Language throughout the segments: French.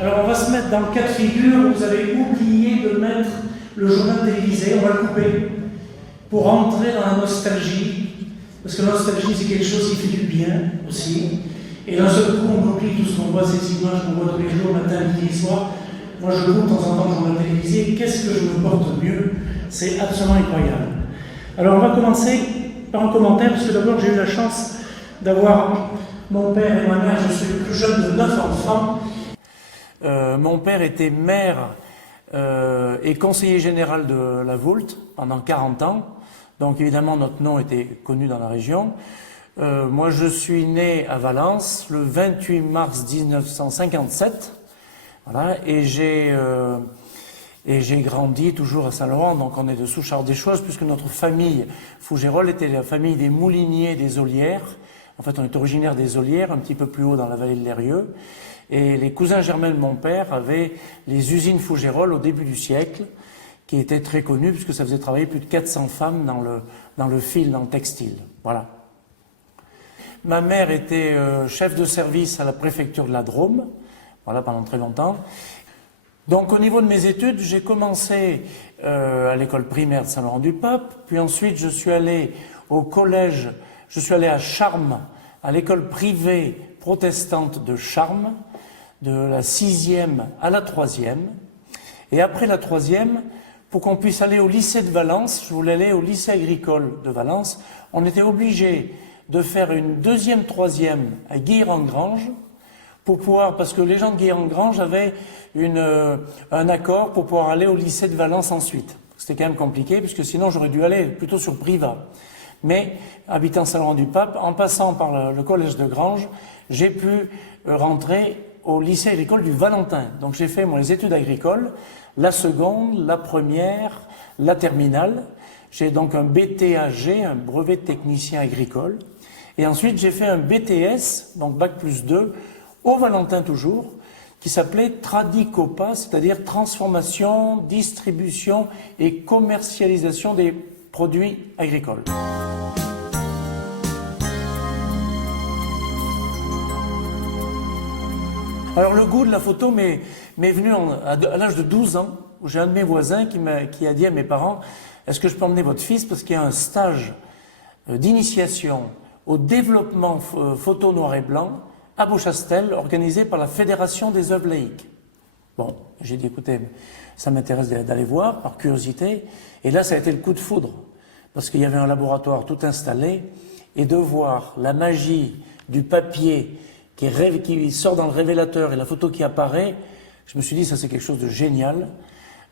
Alors on va se mettre dans le cas de figure où vous avez oublié de mettre le journal télévisé, on va le couper, pour entrer dans la nostalgie, parce que la nostalgie c'est quelque chose qui fait du bien aussi, et d'un seul coup on oublie tout ce qu'on voit, ces images qu'on voit tous les jours, matin, midi, soir. Moi je vois de temps en temps le journal télévisé, qu'est-ce que je me porte mieux, c'est absolument incroyable. Alors on va commencer par un commentaire, parce que d'abord j'ai eu la chance d'avoir mon père et ma mère, je suis le plus jeune de 9 enfants. Mon père était maire et conseiller général de la Voulte pendant 40 ans, donc évidemment notre nom était connu dans la région. Moi je suis né à Valence le 28 mars 1957, voilà, et j'ai grandi toujours à Saint-Laurent, donc on est de Souchard-des-Choses, puisque notre famille Fougerolles était la famille des mouliniers des Ollières. En fait, on est originaire des Ollières, un petit peu plus haut dans la vallée de l'Eyrieux. Et les cousins germains de mon père avaient les usines Fougerolles au début du siècle, qui étaient très connues, puisque ça faisait travailler plus de 400 femmes dans le fil, dans le textile. Voilà. Ma mère était chef de service à la préfecture de la Drôme, voilà, pendant très longtemps. Donc au niveau de mes études, j'ai commencé à l'école primaire de Saint-Laurent-du-Pape, puis ensuite je suis allé au collège, je suis allé à Charmes, à l'école privée protestante de Charmes, de la 6e à la 3e. Et après la 3e, pour qu'on puisse aller au lycée de Valence, je voulais aller au lycée agricole de Valence, on était obligé de faire une 2e, 3e à Guilherand-Granges, pour pouvoir, parce que les gens de Guilherand-Granges avaient un accord pour pouvoir aller au lycée de Valence ensuite. C'était quand même compliqué, puisque sinon j'aurais dû aller plutôt sur Privas. Mais, habitant Saint-Laurent-du-Pape, en passant par le collège de Granges, j'ai pu rentrer au lycée agricole du Valentin. Donc j'ai fait mes études agricoles, la seconde, la première, la terminale. J'ai donc un BTAG, un brevet de technicien agricole. Et ensuite j'ai fait un BTS, donc Bac plus 2, au Valentin toujours, qui s'appelait Tradicopa, c'est-à-dire transformation, distribution et commercialisation des produits agricoles. Alors le goût de la photo m'est venu à l'âge de 12 ans, où j'ai un de mes voisins qui a dit à mes parents « Est-ce que je peux emmener votre fils parce qu'il y a un stage d'initiation au développement photo noir et blanc à Beauchastel, organisé par la Fédération des œuvres laïques. » Bon, j'ai dit, écoutez, ça m'intéresse d'aller voir, par curiosité. Et là, ça a été le coup de foudre, parce qu'il y avait un laboratoire tout installé, et de voir la magie du papier qui sort dans le révélateur et la photo qui apparaît, je me suis dit, ça c'est quelque chose de génial.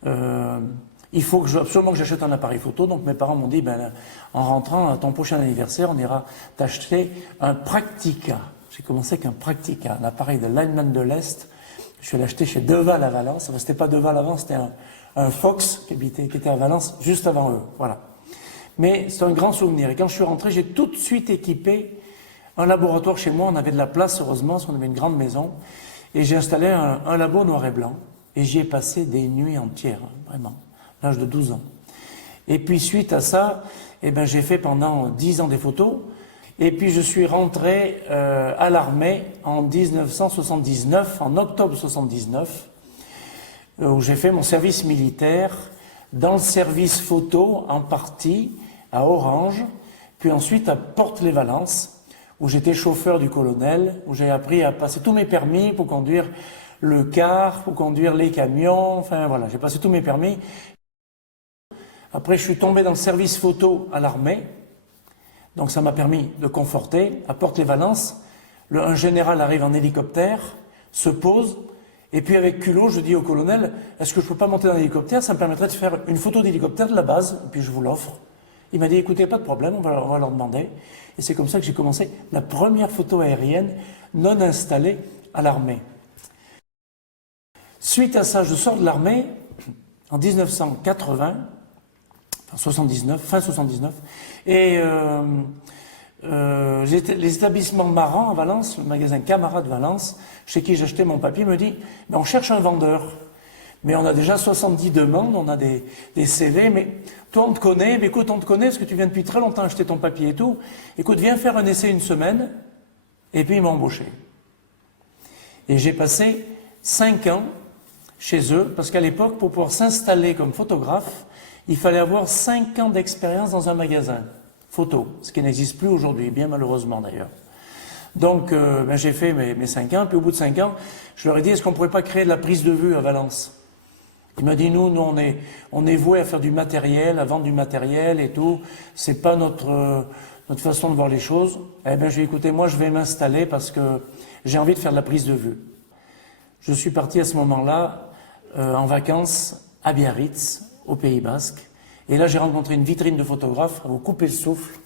Il faut absolument que j'achète un appareil photo. Donc mes parents m'ont dit, ben, en rentrant à ton prochain anniversaire, on ira t'acheter un Practica. J'ai commencé avec un Practica, un appareil de Lineman de l'Est. Je suis allé l'acheter chez Deval à Valence. Enfin, c'était pas Deval avant, c'était un Fox qui était à Valence juste avant eux. Voilà. Mais c'est un grand souvenir. Et quand je suis rentré, j'ai tout de suite équipé un laboratoire chez moi. On avait de la place, heureusement, parce qu'on avait une grande maison. Et j'ai installé un labo noir et blanc. Et j'y ai passé des nuits entières, vraiment, à l'âge de 12 ans. Et puis suite à ça, eh ben, j'ai fait pendant 10 ans des photos. Et puis je suis rentré à l'armée en 1979, en octobre 79, où j'ai fait mon service militaire dans le service photo en partie à Orange, puis ensuite à Porte-les-Valences, où j'étais chauffeur du colonel, où j'ai appris à passer tous mes permis pour conduire le car, pour conduire les camions, enfin voilà, j'ai passé tous mes permis. Après, je suis tombé dans le service photo à l'armée. Donc ça m'a permis de conforter. À Porte-les-Valences, un général arrive en hélicoptère, se pose, et puis avec culot, je dis au colonel, est-ce que je peux pas monter dans l'hélicoptère? Ça me permettrait de faire une photo d'hélicoptère de la base, et puis je vous l'offre. Il m'a dit, écoutez, pas de problème, on va leur demander. Et c'est comme ça que j'ai commencé la première photo aérienne non installée à l'armée. Suite à ça, je sors de l'armée en 1980, enfin 79, fin 79, et les établissements Marans à Valence, le magasin Camarade Valence, chez qui j'achetais mon papier, me dit « on cherche un vendeur, mais on a déjà 70 demandes, on a des CV, mais toi on te connaît, mais écoute, on te connaît parce que tu viens depuis très longtemps acheter ton papier et tout, écoute, viens faire un essai une semaine », et puis ils m'ont embauché. Et j'ai passé 5 ans chez eux, parce qu'à l'époque, pour pouvoir s'installer comme photographe, il fallait avoir 5 ans d'expérience dans un magasin photo, ce qui n'existe plus aujourd'hui, bien malheureusement d'ailleurs. Donc j'ai fait mes 5 ans, puis au bout de 5 ans, je leur ai dit, est-ce qu'on ne pourrait pas créer de la prise de vue à Valence? Il m'a dit, nous on est voué à faire du matériel, à vendre du matériel et tout, c'est pas notre façon de voir les choses. Eh bien, j'ai dit, écoutez, moi je vais m'installer parce que j'ai envie de faire de la prise de vue. Je suis parti à ce moment-là en vacances à Biarritz, au Pays Basque, et là j'ai rencontré une vitrine de photographes, à vous couper le souffle,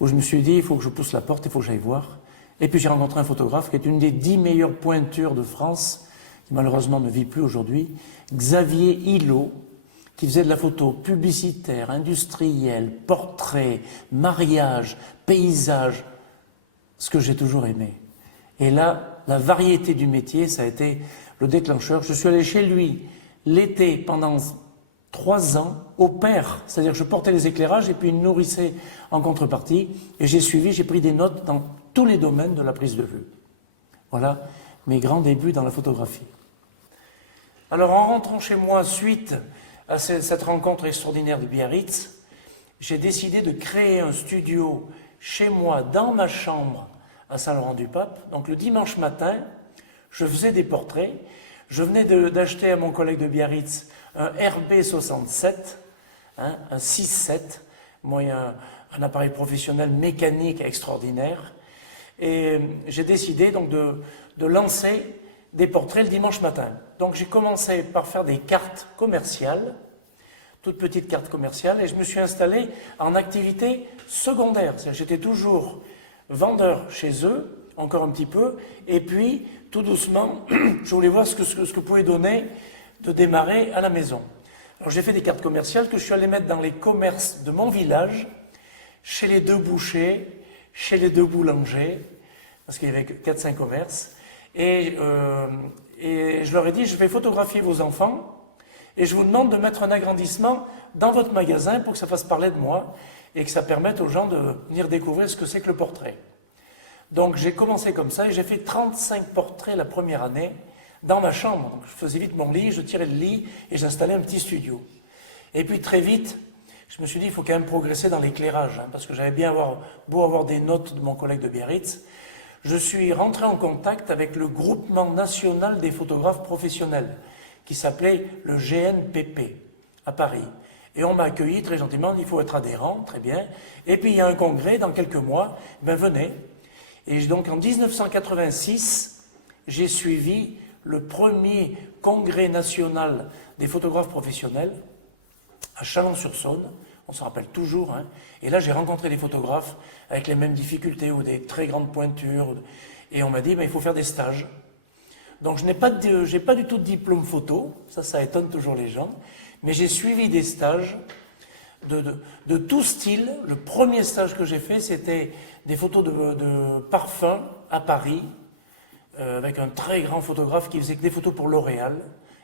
où je me suis dit, il faut que je pousse la porte, il faut que j'aille voir. Et puis j'ai rencontré un photographe qui est une des 10 meilleures pointures de France, qui malheureusement ne vit plus aujourd'hui, Xavier Hilot, qui faisait de la photo publicitaire, industrielle, portrait, mariage, paysage, ce que j'ai toujours aimé. Et là, la variété du métier, ça a été le déclencheur. Je suis allé chez lui l'été pendant 3 ans au pair, c'est-à-dire que je portais les éclairages et puis il nourrissait en contrepartie, et j'ai suivi, j'ai pris des notes dans tous les domaines de la prise de vue. Voilà mes grands débuts dans la photographie. Alors en rentrant chez moi suite à cette rencontre extraordinaire de Biarritz, j'ai décidé de créer un studio chez moi, dans ma chambre à Saint-Laurent-du-Pape. Donc le dimanche matin, je faisais des portraits. Je venais d'acheter à mon collègue de Biarritz un RB67, un 6.7, un appareil professionnel mécanique extraordinaire. Et j'ai décidé donc de lancer des portraits le dimanche matin. Donc j'ai commencé par faire des cartes commerciales, toutes petites cartes commerciales, et je me suis installé en activité secondaire. J'étais toujours vendeur chez eux, encore un petit peu, et puis tout doucement, je voulais voir ce que pouvait donner de démarrer à la maison. Alors j'ai fait des cartes commerciales que je suis allé mettre dans les commerces de mon village, chez les 2 bouchers, chez les 2 boulangers, parce qu'il y avait 4-5 commerces, et je leur ai dit, je vais photographier vos enfants, et je vous demande de mettre un agrandissement dans votre magasin pour que ça fasse parler de moi, et que ça permette aux gens de venir découvrir ce que c'est que le portrait. Donc j'ai commencé comme ça, et j'ai fait 35 portraits la première année, dans ma chambre. Donc, je faisais vite mon lit, je tirais le lit, et j'installais un petit studio. Et puis très vite, je me suis dit, il faut quand même progresser dans l'éclairage, hein, parce que j'avais bien beau avoir des notes de mon collègue de Biarritz. Je suis rentré en contact avec le groupement national des photographes professionnels, qui s'appelait le GNPP, à Paris. Et on m'a accueilli très gentiment, il faut être adhérent, très bien. Et puis il y a un congrès dans quelques mois, ben venez. Et donc en 1986, j'ai suivi le premier congrès national des photographes professionnels à Chalon-sur-Saône, on se rappelle toujours, hein. Et là j'ai rencontré des photographes avec les mêmes difficultés ou des très grandes pointures, et on m'a dit, ben, il faut faire des stages. Donc je n'ai pas du tout de diplôme photo, ça étonne toujours les gens, mais j'ai suivi des stages de tout style. Le premier stage que j'ai fait, c'était des photos de parfums à Paris, avec un très grand photographe qui faisait que des photos pour L'Oréal.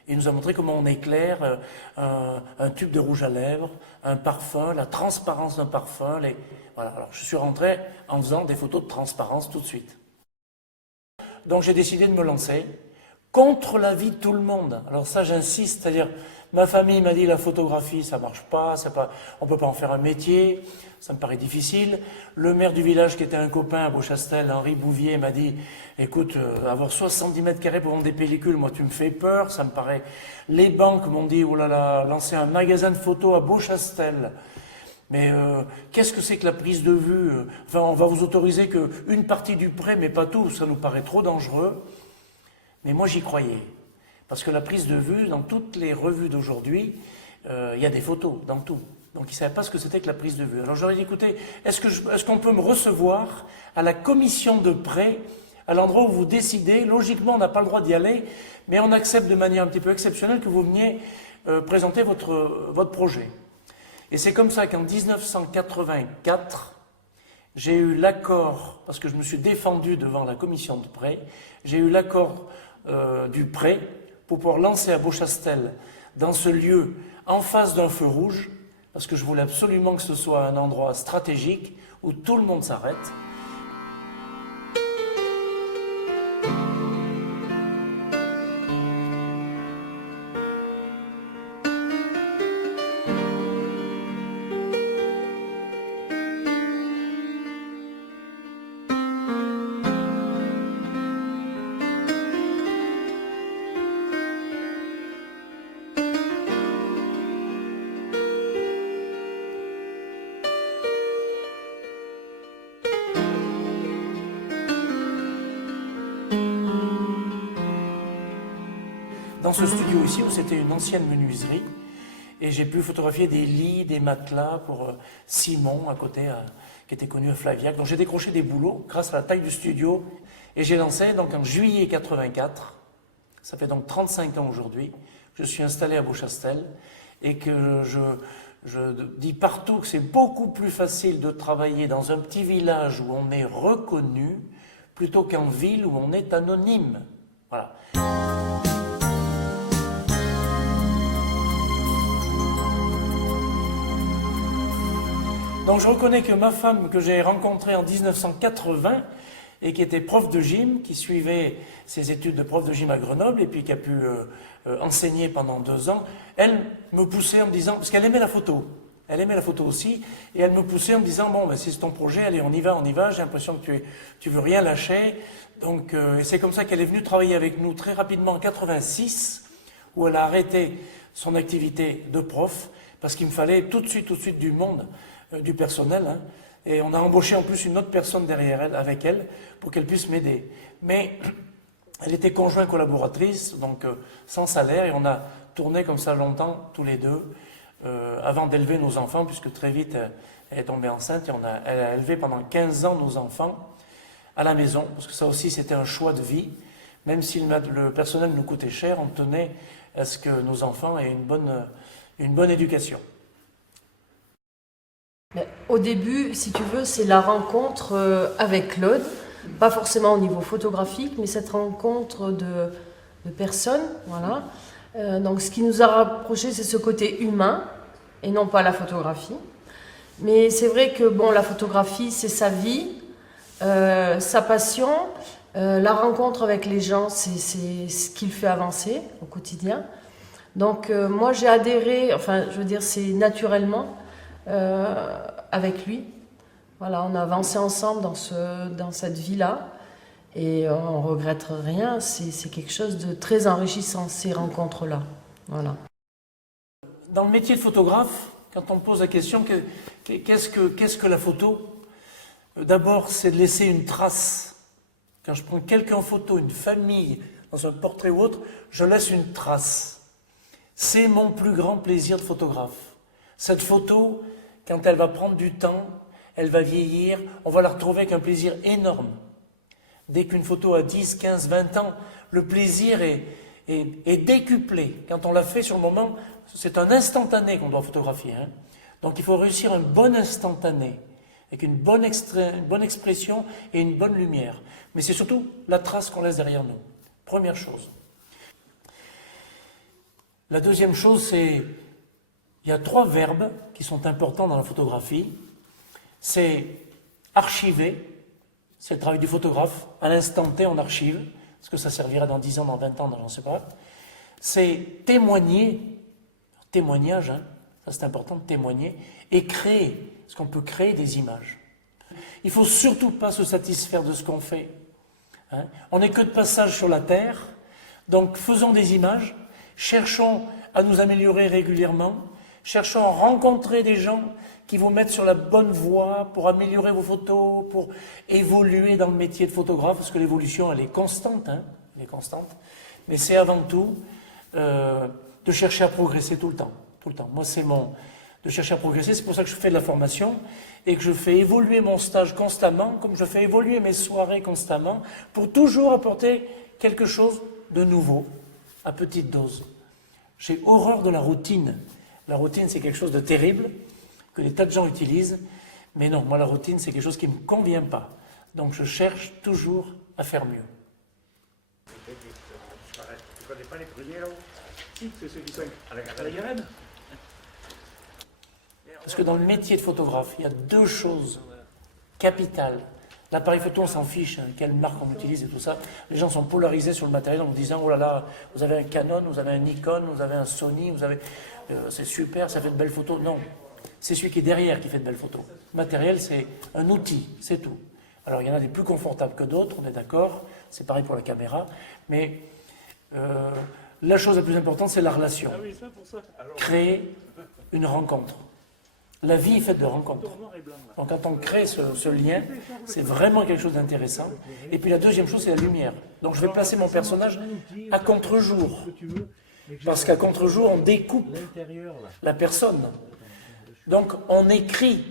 Il nous a montré comment on éclaire un tube de rouge à lèvres, un parfum, la transparence d'un parfum. Voilà. Alors je suis rentré en faisant des photos de transparence tout de suite. Donc j'ai décidé de me lancer contre l'avis de tout le monde. Alors ça j'insiste, c'est-à-dire ma famille m'a dit la photographie ça marche pas, on peut pas en faire un métier, ça me paraît difficile. Le maire du village qui était un copain à Beauchastel, Henri Bouvier, m'a dit écoute, avoir 70 mètres carrés pour vendre des pellicules, moi tu me fais peur, ça me paraît. Les banques m'ont dit oh là là, lancer un magasin de photos à Beauchastel. Mais qu'est-ce que c'est que la prise de vue? Enfin, on va vous autoriser qu'une partie du prêt, mais pas tout, ça nous paraît trop dangereux. Mais moi, j'y croyais. Parce que la prise de vue, dans toutes les revues d'aujourd'hui, il y a des photos, dans tout. Donc, ils ne savaient pas ce que c'était que la prise de vue. Alors, j'aurais dit, écoutez, est-ce qu'on peut me recevoir à la commission de prêt, à l'endroit où vous décidez? Logiquement, on n'a pas le droit d'y aller, mais on accepte de manière un petit peu exceptionnelle que vous veniez présenter votre projet. Et c'est comme ça qu'en 1984, j'ai eu l'accord, parce que je me suis défendu devant la commission de prêt, j'ai eu l'accord du prêt pour pouvoir lancer à Beauchastel, dans ce lieu, en face d'un feu rouge, parce que je voulais absolument que ce soit un endroit stratégique où tout le monde s'arrête. dans ce studio ici où c'était une ancienne menuiserie. Et j'ai pu photographier des lits, des matelas pour Simon à côté, qui était connu à Flaviac. Donc j'ai décroché des boulots grâce à la taille du studio. Et j'ai lancé donc en juillet 84, ça fait donc 35 ans aujourd'hui, je suis installé à Beauchastel et que je dis partout que c'est beaucoup plus facile de travailler dans un petit village où on est reconnu plutôt qu'en ville où on est anonyme. Voilà. Donc je reconnais que ma femme que j'ai rencontrée en 1980 et qui était prof de gym, qui suivait ses études de prof de gym à Grenoble et puis qui a pu enseigner pendant 2 ans, elle me poussait en me disant, parce qu'elle aimait la photo aussi, et elle me poussait en me disant, bon, ben, c'est ton projet, allez, on y va, j'ai l'impression que tu veux rien lâcher. Donc, et c'est comme ça qu'elle est venue travailler avec nous très rapidement en 86, où elle a arrêté son activité de prof, parce qu'il me fallait tout de suite du monde, du personnel, hein. Et on a embauché en plus une autre personne derrière elle, avec elle, pour qu'elle puisse m'aider. Mais elle était conjointe collaboratrice, donc sans salaire, et on a tourné comme ça longtemps, tous les deux, avant d'élever nos enfants, puisque très vite elle est tombée enceinte, et elle a élevé pendant 15 ans nos enfants à la maison, parce que ça aussi c'était un choix de vie. Même si le personnel nous coûtait cher, on tenait à ce que nos enfants aient une bonne éducation. Au début, si tu veux, c'est la rencontre avec Claude, pas forcément au niveau photographique, mais cette rencontre de personnes, voilà. Donc ce qui nous a rapprochés, c'est ce côté humain, et non pas la photographie. Mais c'est vrai que bon, la photographie, c'est sa vie, sa passion. La rencontre avec les gens, c'est ce qui le fait avancer au quotidien. Donc moi, j'ai adhéré, enfin, je veux dire, c'est naturellement, avec lui. Voilà, on a avancé ensemble dans cette vie-là et on ne regrette rien. C'est quelque chose de très enrichissant, ces rencontres-là. Voilà. Dans le métier de photographe, quand on me pose la question qu'est-ce que la photo, d'abord c'est de laisser une trace. Quand je prends quelqu'un en photo, une famille, dans un portrait ou autre, je laisse une trace. C'est mon plus grand plaisir de photographe. Cette photo, quand elle va prendre du temps, elle va vieillir, on va la retrouver avec un plaisir énorme. Dès qu'une photo a 10, 15, 20 ans, le plaisir est décuplé. Quand on l'a fait sur le moment, c'est un instantané qu'on doit photographier. Hein. Donc il faut réussir un bon instantané, avec une bonne expression et une bonne lumière. Mais c'est surtout la trace qu'on laisse derrière nous. Première chose. La deuxième chose, c'est il y a 3 verbes qui sont importants dans la photographie. C'est archiver, c'est le travail du photographe. À l'instant T, on archive. Est-ce que ça servira dans 10 ans, dans 20 ans, j'en sais pas. C'est témoigner, témoignage, hein, ça c'est important de témoigner, et créer, parce qu'on peut créer des images. Il ne faut surtout pas se satisfaire de ce qu'on fait. Hein. On n'est que de passage sur la Terre, donc faisons des images, cherchons à nous améliorer régulièrement, cherchons à rencontrer des gens qui vous mettent sur la bonne voie pour améliorer vos photos, pour évoluer dans le métier de photographe, parce que l'évolution, elle est constante, hein, elle est constante. Mais c'est avant tout de chercher à progresser tout le temps. Tout le temps. Moi, c'est de chercher à progresser, c'est pour ça que je fais de la formation et que je fais évoluer mon stage constamment, comme je fais évoluer mes soirées constamment, pour toujours apporter quelque chose de nouveau, à petite dose. J'ai horreur de la routine. La routine, c'est quelque chose de terrible, que des tas de gens utilisent, mais non, moi la routine, c'est quelque chose qui ne me convient pas. Donc je cherche toujours à faire mieux. Tu connais pas les Bruyères? Si, c'est ceux qui sont à la Garenne. Parce que dans le métier de photographe, il y a 2 choses capitales. L'appareil photo, on s'en fiche, hein, quelle marque on utilise et tout ça. Les gens sont polarisés sur le matériel en me disant, oh là là, vous avez un Canon, vous avez un Nikon, vous avez un Sony, c'est super, ça fait de belles photos. Non, c'est celui qui est derrière qui fait de belles photos. Le matériel, c'est un outil, c'est tout. Alors, il y en a des plus confortables que d'autres, on est d'accord, c'est pareil pour la caméra, mais la chose la plus importante, c'est la relation. Créer une rencontre. La vie est faite de rencontres. Donc quand on crée ce lien, c'est vraiment quelque chose d'intéressant. Et puis la deuxième chose, c'est la lumière. Donc je vais placer mon personnage à contre-jour. Parce qu'à contre-jour, on découpe la personne. Donc on écrit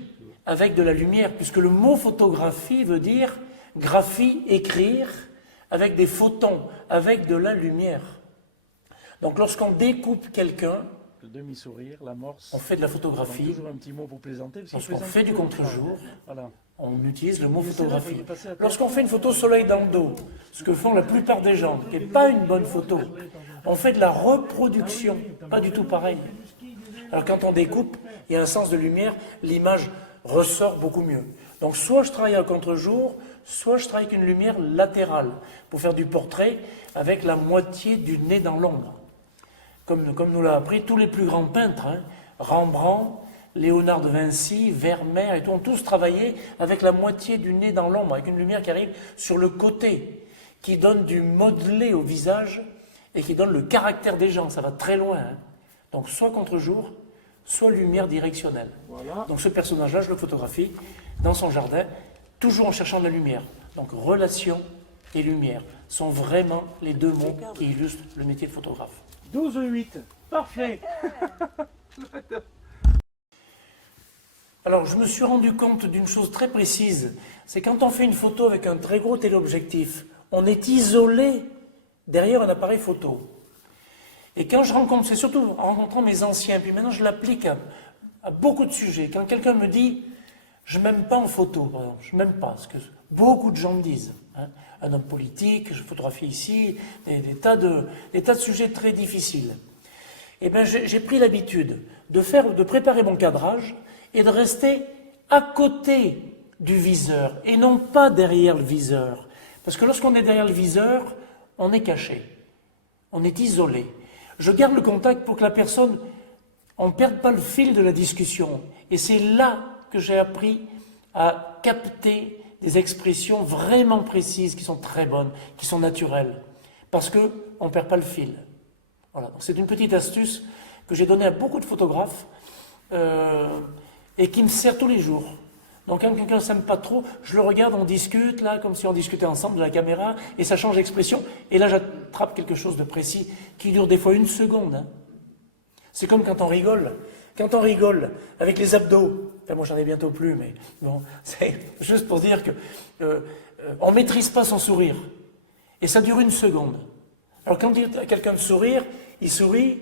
avec de la lumière, puisque le mot photographie veut dire graphie, écrire, avec des photons, avec de la lumière. Donc lorsqu'on découpe quelqu'un, Le demi-sourire, l'amorce. on fait de la photographie. Toujours un petit mot pour plaisanter. Lorsqu'on fait du contre-jour, Voilà. on utilise le mot Mais c'est photographie. là, faut y passer à tête. Lorsqu'on fait une photo soleil dans le dos, ce que font la plupart des gens, qui n'est pas une bonne photo, on fait de la reproduction, pas du tout pareil. Alors quand on découpe, il y a un sens de lumière, l'image ressort beaucoup mieux. Donc soit je travaille à contre-jour, soit je travaille avec une lumière latérale pour faire du portrait avec la moitié du nez dans l'ombre. Comme nous l'a appris tous les plus grands peintres, hein, Rembrandt, Léonard de Vinci, Vermeer, et tout, ont tous travaillé avec la moitié du nez dans l'ombre, avec une lumière qui arrive sur le côté, qui donne du modelé au visage et qui donne le caractère des gens. Ça va très loin. Hein. Donc soit contre-jour, soit lumière directionnelle. Voilà. Donc ce personnage-là, je le photographie dans son jardin, toujours en cherchant de la lumière. Donc relation et lumière sont vraiment les deux mots qui illustrent le métier de photographe. 12-8. Parfait. Alors, je me suis rendu compte d'une chose très précise, c'est quand on fait une photo avec un très gros téléobjectif, on est isolé derrière un appareil photo. Et quand je rencontre, c'est surtout en rencontrant mes anciens, puis maintenant je l'applique à beaucoup de sujets. Quand quelqu'un me dit « je ne m'aime pas en photo », par exemple, je ne m'aime pas, ce que beaucoup de gens me disent. Hein. Un homme politique, je photographie ici, des tas de sujets très difficiles. Eh bien, j'ai pris l'habitude de préparer mon cadrage et de rester à côté du viseur et non pas derrière le viseur. Parce que lorsqu'on est derrière le viseur, on est caché, on est isolé. Je garde le contact pour que la personne, on ne perde pas le fil de la discussion. Et c'est là que j'ai appris à capter des expressions vraiment précises, qui sont très bonnes, qui sont naturelles. Parce qu'on ne perd pas le fil. Voilà. C'est une petite astuce que j'ai donnée à beaucoup de photographes et qui me sert tous les jours. Donc quand quelqu'un ne s'aime pas trop, je le regarde, on discute, là, comme si on discutait ensemble de la caméra, et ça change d'expression, et là j'attrape quelque chose de précis, qui dure des fois 1 seconde. Hein. C'est comme quand on rigole. Quand on rigole avec les abdos, enfin moi j'en ai bientôt plus, mais bon, c'est juste pour dire que on ne maîtrise pas son sourire. Et ça dure 1 seconde. Alors quand on dit à quelqu'un de sourire, il sourit,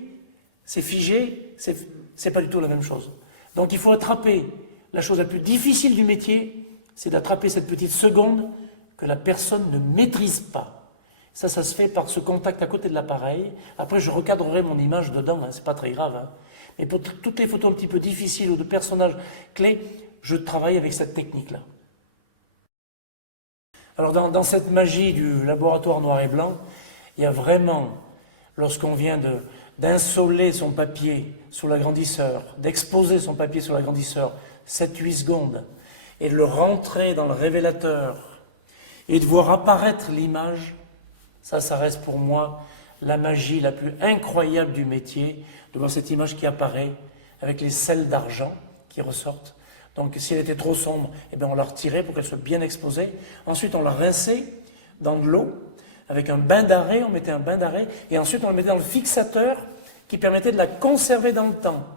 c'est figé, c'est pas du tout la même chose. Donc il faut attraper la chose la plus difficile du métier, c'est d'attraper cette petite seconde que la personne ne maîtrise pas. Ça se fait par ce contact à côté de l'appareil. Après, je recadrerai mon image dedans, hein, c'est pas très grave. Hein. Mais pour toutes les photos un petit peu difficiles ou de personnages clés, je travaille avec cette technique-là. Alors dans cette magie du laboratoire noir et blanc, il y a vraiment, lorsqu'on vient d'insoler son papier sous l'agrandisseur, d'exposer son papier sous l'agrandisseur 7-8 secondes, et de le rentrer dans le révélateur, et de voir apparaître l'image, ça reste pour moi la magie la plus incroyable du métier, de voir cette image qui apparaît avec les sels d'argent qui ressortent. Donc si elle était trop sombre, eh bien, on la retirait pour qu'elle soit bien exposée. Ensuite, on la rinçait dans de l'eau, avec un bain d'arrêt, on mettait un bain d'arrêt, et ensuite on le mettait dans le fixateur qui permettait de la conserver dans le temps.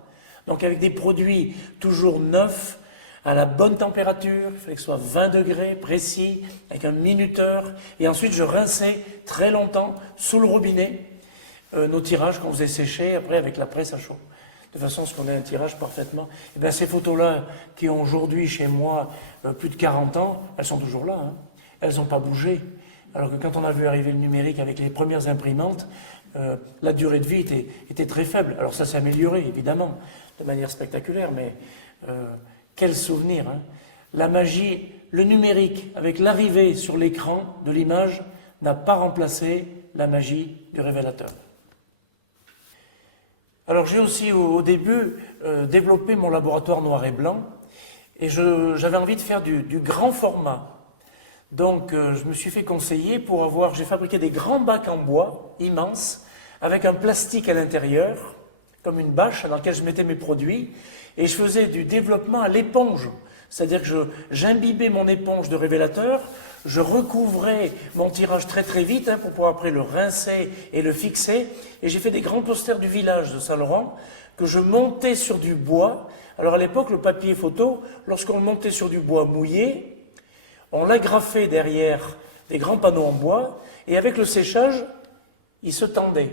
Donc avec des produits toujours neufs, à la bonne température, il fallait que ce soit 20 degrés précis, avec un minuteur, et ensuite je rinçais très longtemps sous le robinet nos tirages qu'on faisait sécher, après avec la presse à chaud, de façon à ce qu'on ait un tirage parfaitement. Et bien ces photos-là, qui ont aujourd'hui chez moi plus de 40 ans, elles sont toujours là, hein. Elles n'ont pas bougé. Alors que quand on a vu arriver le numérique avec les premières imprimantes, la durée de vie était très faible. Alors ça s'est amélioré, évidemment, de manière spectaculaire, mais quel souvenir, hein. La magie, le numérique, avec l'arrivée sur l'écran de l'image, n'a pas remplacé la magie du révélateur. Alors j'ai aussi au début développé mon laboratoire noir et blanc, et j'avais envie de faire du grand format. Donc je me suis fait conseiller j'ai fabriqué des grands bacs en bois, immenses, avec un plastique à l'intérieur, comme une bâche dans laquelle je mettais mes produits, et je faisais du développement à l'éponge. C'est-à-dire que j'imbibais mon éponge de révélateur, je recouvrais mon tirage très très vite pour pouvoir après le rincer et le fixer. Et j'ai fait des grands posters du village de Saint-Laurent que je montais sur du bois. Alors à l'époque, le papier photo, lorsqu'on le montait sur du bois mouillé, on l'agrafait derrière des grands panneaux en bois et avec le séchage, il se tendait.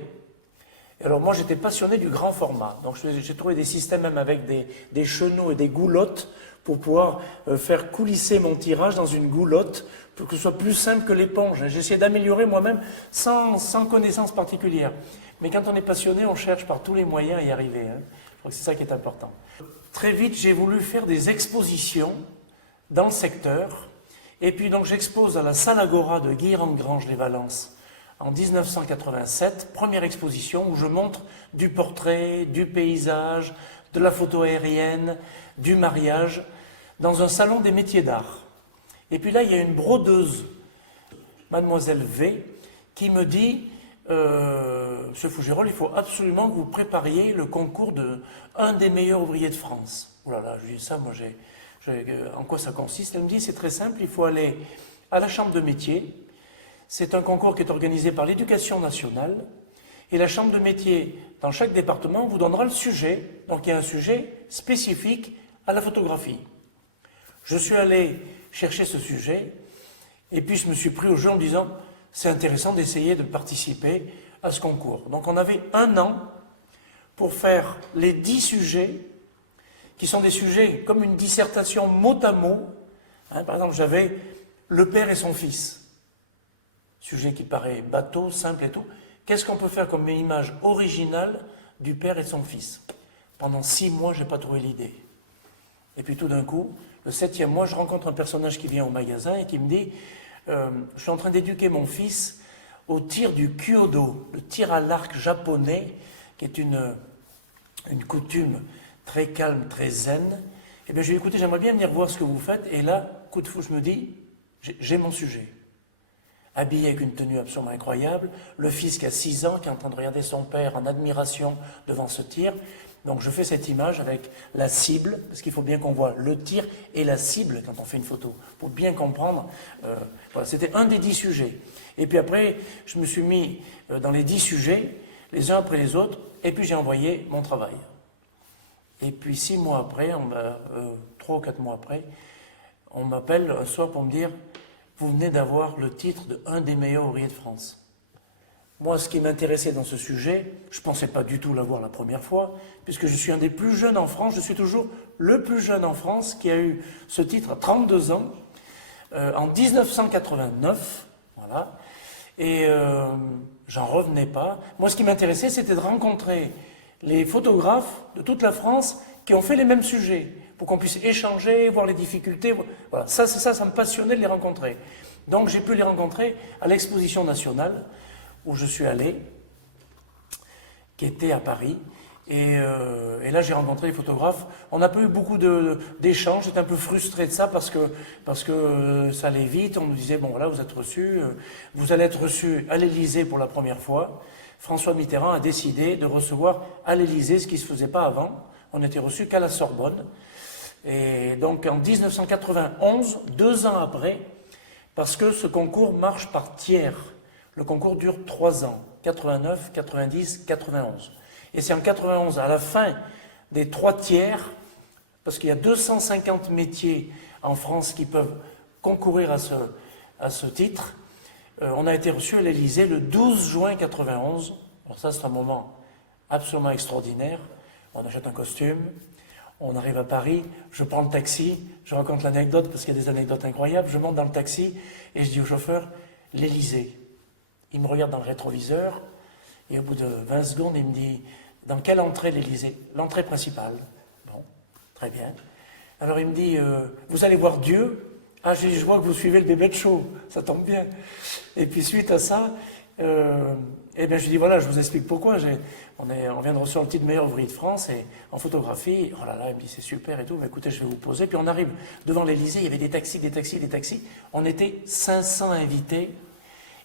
Et alors moi j'étais passionné du grand format, donc j'ai trouvé des systèmes même avec des chenaux et des goulottes pour pouvoir faire coulisser mon tirage dans une goulotte pour que ce soit plus simple que l'éponge. J'ai essayé d'améliorer moi-même sans connaissance particulière. Mais quand on est passionné, on cherche par tous les moyens à y arriver. Je crois que c'est ça qui est important. Très vite, j'ai voulu faire des expositions dans le secteur. Et puis donc j'expose à la Salle Agora de Guilherand-Granges-les-Valences en 1987, première exposition où je montre du portrait, du paysage, de la photo aérienne, du mariage, dans un salon des métiers d'art. Et puis là, il y a une brodeuse, Mademoiselle V, qui me dit Monsieur Fougerolles, il faut absolument que vous prépariez le concours de un des meilleurs ouvriers de France. Oh là là, je lui dis ça, moi en quoi ça consiste? Elle me dit c'est très simple, il faut aller à la chambre de métier. C'est un concours qui est organisé par l'Éducation nationale et la chambre de métier dans chaque département vous donnera le sujet. Donc il y a un sujet spécifique à la photographie. Je suis allé chercher ce sujet et puis je me suis pris au jeu en me disant c'est intéressant d'essayer de participer à ce concours. Donc on avait 1 an pour faire les 10 sujets qui sont des sujets comme une dissertation mot à mot. Par exemple, j'avais le père et son fils. Sujet qui paraît bateau, simple et tout. Qu'est-ce qu'on peut faire comme image originale du père et de son fils? Pendant 6 mois, je n'ai pas trouvé l'idée. Et puis tout d'un coup, le 7e mois, je rencontre un personnage qui vient au magasin et qui me dit je suis en train d'éduquer mon fils au tir du kyudo, le tir à l'arc japonais, qui est une coutume très calme, très zen. Et bien je lui ai dit, écoutez, j'aimerais bien venir voir ce que vous faites. Et là, coup de fou, je me dis, j'ai mon sujet. Habillé avec une tenue absolument incroyable, le fils qui a 6 ans, qui est en train de regarder son père en admiration devant ce tir. Donc je fais cette image avec la cible, parce qu'il faut bien qu'on voit le tir et la cible quand on fait une photo, pour bien comprendre. Voilà, c'était un des 10 sujets. Et puis après, je me suis mis dans les 10 sujets, les uns après les autres, et puis j'ai envoyé mon travail. Et puis 6 mois après, 3 ou 4 mois après, on m'appelle un soir pour me dire « Vous venez d'avoir le titre de un des meilleurs ouvriers de France ». Moi, ce qui m'intéressait dans ce sujet, je ne pensais pas du tout l'avoir la première fois, puisque je suis un des plus jeunes en France, je suis toujours le plus jeune en France qui a eu ce titre à 32 ans, en 1989, voilà, et j'en revenais pas. Moi, ce qui m'intéressait, c'était de rencontrer les photographes de toute la France qui ont fait les mêmes sujets, pour qu'on puisse échanger, voir les difficultés. Voilà, ça me passionnait de les rencontrer. Donc j'ai pu les rencontrer à l'exposition nationale, où je suis allé, qui était à Paris. Et là, j'ai rencontré les photographes. On n'a pas eu beaucoup d'échanges. J'étais un peu frustré de ça parce que ça allait vite. On nous disait, bon, voilà, vous êtes reçus. Vous allez être reçus à l'Élysée pour la première fois. François Mitterrand a décidé de recevoir à l'Élysée, ce qui ne se faisait pas avant. On n'était reçus qu'à la Sorbonne. Et donc, en 1991, 2 ans après, parce que ce concours marche par tiers. Le concours dure 3 ans, 89, 90, 91. Et c'est en 91, à la fin des 3 tiers, parce qu'il y a 250 métiers en France qui peuvent concourir à ce titre, on a été reçu à l'Élysée le 12 juin 91. Alors ça, c'est un moment absolument extraordinaire. On achète un costume, on arrive à Paris, je prends le taxi, je raconte l'anecdote parce qu'il y a des anecdotes incroyables, je monte dans le taxi et je dis au chauffeur, l'Élysée. Il me regarde dans le rétroviseur et au bout de 20 secondes, il me dit « Dans quelle entrée l'Élysée ?»« L'entrée principale. » Bon, très bien. Alors il me dit « Vous allez voir Dieu ?» Ah, je vois que vous suivez le bébé de show, ça tombe bien. Et puis suite à ça, eh bien, je dis voilà, je vous explique pourquoi. On vient de recevoir le titre de meilleur ouvrier de France et en photographie, oh là là, il me dit c'est super et tout, mais écoutez, je vais vous poser. Puis on arrive devant l'Élysée, il y avait des taxis. On était 500 invités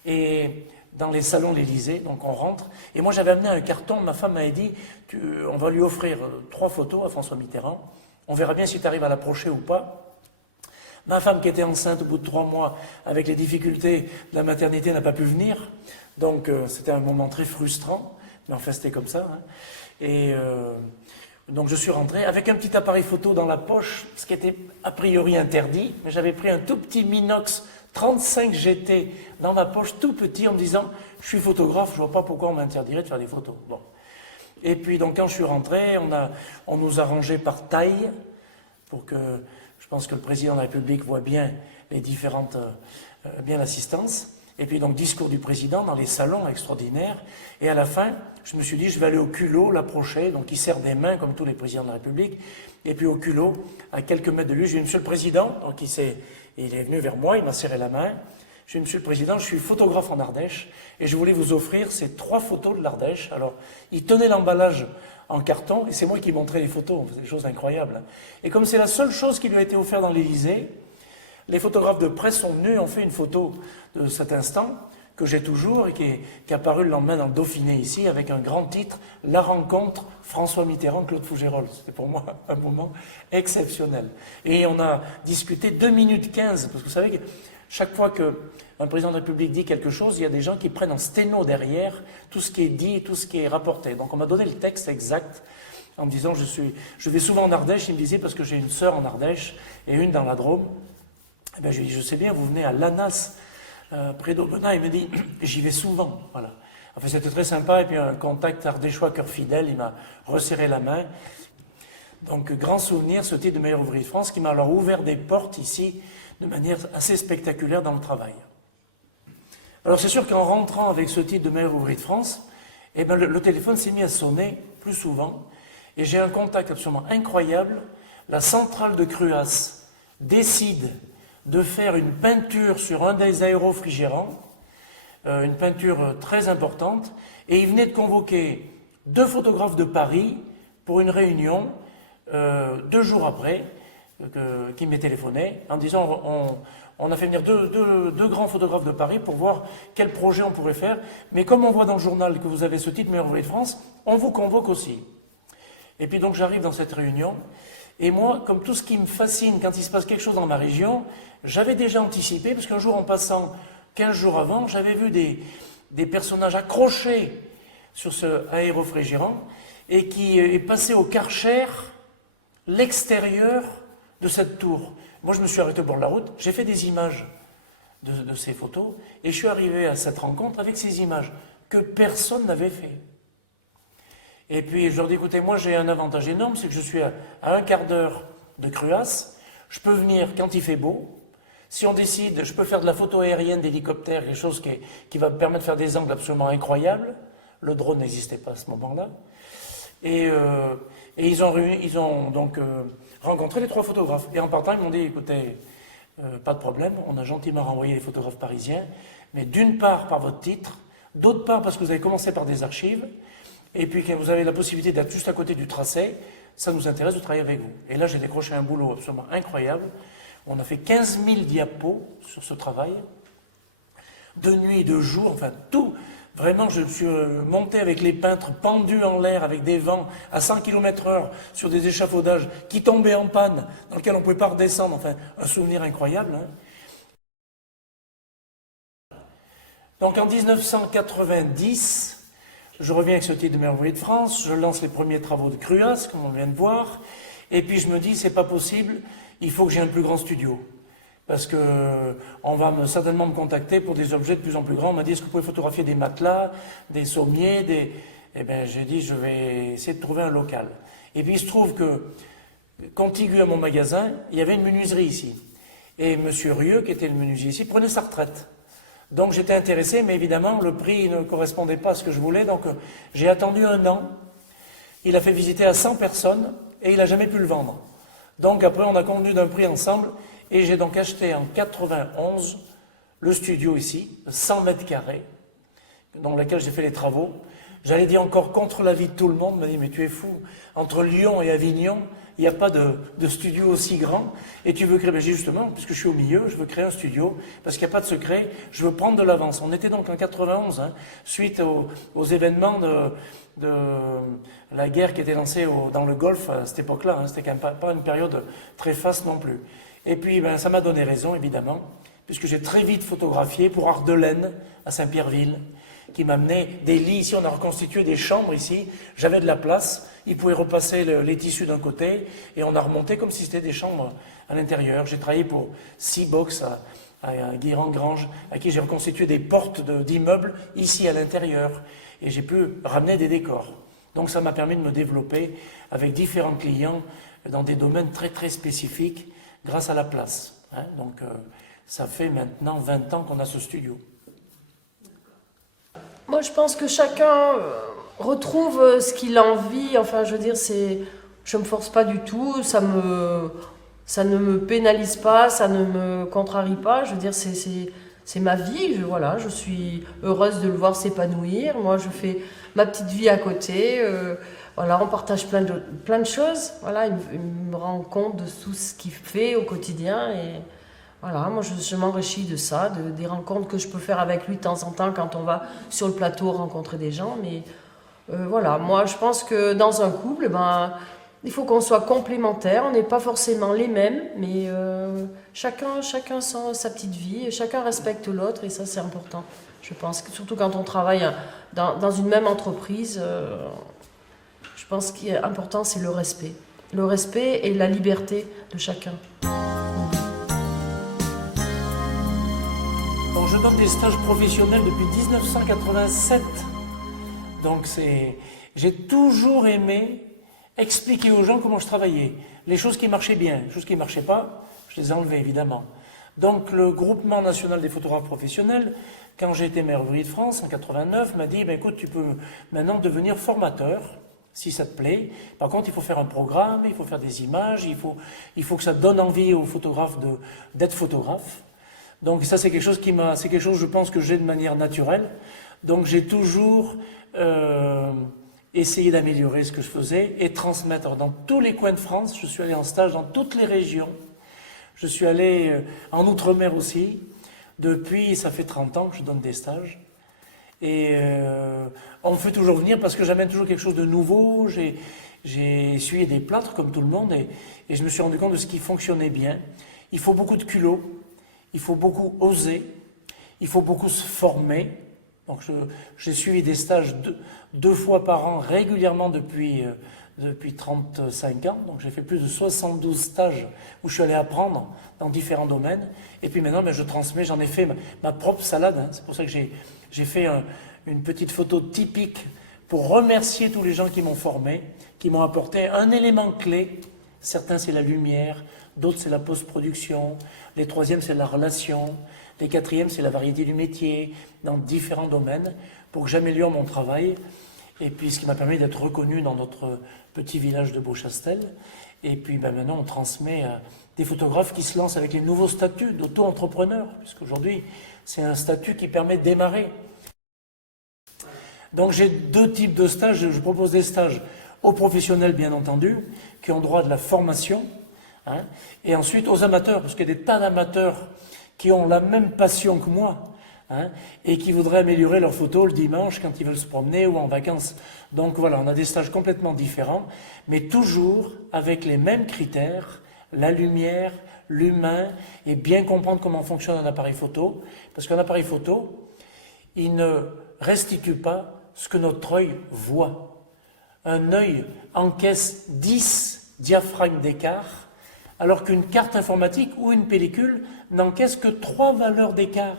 et dans les salons de l'Élysée, donc on rentre. Et moi j'avais amené un carton, ma femme m'avait dit, on va lui offrir 3 photos à François Mitterrand, on verra bien si tu arrives à l'approcher ou pas. Ma femme qui était enceinte au bout de 3 mois, avec les difficultés de la maternité, n'a pas pu venir, donc c'était un moment très frustrant, mais enfin c'était comme ça. Hein. Et donc je suis rentré avec un petit appareil photo dans la poche, ce qui était a priori interdit, mais j'avais pris un tout petit Minox 35 GT dans ma poche, tout petit, en me disant « je suis photographe, je ne vois pas pourquoi on m'interdirait de faire des photos ». Bon. Et puis donc quand je suis rentré, on nous a rangé par taille, pour que, je pense que le président de la République voit bien les différentes, bien l'assistance. Et puis donc discours du président dans les salons extraordinaires. Et à la fin, je me suis dit, je vais aller au culot l'approcher. Donc il serre des mains comme tous les présidents de la République. Et puis au culot, à quelques mètres de lui, je lui ai dit, Monsieur le Président, donc il est venu vers moi, il m'a serré la main. Je lui ai dit, Monsieur le Président, je suis photographe en Ardèche et je voulais vous offrir ces 3 photos de l'Ardèche. Alors, il tenait l'emballage en carton et c'est moi qui montrais les photos. On faisait des choses incroyables. Et comme c'est la seule chose qui lui a été offerte dans l'Élysée, les photographes de presse sont venus et ont fait une photo de cet instant que j'ai toujours et qui est apparu le lendemain dans le Dauphiné ici avec un grand titre, La rencontre François Mitterrand-Claude Fougerolles. C'était pour moi un moment exceptionnel. Et on a discuté 2 minutes 15, parce que vous savez que chaque fois qu'un président de la République dit quelque chose, il y a des gens qui prennent en sténo derrière tout ce qui est dit, tout ce qui est rapporté. Donc on m'a donné le texte exact en me disant, je vais souvent en Ardèche, il me disait, parce que j'ai une sœur en Ardèche et une dans la Drôme. Eh bien, je lui ai dit, je sais bien, vous venez à Lanas, près d'Aubenas. Il me dit, j'y vais souvent. Voilà. Enfin, c'était très sympa. Et puis, un contact ardéchois, cœur fidèle, il m'a resserré la main. Donc, grand souvenir, ce titre de meilleur ouvrier de France, qui m'a alors ouvert des portes ici, de manière assez spectaculaire dans le travail. Alors, c'est sûr qu'en rentrant avec ce titre de meilleur ouvrier de France, eh bien, le téléphone s'est mis à sonner plus souvent. Et j'ai un contact absolument incroyable. La centrale de Cruas décide de faire une peinture sur un des aérofrigérants, une peinture très importante, et il venait de convoquer 2 photographes de Paris pour une réunion 2 jours après, qui m'est téléphoné en disant on a fait venir deux grands photographes de Paris pour voir quel projet on pourrait faire, mais comme on voit dans le journal que vous avez ce titre meilleur ouvrier de France, on vous convoque aussi. Et puis donc j'arrive dans cette réunion, et moi, comme tout ce qui me fascine quand il se passe quelque chose dans ma région, j'avais déjà anticipé, parce qu'un jour en passant 15 jours avant, j'avais vu des personnages accrochés sur ce aérofrigérant et qui est passé au Karcher l'extérieur de cette tour. Moi, je me suis arrêté au bord de la route, j'ai fait des images de ces photos et je suis arrivé à cette rencontre avec ces images que personne n'avait fait. Et puis je leur dis, écoutez, moi j'ai un avantage énorme, c'est que je suis à 1 quart d'heure de Cruas, je peux venir quand il fait beau, si on décide, je peux faire de la photo aérienne d'hélicoptère, quelque chose qui va me permettre de faire des angles absolument incroyables, le drone n'existait pas à ce moment-là, et ils ont donc rencontré les 3 photographes, et en partant ils m'ont dit, écoutez, pas de problème, on a gentiment renvoyé les photographes parisiens, mais d'une part par votre titre, d'autre part parce que vous avez commencé par des archives, et puis que vous avez la possibilité d'être juste à côté du tracé, ça nous intéresse de travailler avec vous. Et là, j'ai décroché un boulot absolument incroyable. On a fait 15 000 diapos sur ce travail, de nuit et de jour, enfin tout. Vraiment, je suis monté avec les peintres pendus en l'air, avec des vents à 100 km/h sur des échafaudages qui tombaient en panne, dans lesquels on ne pouvait pas redescendre. Enfin, un souvenir incroyable. Hein. Donc en 1990, je reviens avec ce titre de meilleur ouvrier de France, je lance les premiers travaux de Cruas, comme on vient de voir, et puis je me dis, c'est pas possible, il faut que j'ai un plus grand studio. Parce que on va certainement me contacter pour des objets de plus en plus grands. On m'a dit, est-ce que vous pouvez photographier des matelas, des sommiers, Eh bien, j'ai dit, je vais essayer de trouver un local. Et puis il se trouve que, contigu à mon magasin, il y avait une menuiserie ici. Et M. Rieux, qui était le menuisier ici, prenait sa retraite. Donc j'étais intéressé, mais évidemment, le prix ne correspondait pas à ce que je voulais. Donc j'ai attendu 1 an. Il a fait visiter à 100 personnes et il n'a jamais pu le vendre. Donc après, on a convenu d'un prix ensemble et j'ai donc acheté en 91 le studio ici, 100 mètres carrés, dans lequel j'ai fait les travaux. J'allais dire encore contre l'avis de tout le monde, m'a dit mais tu es fou, entre Lyon et Avignon, il n'y a pas de studio aussi grand, et tu veux créer, ben j'ai justement, puisque je suis au milieu, je veux créer un studio, parce qu'il n'y a pas de secret, je veux prendre de l'avance. On était donc en 91, hein, suite aux événements de la guerre qui était lancée dans le Golfe à cette époque-là, hein, c'était quand même pas une période très faste non plus. Et puis ben, ça m'a donné raison, évidemment, puisque j'ai très vite photographié pour Ardelaine, à Saint-Pierreville, qui m'amenait des lits. Ici, on a reconstitué des chambres ici. J'avais de la place. Ils pouvaient repasser les tissus d'un côté et on a remonté comme si c'était des chambres à l'intérieur. J'ai travaillé pour Seabox à Guérande-Grange, à qui j'ai reconstitué des portes d'immeubles ici à l'intérieur. Et j'ai pu ramener des décors. Donc ça m'a permis de me développer avec différents clients dans des domaines très très spécifiques grâce à la place. Hein. Donc ça fait maintenant 20 ans qu'on a ce studio. Moi, je pense que chacun retrouve ce qu'il a envie. Enfin, je veux dire, je me force pas du tout. Ça ne me pénalise pas, ça ne me contrarie pas. Je veux dire, c'est ma vie. Voilà, je suis heureuse de le voir s'épanouir. Moi, je fais ma petite vie à côté. Voilà, on partage plein de choses. Voilà, il me rend compte de tout ce qu'il fait au quotidien et voilà, moi je m'enrichis de ça, des rencontres que je peux faire avec lui de temps en temps quand on va sur le plateau rencontrer des gens. Mais voilà, moi je pense que dans un couple, ben, il faut qu'on soit complémentaires. On n'est pas forcément les mêmes, mais chacun sa petite vie, et chacun respecte l'autre et ça c'est important. Je pense que surtout quand on travaille dans une même entreprise, je pense qu'il est important c'est le respect. Le respect et la liberté de chacun. Donc je donne des stages professionnels depuis 1987. Donc j'ai toujours aimé expliquer aux gens comment je travaillais. Les choses qui marchaient bien, les choses qui ne marchaient pas, je les ai enlevées évidemment. Donc le groupement national des photographes professionnels, quand j'ai été maire de France en 89, m'a dit ben, écoute, tu peux maintenant devenir formateur, si ça te plaît. Par contre, il faut faire un programme, il faut faire des images, il faut que ça donne envie aux photographes d'être photographes. Donc ça c'est quelque chose je pense que j'ai de manière naturelle. Donc j'ai toujours essayé d'améliorer ce que je faisais et transmettre dans tous les coins de France. Je suis allé en stage dans toutes les régions. Je suis allé en Outre-mer aussi. Depuis, ça fait 30 ans que je donne des stages. Et on me fait toujours venir parce que j'amène toujours quelque chose de nouveau. J'ai essuyé des plâtres comme tout le monde et je me suis rendu compte de ce qui fonctionnait bien. Il faut beaucoup de culot. Il faut beaucoup oser, il faut beaucoup se former. Donc j'ai suivi des stages deux fois par an régulièrement depuis 35 ans. Donc j'ai fait plus de 72 stages où je suis allé apprendre dans différents domaines. Et puis maintenant, je transmets, j'en ai fait ma propre salade. Hein. C'est pour ça que j'ai fait une petite photo typique pour remercier tous les gens qui m'ont formé, qui m'ont apporté un élément clé. Certains, c'est la lumière. D'autres, c'est la post-production. Les troisièmes, c'est la relation. Les quatrièmes, c'est la variété du métier, dans différents domaines, pour que j'améliore mon travail. Et puis, ce qui m'a permis d'être reconnu dans notre petit village de Beauchastel. Et puis, maintenant, on transmet à des photographes qui se lancent avec les nouveaux statuts d'auto-entrepreneur, puisqu'aujourd'hui, c'est un statut qui permet de démarrer. Donc, j'ai deux types de stages. Je propose des stages aux professionnels, bien entendu, qui ont droit de la formation, hein, et ensuite aux amateurs, parce qu'il y a des tas d'amateurs qui ont la même passion que moi, hein, et qui voudraient améliorer leurs photos le dimanche quand ils veulent se promener ou en vacances. Donc voilà, on a des stages complètement différents, mais toujours avec les mêmes critères, la lumière, l'humain, et bien comprendre comment fonctionne un appareil photo, parce qu'un appareil photo, il ne restitue pas ce que notre œil voit. Un œil encaisse 10 diaphragmes d'écart, alors qu'une carte informatique ou une pellicule n'encaisse que 3 valeurs d'écart.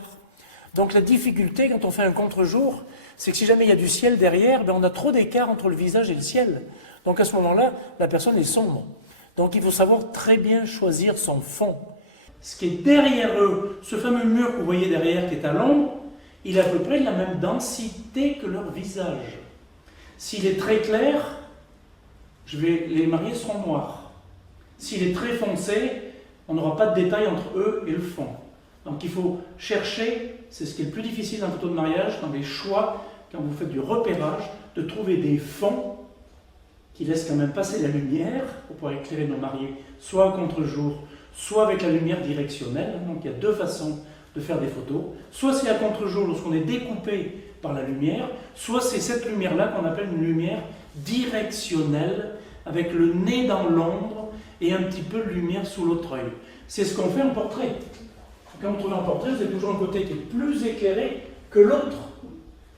Donc la difficulté quand on fait un contre-jour, c'est que si jamais il y a du ciel derrière, on a trop d'écart entre le visage et le ciel. Donc à ce moment-là, la personne est sombre. Donc il faut savoir très bien choisir son fond. Ce qui est derrière eux, ce fameux mur que vous voyez derrière qui est à l'ombre, il est à peu près de la même densité que leur visage. S'il est très clair, les mariés seront noirs. S'il est très foncé, on n'aura pas de détail entre eux et le fond. Donc il faut chercher, c'est ce qui est le plus difficile dans la photo de mariage, dans les choix, quand vous faites du repérage, de trouver des fonds qui laissent quand même passer la lumière pour pouvoir éclairer nos mariés, soit à contre-jour, soit avec la lumière directionnelle. Donc il y a deux façons de faire des photos. Soit c'est à contre-jour lorsqu'on est découpé par la lumière, soit c'est cette lumière-là qu'on appelle une lumière directionnelle, avec le nez dans l'ombre et un petit peu de lumière sous l'autre œil. C'est ce qu'on fait en portrait. Quand vous trouvez un portrait, vous avez toujours un côté qui est plus éclairé que l'autre.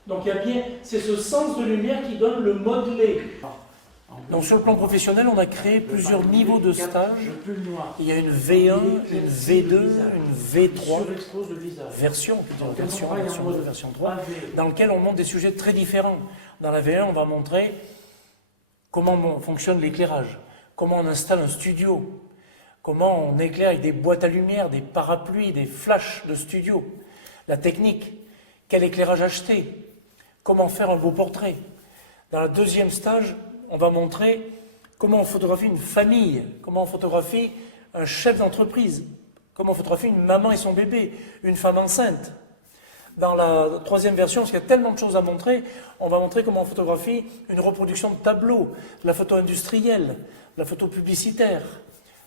Donc il y a bien, c'est ce sens de lumière qui donne le modelé. Donc sur le plan professionnel, on a créé plusieurs niveaux de stage. Il y a une V1, une V2, une V3 version, version 2, version 3, dans lequel on montre des sujets très différents. Dans la V1, on va montrer comment fonctionne l'éclairage, comment on installe un studio, comment on éclaire avec des boîtes à lumière, des parapluies, des flashs de studio, la technique, quel éclairage acheter, comment faire un beau portrait. Dans le deuxième stage, on va montrer comment on photographie une famille, comment on photographie un chef d'entreprise, comment on photographie une maman et son bébé, une femme enceinte. Dans la troisième version, parce qu'il y a tellement de choses à montrer, on va montrer comment on photographie une reproduction de tableau, la photo industrielle, la photo publicitaire,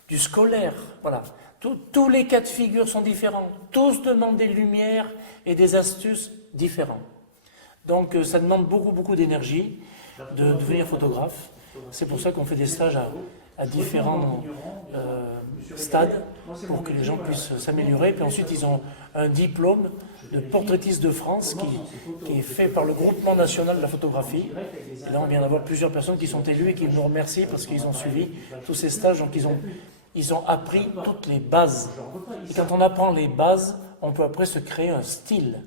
du scolaire, voilà. Tous les cas de figure sont différents, tous demandent des lumières et des astuces différents. Donc ça demande beaucoup d'énergie de devenir photographe. C'est pour ça qu'on fait des stages à différents stades pour que les gens puissent s'améliorer. Puis ensuite, ils ont un diplôme de portraitiste de France qui est fait par le Groupement national de la photographie. Et là, on vient d'avoir plusieurs personnes qui sont élues et qui nous remercient parce qu'ils ont suivi tous ces stages. Donc, ils ont appris toutes les bases. Et quand on apprend les bases, on peut après se créer un style.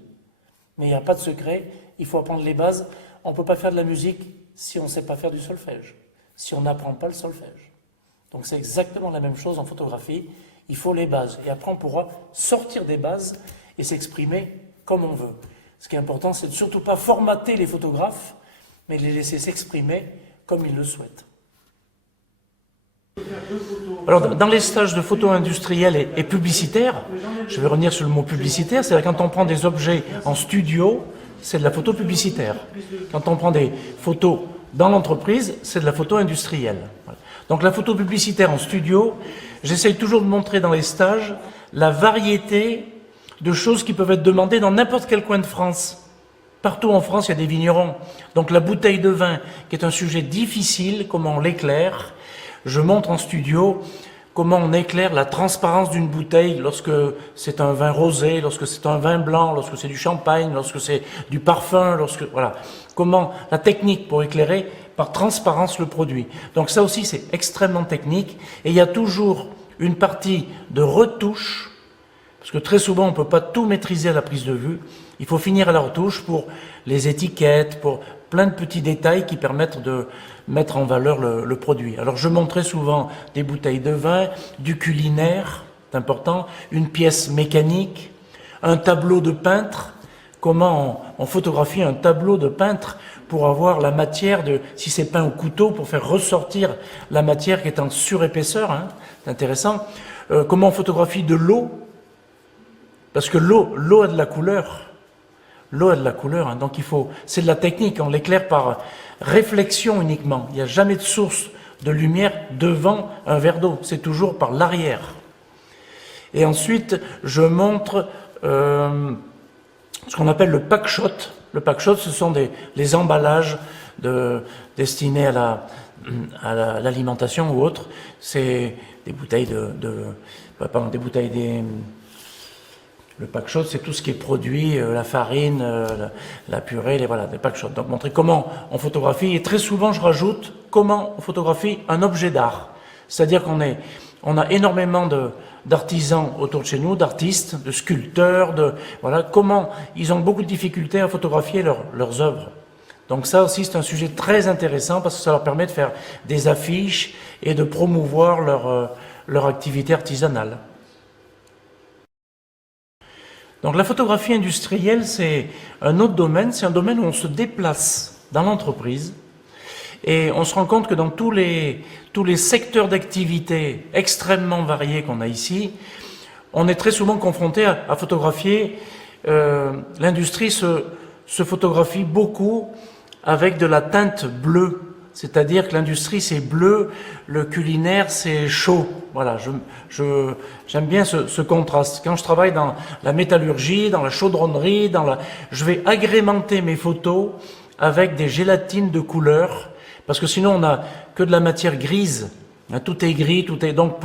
Mais il n'y a pas de secret, il faut apprendre les bases. On ne peut pas faire de la musique si on ne sait pas faire du solfège, si on n'apprend pas le solfège. Donc c'est exactement la même chose en photographie, il faut les bases. Et après on pourra sortir des bases et s'exprimer comme on veut. Ce qui est important, c'est de surtout pas formater les photographes, mais les laisser s'exprimer comme ils le souhaitent. Alors, dans les stages de photo industrielle et publicitaire, je vais revenir sur le mot publicitaire, c'est-à-dire quand on prend des objets en studio, c'est de la photo publicitaire. Quand on prend des photos dans l'entreprise, c'est de la photo industrielle. Donc la photo publicitaire en studio, j'essaye toujours de montrer dans les stages la variété de choses qui peuvent être demandées dans n'importe quel coin de France. Partout en France, il y a des vignerons. Donc la bouteille de vin, qui est un sujet difficile, comment on l'éclaire. Je montre en studio comment on éclaire la transparence d'une bouteille lorsque c'est un vin rosé, lorsque c'est un vin blanc, lorsque c'est du champagne, lorsque c'est du parfum, voilà. Comment la technique pour éclairer par transparence le produit. Donc ça aussi c'est extrêmement technique et il y a toujours une partie de retouche parce que très souvent on ne peut pas tout maîtriser à la prise de vue. Il faut finir à la retouche pour les étiquettes, pour plein de petits détails qui permettent de mettre en valeur le produit. Alors je montrais souvent des bouteilles de vin, du culinaire, c'est important, une pièce mécanique, un tableau de peintre, comment on photographie un tableau de peintre pour avoir la matière, si c'est peint au couteau, pour faire ressortir la matière qui est en surépaisseur, hein, c'est intéressant. Comment on photographie de l'eau, parce que l'eau a de la couleur. L'eau a de la couleur, hein, donc c'est de la technique, on l'éclaire par réflexion uniquement. Il n'y a jamais de source de lumière devant un verre d'eau, c'est toujours par l'arrière. Et ensuite, je montre ce qu'on appelle le pack shot. Le pack shot, ce sont les emballages destinés à l'alimentation ou autre. C'est des bouteilles le pack shot, c'est tout ce qui est produit, la farine, la purée, des pack shots. Donc montrer comment on photographie, et très souvent je rajoute comment on photographie un objet d'art. C'est-à-dire on a énormément d'artisans autour de chez nous, d'artistes, de sculpteurs, comment ils ont beaucoup de difficultés à photographier leurs œuvres. Donc ça aussi c'est un sujet très intéressant parce que ça leur permet de faire des affiches et de promouvoir leur activité artisanale. Donc la photographie industrielle, c'est un autre domaine, c'est un domaine où on se déplace dans l'entreprise et on se rend compte que dans tous les secteurs d'activité extrêmement variés qu'on a ici, on est très souvent confronté à photographier. L'industrie se photographie beaucoup avec de la teinte bleue. C'est-à-dire que l'industrie c'est bleu, le culinaire c'est chaud. Voilà, j'aime bien ce contraste. Quand je travaille dans la métallurgie, dans la chaudronnerie, je vais agrémenter mes photos avec des gélatines de couleur, parce que sinon on n'a que de la matière grise. Tout est gris, tout est donc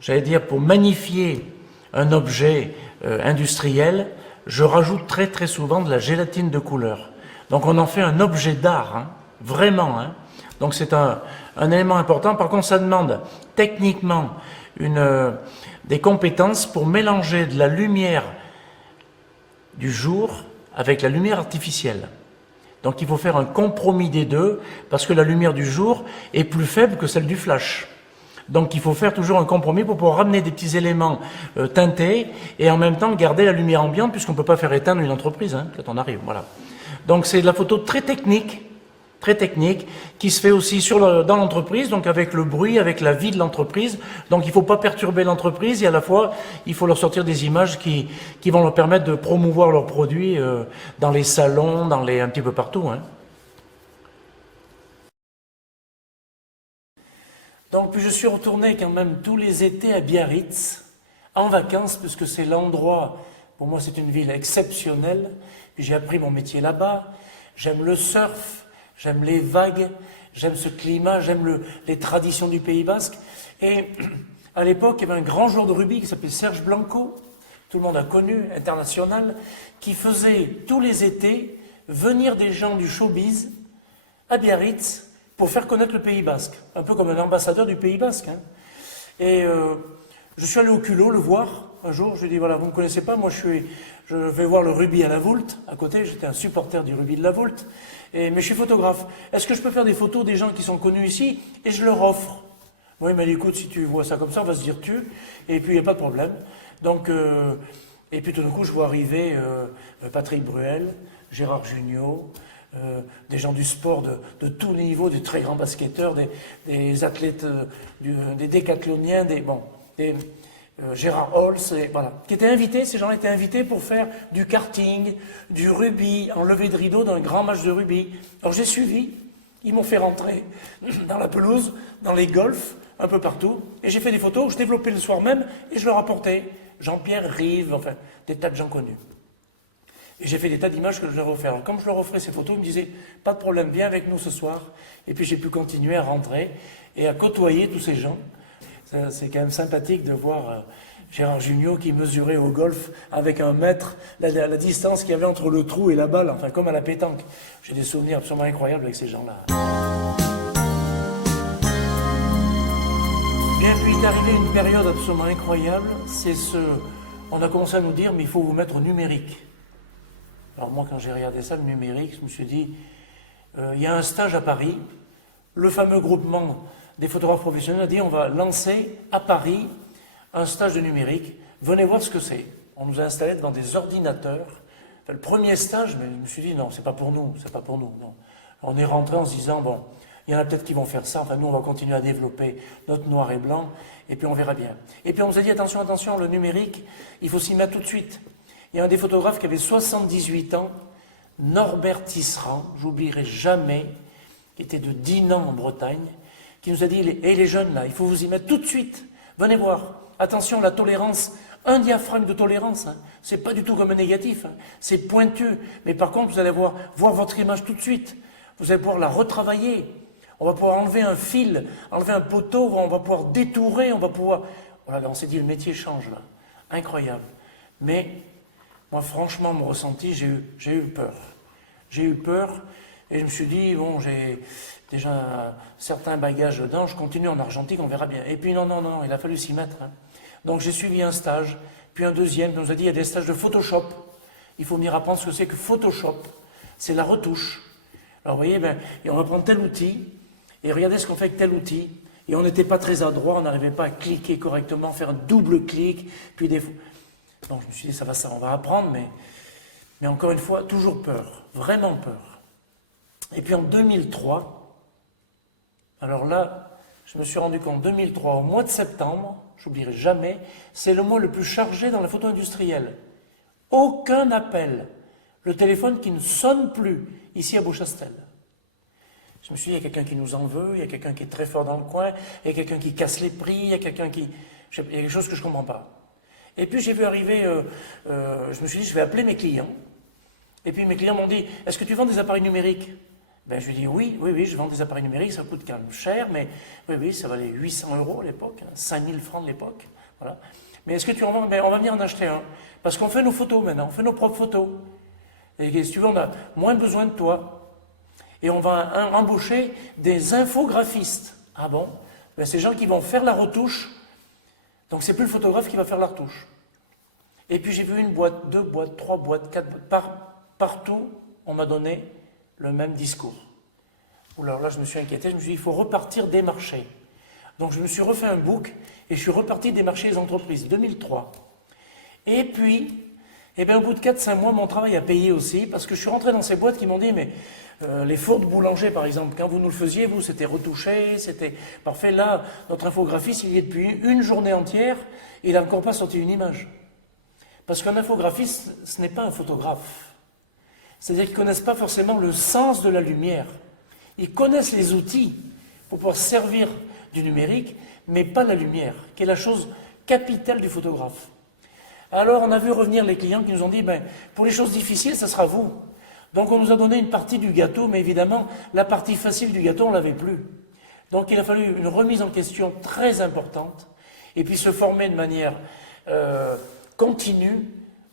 j'allais dire pour magnifier un objet industriel, je rajoute très très souvent de la gélatine de couleur. Donc on en fait un objet d'art, hein, vraiment. Hein. Donc c'est un élément important. Par contre, ça demande techniquement des compétences pour mélanger de la lumière du jour avec la lumière artificielle. Donc il faut faire un compromis des deux, parce que la lumière du jour est plus faible que celle du flash. Donc il faut faire toujours un compromis pour pouvoir ramener des petits éléments teintés et en même temps garder la lumière ambiante, puisqu'on ne peut pas faire éteindre une entreprise hein, quand on arrive. Voilà. Donc c'est de la photo très technique, qui se fait aussi dans l'entreprise, donc avec le bruit, avec la vie de l'entreprise. Donc il ne faut pas perturber l'entreprise et à la fois il faut leur sortir des images qui vont leur permettre de promouvoir leurs produits dans les salons, un petit peu partout. Hein. Donc puis je suis retourné quand même tous les étés à Biarritz, en vacances, puisque c'est l'endroit, pour moi c'est une ville exceptionnelle. Puis j'ai appris mon métier là-bas, j'aime le surf, j'aime les vagues, j'aime ce climat, j'aime les traditions du Pays Basque. Et à l'époque, il y avait un grand joueur de rugby qui s'appelait Serge Blanco, tout le monde a connu, international, qui faisait tous les étés venir des gens du showbiz à Biarritz pour faire connaître le Pays Basque, un peu comme un ambassadeur du Pays Basque. Hein. Et je suis allé au culot le voir un jour, je lui ai dit voilà, vous ne me connaissez pas, moi je vais voir le rugby à la Voulte, à côté, j'étais un supporter du rugby de la Voulte, mais je suis photographe. Est-ce que je peux faire des photos des gens qui sont connus ici et je leur offre? Oui, mais écoute, si tu vois ça comme ça, on va se dire tu, et puis il n'y a pas de problème. Donc, et puis tout d'un coup, je vois arriver Patrick Bruel, Gérard Jugnot, des gens du sport de tous les niveaux, des très grands basketteurs, des athlètes, des décathloniens, Gérard Holz, voilà, qui étaient invités, ces gens-là étaient invités pour faire du karting, du rugby, en levée de rideau d'un grand match de rugby. Alors j'ai suivi, ils m'ont fait rentrer dans la pelouse, dans les golfs, un peu partout, et j'ai fait des photos que je développais le soir même, et je leur apportais Jean-Pierre Rive, enfin, des tas de gens connus. Et j'ai fait des tas d'images que je leur offrais. Alors comme je leur offrais ces photos, ils me disaient, pas de problème, viens avec nous ce soir. Et puis j'ai pu continuer à rentrer et à côtoyer tous ces gens. C'est quand même sympathique de voir Gérard Jugnot qui mesurait au golf avec 1 mètre la distance qu'il y avait entre le trou et la balle, enfin comme à la pétanque. J'ai des souvenirs absolument incroyables avec ces gens-là. Bien, puis est arrivée une période absolument incroyable, on a commencé à nous dire, mais il faut vous mettre au numérique. Alors moi, quand j'ai regardé ça, le numérique, je me suis dit, il y a un stage à Paris, le fameux groupement des photographes professionnels a dit on va lancer à Paris un stage de numérique, venez voir ce que c'est. On nous a installés devant des ordinateurs. Enfin, le premier stage, mais je me suis dit non, c'est pas pour nous, non. On est rentré en se disant bon, il y en a peut-être qui vont faire ça, enfin nous on va continuer à développer notre noir et blanc, et puis on verra bien. Et puis on nous a dit attention, le numérique, il faut s'y mettre tout de suite. Il y a un des photographes qui avait 78 ans, Norbert Tisserand, j'oublierai jamais, qui était de Dinan en Bretagne, qui nous a dit, les jeunes là, il faut vous y mettre tout de suite, venez voir, attention la tolérance, un diaphragme de tolérance, hein. C'est pas du tout comme un négatif, hein. C'est pointu, mais par contre vous allez voir votre image tout de suite, vous allez pouvoir la retravailler, on va pouvoir enlever un fil, enlever un poteau, on va pouvoir détourer, on va pouvoir... Voilà, là, on s'est dit le métier change là, incroyable, mais moi franchement mon ressenti, j'ai eu peur, et je me suis dit, bon, j'ai déjà certains bagages dedans, je continue en argentique, on verra bien. Et puis non, il a fallu s'y mettre. Hein. Donc j'ai suivi un stage, puis un deuxième, qui nous a dit, il y a des stages de Photoshop. Il faut venir apprendre ce que c'est que Photoshop. C'est la retouche. Alors vous voyez, et on va prendre tel outil, et regardez ce qu'on fait avec tel outil. Et on n'était pas très adroit, on n'arrivait pas à cliquer correctement, faire un double clic, puis des... Donc je me suis dit, ça, on va apprendre, mais encore une fois, toujours peur, vraiment peur. Et puis en 2003, alors là, je me suis rendu compte, 2003, au mois de septembre, j'oublierai jamais, c'est le mois le plus chargé dans la photo industrielle. Aucun appel. le téléphone qui ne sonne plus ici à Beauchastel. Je me suis dit, il y a quelqu'un qui nous en veut, il y a quelqu'un qui est très fort dans le coin, il y a quelqu'un qui casse les prix, il y a quelqu'un qui... Il y a quelque chose que je ne comprends pas. Et puis j'ai vu arriver, je me suis dit, je vais appeler mes clients. Et puis mes clients m'ont dit, est-ce que tu vends des appareils numériques? Ben, je lui ai dit, oui, je vends des appareils numériques, ça coûte quand même cher, mais oui, ça valait 800 € à l'époque, 5000 francs de l'époque. Voilà. Mais est-ce que tu en vends? Ben, on va venir en acheter un. Parce qu'on fait nos photos maintenant, on fait nos propres photos. Et si tu veux, on a moins besoin de toi. Et on va embaucher des infographistes. Ah bon? Ben, ces gens qui vont faire la retouche. Donc c'est plus le photographe qui va faire la retouche. Et puis j'ai vu une boîte, 2 boîtes, 3 boîtes, 4 boîtes. Partout, on m'a donné le même discours. Alors là, je me suis inquiété, je me suis dit, il faut repartir des marchés. Donc je me suis refait un book et je suis reparti des marchés des entreprises, 2003. Et puis, au bout de 4-5 mois, mon travail a payé aussi, parce que je suis rentré dans ces boîtes qui m'ont dit, mais les fours de boulanger, par exemple, quand vous nous le faisiez, vous, c'était retouché, c'était parfait. Là, notre infographiste, il y est depuis une journée entière, il n'a encore pas sorti une image. Parce qu'un infographiste, ce n'est pas un photographe. C'est-à-dire qu'ils ne connaissent pas forcément le sens de la lumière. Ils connaissent les outils pour pouvoir servir du numérique, mais pas la lumière, qui est la chose capitale du photographe. Alors on a vu revenir les clients qui nous ont dit, pour les choses difficiles, ça sera vous. Donc on nous a donné une partie du gâteau, mais évidemment, la partie facile du gâteau, on ne l'avait plus. Donc il a fallu une remise en question très importante, et puis se former de manière continue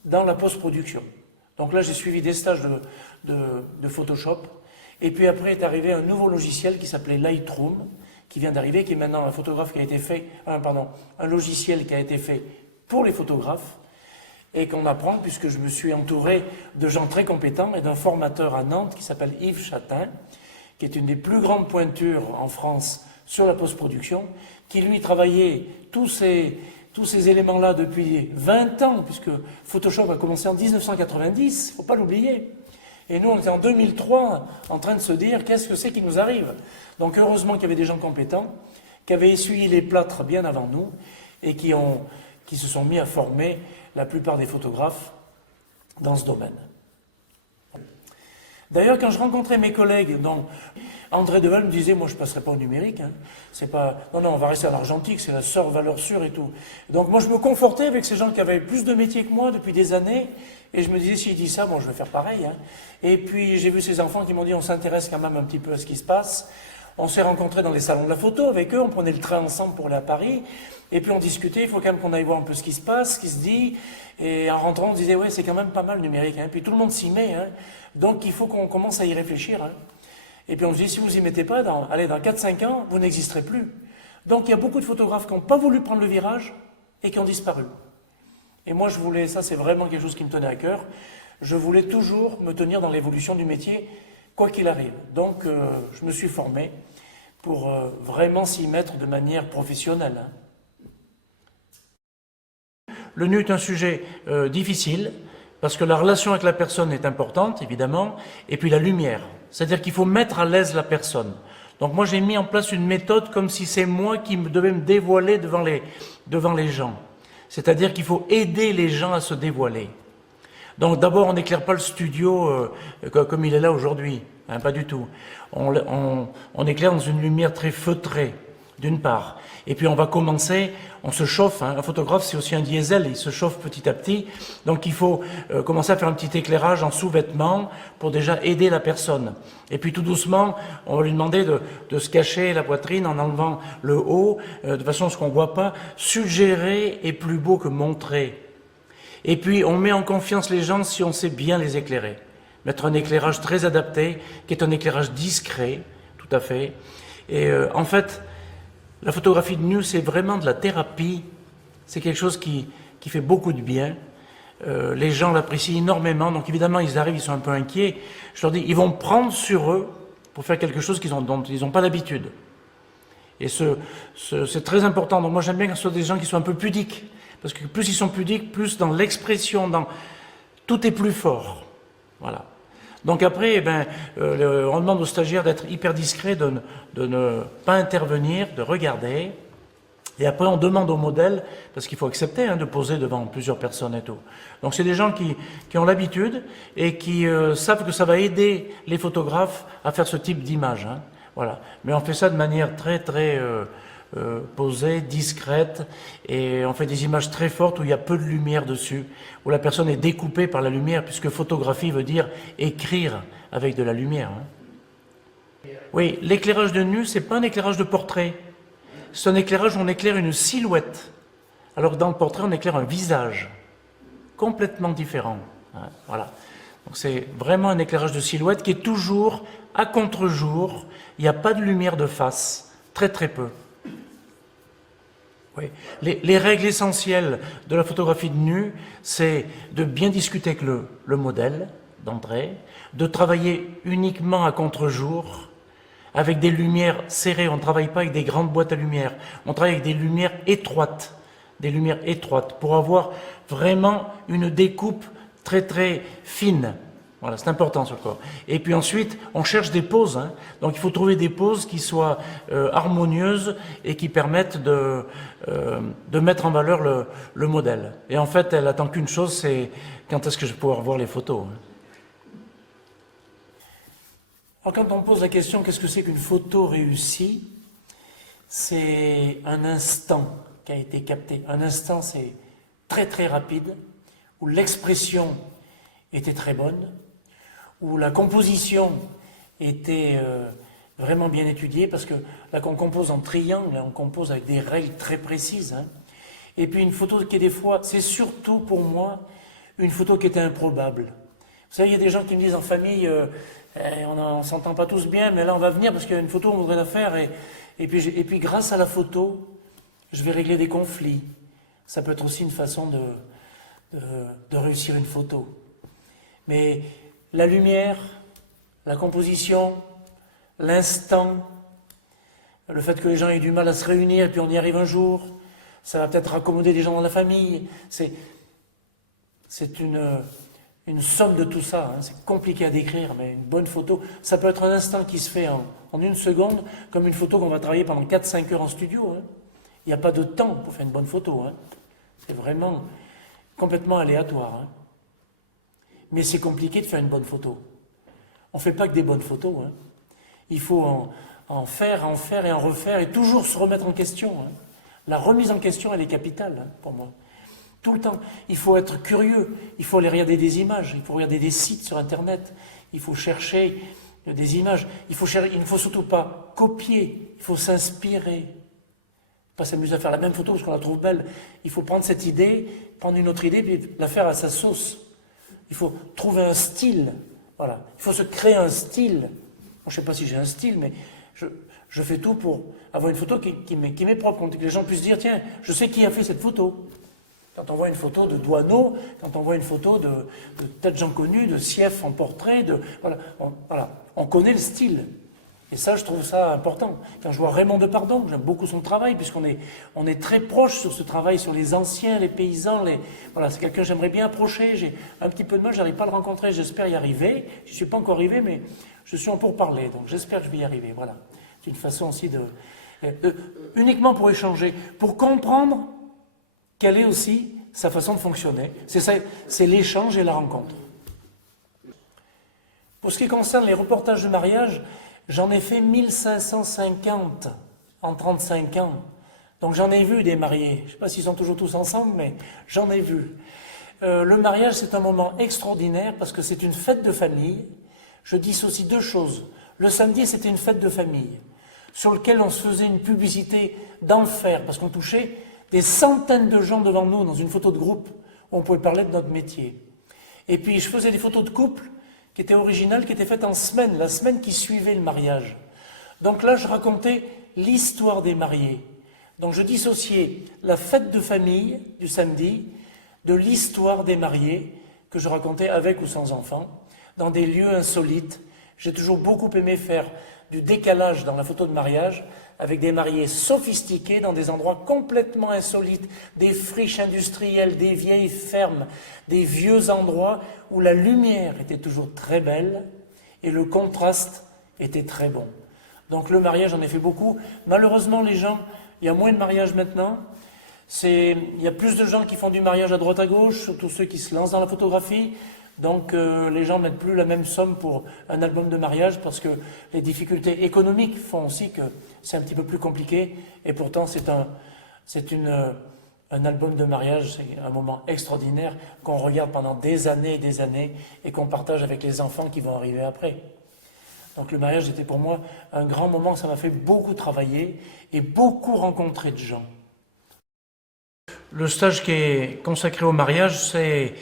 dans la post-production. Donc là, j'ai suivi des stages de Photoshop. Et puis après est arrivé un nouveau logiciel qui s'appelait Lightroom, qui vient d'arriver, qui est maintenant un logiciel qui a été fait pour les photographes et qu'on apprend puisque je me suis entouré de gens très compétents et d'un formateur à Nantes qui s'appelle Yves Chatin, qui est une des plus grandes pointures en France sur la post-production, qui lui travaillait tous ces éléments-là depuis 20 ans, puisque Photoshop a commencé en 1990, il ne faut pas l'oublier. Et nous, on était en 2003 en train de se dire, qu'est-ce que c'est qui nous arrive? Donc heureusement qu'il y avait des gens compétents, qui avaient essuyé les plâtres bien avant nous, et qui se sont mis à former la plupart des photographes dans ce domaine. D'ailleurs, quand je rencontrais mes collègues, dont André Deval me disait, moi je ne passerai pas au numérique, c'est pas, non, on va rester à l'argentique, c'est la seule valeur sûre et tout. Donc moi je me confortais avec ces gens qui avaient plus de métiers que moi depuis des années, et je me disais, s'il dit ça, bon je vais faire pareil. Et puis j'ai vu ces enfants qui m'ont dit, on s'intéresse quand même un petit peu à ce qui se passe. On s'est rencontrés dans les salons de la photo avec eux, on prenait le train ensemble pour aller à Paris, et puis on discutait, il faut quand même qu'on aille voir un peu ce qui se passe, ce qui se dit, et en rentrant on se disait, ouais c'est quand même pas mal le numérique, puis tout le monde s'y met, donc il faut qu'on commence à y réfléchir. Et puis on se dit, si vous y mettez pas, dans 4-5 ans, vous n'existerez plus. Donc il y a beaucoup de photographes qui n'ont pas voulu prendre le virage et qui ont disparu. Et moi je voulais, ça c'est vraiment quelque chose qui me tenait à cœur, je voulais toujours me tenir dans l'évolution du métier, quoi qu'il arrive. Donc je me suis formé pour vraiment s'y mettre de manière professionnelle. Le nu est un sujet difficile, parce que la relation avec la personne est importante, évidemment, et puis la lumière. C'est-à-dire qu'il faut mettre à l'aise la personne. Donc moi j'ai mis en place une méthode comme si c'est moi qui devais me dévoiler devant les gens. C'est-à-dire qu'il faut aider les gens à se dévoiler. Donc d'abord on n'éclaire pas le studio comme il est là aujourd'hui, pas du tout. On éclaire dans une lumière très feutrée, d'une part. Et puis on va commencer, on se chauffe, un photographe c'est aussi un diesel, il se chauffe petit à petit, donc il faut commencer à faire un petit éclairage en sous-vêtements pour déjà aider la personne. Et puis tout doucement, on va lui demander de se cacher la poitrine en enlevant le haut, de façon à ce qu'on ne voit pas. Suggérer est plus beau que montrer. Et puis on met en confiance les gens si on sait bien les éclairer. Mettre un éclairage très adapté, qui est un éclairage discret, tout à fait. Et en fait, la photographie de nu, c'est vraiment de la thérapie. C'est quelque chose qui fait beaucoup de bien. Les gens l'apprécient énormément. Donc évidemment, ils arrivent, ils sont un peu inquiets. Je leur dis, ils vont prendre sur eux pour faire quelque chose dont ils n'ont pas l'habitude. Et c'est très important. Donc moi, j'aime bien que ce soit des gens qui soient un peu pudiques. Parce que plus ils sont pudiques, plus dans l'expression, tout est plus fort. Voilà. Donc après, on demande aux stagiaires d'être hyper discrets, de ne pas intervenir, de regarder. Et après, on demande au modèle, parce qu'il faut accepter de poser devant plusieurs personnes et tout. Donc c'est des gens qui ont l'habitude et qui savent que ça va aider les photographes à faire ce type d'image. Voilà. Mais on fait ça de manière très très posée, discrète, et on fait des images très fortes où il y a peu de lumière dessus, où la personne est découpée par la lumière, puisque photographie veut dire écrire avec de la lumière. Oui, l'éclairage de nu, c'est pas un éclairage de portrait. C'est un éclairage où on éclaire une silhouette, alors que dans le portrait, on éclaire un visage, complètement différent. Voilà. Donc c'est vraiment un éclairage de silhouette qui est toujours à contre-jour. Il n'y a pas de lumière de face, très très peu. Oui. Les règles essentielles de la photographie de nu, c'est de bien discuter avec le modèle d'entrée, de travailler uniquement à contre-jour, avec des lumières serrées. On ne travaille pas avec des grandes boîtes à lumière, on travaille avec des lumières étroites, pour avoir vraiment une découpe très très fine. Voilà, c'est important sur le corps. Et puis ensuite, on cherche des poses. Donc il faut trouver des poses qui soient harmonieuses et qui permettent de mettre en valeur le modèle. Et en fait, elle attend qu'une chose, c'est quand est-ce que je vais pouvoir voir les photos. Alors quand on pose la question qu'est-ce que c'est qu'une photo réussie, c'est un instant qui a été capté. Un instant, c'est très très rapide, où l'expression était très bonne, où la composition était vraiment bien étudiée, parce que là qu'on compose en triangle, on compose avec des règles très précises. Et puis une photo qui est des fois, c'est surtout pour moi, une photo qui était improbable. Vous savez, il y a des gens qui me disent en famille, on ne s'entend pas tous bien, mais là on va venir parce qu'il y a une photo, on voudrait la faire, et puis grâce à la photo, je vais régler des conflits. Ça peut être aussi une façon de réussir une photo. Mais la lumière, la composition, l'instant, le fait que les gens aient du mal à se réunir et puis on y arrive un jour, ça va peut-être raccommoder des gens dans la famille. C'est une somme de tout ça. C'est compliqué à décrire, mais une bonne photo, ça peut être un instant qui se fait en une seconde, comme une photo qu'on va travailler pendant 4-5 heures en studio. Il n'y a pas de temps pour faire une bonne photo. C'est vraiment complètement aléatoire. Mais c'est compliqué de faire une bonne photo. On ne fait pas que des bonnes photos. Il faut en faire et en refaire et toujours se remettre en question. La remise en question, elle est capitale pour moi. Tout le temps. Il faut être curieux. Il faut aller regarder des images. Il faut regarder des sites sur Internet. Il faut chercher des images. Il ne faut surtout pas copier. Il faut s'inspirer. Pas s'amuser à faire la même photo parce qu'on la trouve belle. Il faut prendre cette idée, prendre une autre idée, puis la faire à sa sauce. Il faut trouver un style. Voilà. Il faut se créer un style. Moi, je ne sais pas si j'ai un style, mais je fais tout pour avoir une photo qui m'est propre. Que les gens puissent dire, tiens, je sais qui a fait cette photo. Quand on voit une photo de Doineau, quand on voit une photo de tels gens connus, de Sieff en portrait, on connaît le style. Et ça, je trouve ça important. Quand je vois Raymond Depardon, j'aime beaucoup son travail, puisqu'on est très proche sur ce travail, sur les anciens, les paysans. C'est quelqu'un que j'aimerais bien approcher. J'ai un petit peu de mal, je n'arrive pas à le rencontrer, j'espère y arriver. Je ne suis pas encore arrivé, mais je suis en pourparlers, donc j'espère que je vais y arriver. Voilà. C'est une façon aussi uniquement pour échanger, pour comprendre quelle est aussi sa façon de fonctionner. C'est ça, c'est l'échange et la rencontre. Pour ce qui concerne les reportages de mariage, j'en ai fait 1550 en 35 ans. Donc j'en ai vu des mariés. Je ne sais pas s'ils sont toujours tous ensemble, mais j'en ai vu. Le mariage, c'est un moment extraordinaire parce que c'est une fête de famille. Je dissocie deux choses. Le samedi, c'était une fête de famille sur lequel on se faisait une publicité d'enfer parce qu'on touchait des centaines de gens devant nous dans une photo de groupe où on pouvait parler de notre métier. Et puis je faisais des photos de couple qui étaient originales, qui étaient faites en semaine, la semaine qui suivait le mariage. Donc là, je racontais l'histoire des mariés. Donc je dissociais la fête de famille du samedi de l'histoire des mariés que je racontais avec ou sans enfants, dans des lieux insolites. J'ai toujours beaucoup aimé faire du décalage dans la photo de mariage avec des mariés sophistiqués dans des endroits complètement insolites, des friches industrielles, des vieilles fermes, des vieux endroits où la lumière était toujours très belle et le contraste était très bon. Donc le mariage, j'en ai fait beaucoup. Malheureusement, les gens il y a moins de mariages maintenant. Il y a plus de gens qui font du mariage à droite à gauche, surtout ceux qui se lancent dans la photographie. Donc les gens mettent plus la même somme pour un album de mariage parce que les difficultés économiques font aussi que c'est un petit peu plus compliqué. Et pourtant un album de mariage, c'est un moment extraordinaire qu'on regarde pendant des années et qu'on partage avec les enfants qui vont arriver après. Donc le mariage était pour moi un grand moment, ça m'a fait beaucoup travailler et beaucoup rencontrer de gens. Le stage qui est consacré au mariage, c'est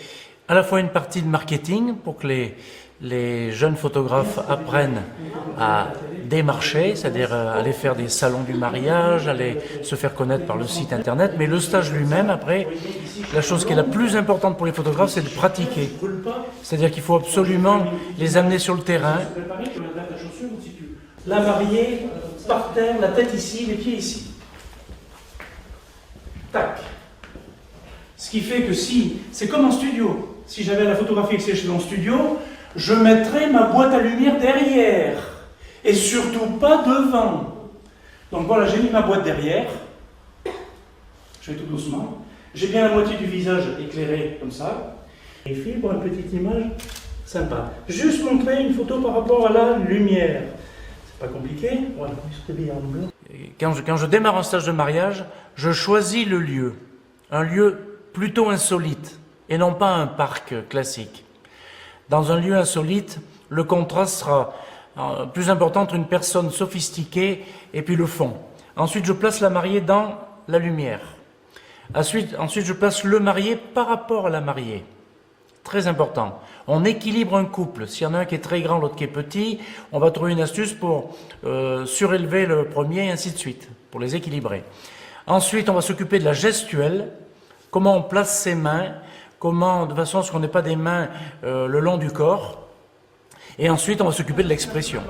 à la fois une partie de marketing pour que les jeunes photographes apprennent à démarcher, c'est-à-dire aller faire des salons du mariage, aller se faire connaître par le site internet. Mais le stage lui-même, après, la chose qui est la plus importante pour les photographes, c'est de pratiquer. C'est-à-dire qu'il faut absolument les amener sur le terrain. La mariée, par terre, la tête ici, les pieds ici. Tac. Ce qui fait que si, c'est comme en studio, si j'avais la photographie exceptionnelle en studio, je mettrais ma boîte à lumière derrière, et surtout pas devant. Donc voilà, j'ai mis ma boîte derrière, je vais tout doucement, j'ai bien la moitié du visage éclairé comme ça, et puis pour une petite image sympa. Juste montrer une photo par rapport à la lumière. C'est pas compliqué, voilà, sur tes billes en bleu. Quand je démarre un stage de mariage, je choisis le lieu, un lieu plutôt insolite, et non pas un parc classique. Dans un lieu insolite, le contraste sera plus important entre une personne sophistiquée et puis le fond. Ensuite, je place la mariée dans la lumière. Ensuite, je place le marié par rapport à la mariée. Très important. On équilibre un couple. S'il y en a un qui est très grand, l'autre qui est petit, on va trouver une astuce pour surélever le premier et ainsi de suite, pour les équilibrer. Ensuite, on va s'occuper de la gestuelle, comment on place ses mains, de façon à ce qu'on n'ait pas des mains le long du corps. Et ensuite, on va s'occuper de l'expression.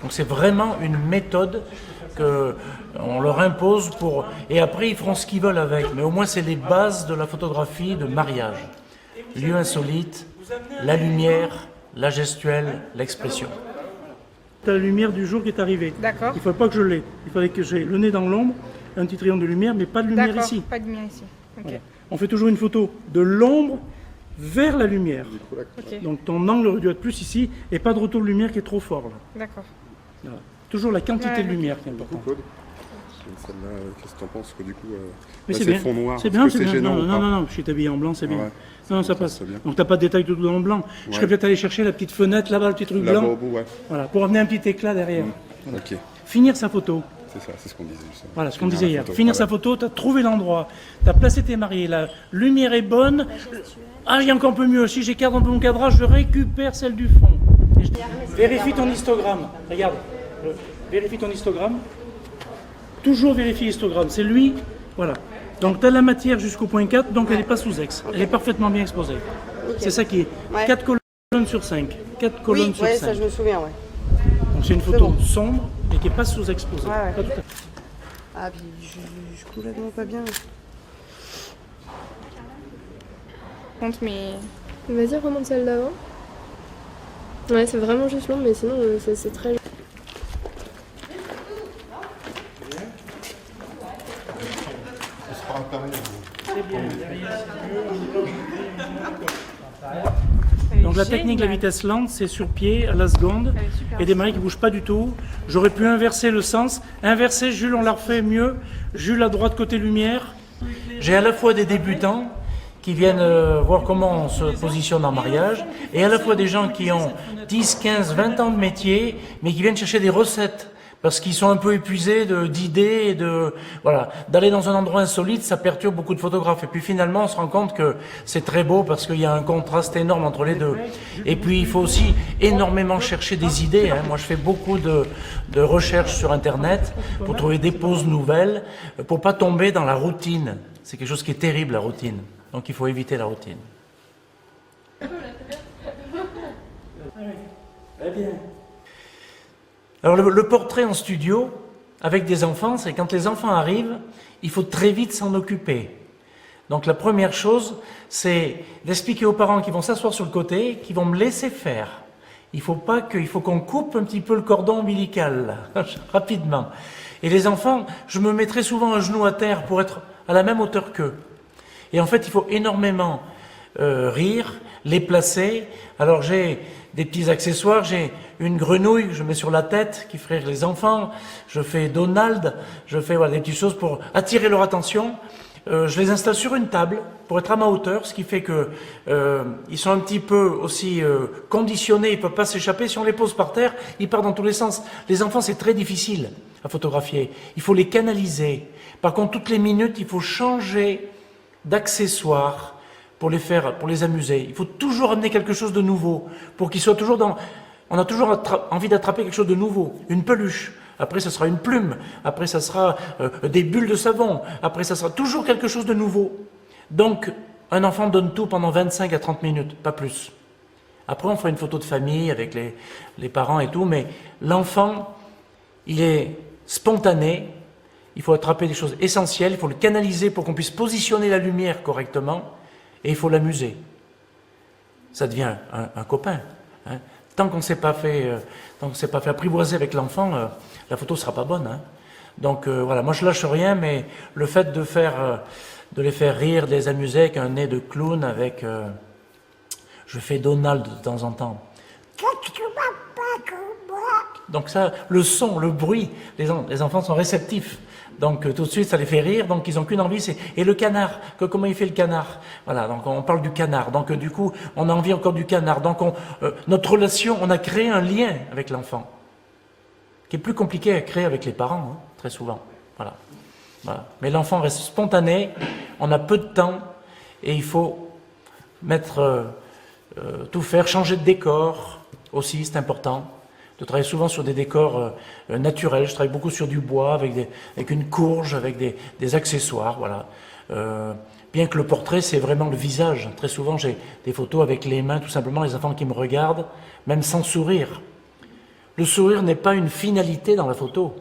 Donc c'est vraiment une méthode qu'on leur impose pour... Et après, ils feront ce qu'ils veulent avec. Mais au moins, c'est les bases de la photographie de mariage. Lieu insolite, la lumière, la gestuelle, l'expression. Tu as la lumière du jour qui est arrivée. D'accord. Il ne faut pas que je l'ai. Il fallait que j'ai le nez dans l'ombre, un petit rayon de lumière, mais pas de lumière D'accord, ici. pas de lumière ici. Ok. Voilà. On fait toujours une photo de l'ombre vers la lumière. Ok. Donc ton angle aurait dû être plus ici et pas de retour de lumière qui est trop fort. Là. D'accord. Voilà. Toujours la quantité Ouais, de lumière qui est importante. Claude, celle-là, qu'est-ce que tu en penses que du coup, Mais là, c'est le bien. fond noir, C'est est-ce bien, que c'est bien. gênant Non, ou non, pas non, je suis habillé en blanc, c'est bien. Ouais. Non, ça passe. c'est bien. Donc t'as pas de détail tout dans le blanc. Je serais peut-être allé chercher la petite fenêtre là-bas, le petit truc Là-bas blanc. au bout, ouais. Voilà, pour amener un petit éclat derrière. Voilà. Ok, Finir sa photo. c'est ça, c'est ce qu'on disait justement. Voilà ce qu'on Finir disait la hier. photo, Finir voilà. sa photo, tu as trouvé l'endroit, tu as placé tes mariés, la lumière est bonne. Ah, il y a encore un peu mieux. Si j'écarte un peu mon cadrage, je récupère celle du fond. Vérifie ton histogramme. Regarde, vérifie ton histogramme. Toujours vérifier l'histogramme. C'est lui, voilà. Donc tu as la matière jusqu'au point 4, donc elle n'est pas sous-ex. Elle est parfaitement bien exposée. C'est ça qui est. Ouais. 4 colonnes sur 5. 4 colonnes Oui, sur ouais, 5. ça je me souviens, ouais. Donc c'est une photo sombre et qui n'est pas sous-exposée. Ouais, ouais. Pas tout à fait. Ah, puis je suis complètement pas bien. Compte, mais Vas-y, remonte celle d'avant. Ouais, c'est vraiment juste long, mais sinon, c'est très... Donc la technique de la vitesse lente, c'est sur pied, à la seconde, et des mariés qui ne bougent pas du tout. J'aurais pu inverser le sens. Inverser, Jules, on l'a refait mieux. Jules à droite côté lumière. J'ai à la fois des débutants qui viennent voir comment on se positionne en mariage, et à la fois des gens qui ont 10, 15, 20 ans de métier, mais qui viennent chercher des recettes, parce qu'ils sont un peu épuisés d'idées et de... Voilà, d'aller dans un endroit insolite, ça perturbe beaucoup de photographes. Et puis finalement, on se rend compte que c'est très beau, parce qu'il y a un contraste énorme entre les deux. Et puis il faut aussi énormément chercher des idées. Hein. Moi, je fais beaucoup de recherches sur Internet pour trouver des poses nouvelles, pour pas tomber dans la routine. C'est quelque chose qui est terrible, la routine. Donc il faut éviter la routine. Très bien. Alors le portrait en studio, avec des enfants, c'est quand les enfants arrivent, il faut très vite s'en occuper. Donc la première chose, c'est d'expliquer aux parents qui vont s'asseoir sur le côté, qui vont me laisser faire. Il faut qu'on coupe un petit peu le cordon ombilical, là, rapidement. Et les enfants, je me mettrai souvent un genou à terre pour être à la même hauteur qu'eux. Et en fait, il faut énormément rire, les placer. Alors j'ai des petits accessoires, j'ai une grenouille que je mets sur la tête qui ferait rire les enfants. Je fais Donald, je fais des petites choses pour attirer leur attention. Je les installe sur une table pour être à ma hauteur, ce qui fait que ils sont un petit peu aussi conditionnés, ils ne peuvent pas s'échapper. Si on les pose par terre, ils partent dans tous les sens. Les enfants, c'est très difficile à photographier. Il faut les canaliser. Par contre, toutes les minutes, il faut changer d'accessoires pour les amuser. Il faut toujours amener quelque chose de nouveau pour qu'ils soient toujours dans... On a toujours envie d'attraper quelque chose de nouveau, une peluche. Après, ça sera une plume. Après, ça sera des bulles de savon. Après, ça sera toujours quelque chose de nouveau. Donc, un enfant donne tout pendant 25 à 30 minutes, pas plus. Après, on fera une photo de famille avec les parents et tout, mais l'enfant, il est spontané. Il faut attraper des choses essentielles, il faut le canaliser pour qu'on puisse positionner la lumière correctement, et il faut l'amuser. Ça devient un copain. Hein. Tant qu'on ne s'est pas fait apprivoiser avec l'enfant, la photo ne sera pas bonne. Hein. Donc voilà, moi je lâche rien, mais le fait de les faire rire, de les amuser avec un nez de clown, avec... je fais Donald de temps en temps. Donc ça, le son, le bruit, les enfants sont réceptifs. Donc tout de suite, ça les fait rire, donc ils n'ont qu'une envie, c'est... Et le canard, comment il fait le canard? Voilà, donc on parle du canard, donc du coup, on a envie encore du canard. Donc notre relation, on a créé un lien avec l'enfant, qui est plus compliqué à créer avec les parents, hein, très souvent. Voilà. Mais l'enfant reste spontané, on a peu de temps, et il faut tout faire, changer de décor aussi, c'est important. De travailler souvent sur des décors naturels. Je travaille beaucoup sur du bois, avec une courge, avec des accessoires. Voilà. Bien que le portrait, c'est vraiment le visage. Très souvent, j'ai des photos avec les mains, tout simplement, les enfants qui me regardent, même sans sourire. Le sourire n'est pas une finalité dans la photo.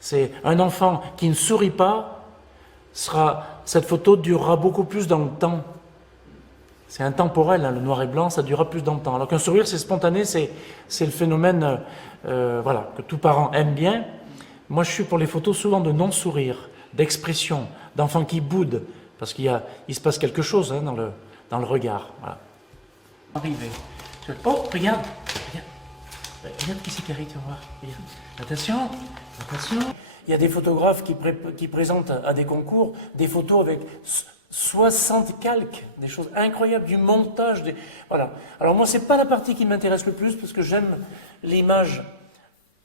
C'est un enfant qui ne sourit pas, cette photo durera beaucoup plus dans le temps. C'est intemporel, hein, le noir et blanc, ça durera plus dans le temps. Alors qu'un sourire, c'est spontané, c'est le phénomène que tout parent aime bien. Moi, je suis pour les photos souvent de non-sourire, d'expression, d'enfants qui boudent, parce qu'il se passe quelque chose hein, dans le regard. Voilà. Arrivé. Oh, regarde qui c'est qui arrive, tu vas voir. Regarde. Attention. Il y a des photographes qui présentent à des concours des photos avec 60 calques, des choses incroyables, du montage. Voilà. Alors moi, c'est pas la partie qui m'intéresse le plus, parce que j'aime l'image,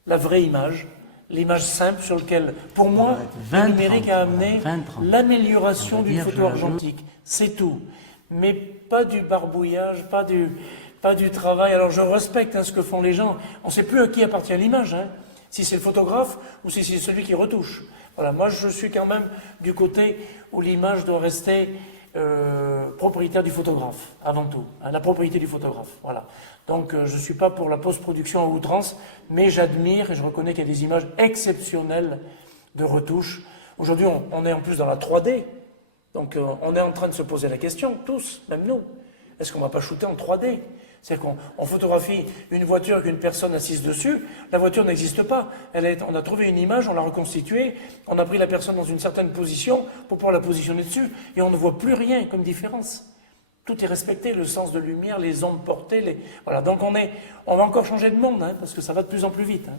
la vraie image, l'image simple sur laquelle, pour moi, le numérique a amené l'amélioration d'une photo argentique. C'est tout. Mais pas du barbouillage, pas du travail. Alors je respecte ce que font les gens. On ne sait plus à qui appartient l'image, hein. Si c'est le photographe ou si c'est celui qui retouche. Voilà, moi je suis quand même du côté où l'image doit rester propriétaire du photographe, avant tout, hein, la propriété du photographe. Voilà. Donc je ne suis pas pour la post-production à outrance, mais j'admire et je reconnais qu'il y a des images exceptionnelles de retouche. Aujourd'hui, on est en plus dans la 3D, donc on est en train de se poser la question, tous, même nous, est-ce qu'on ne va pas shooter en 3D ? C'est-à-dire qu'on photographie une voiture avec une personne assise dessus, la voiture n'existe pas. On a trouvé une image, on l'a reconstituée, on a pris la personne dans une certaine position pour pouvoir la positionner dessus, et on ne voit plus rien comme différence. Tout est respecté, le sens de lumière, les ondes portées, voilà. Donc on va encore changer de monde, hein, parce que ça va de plus en plus vite. Hein.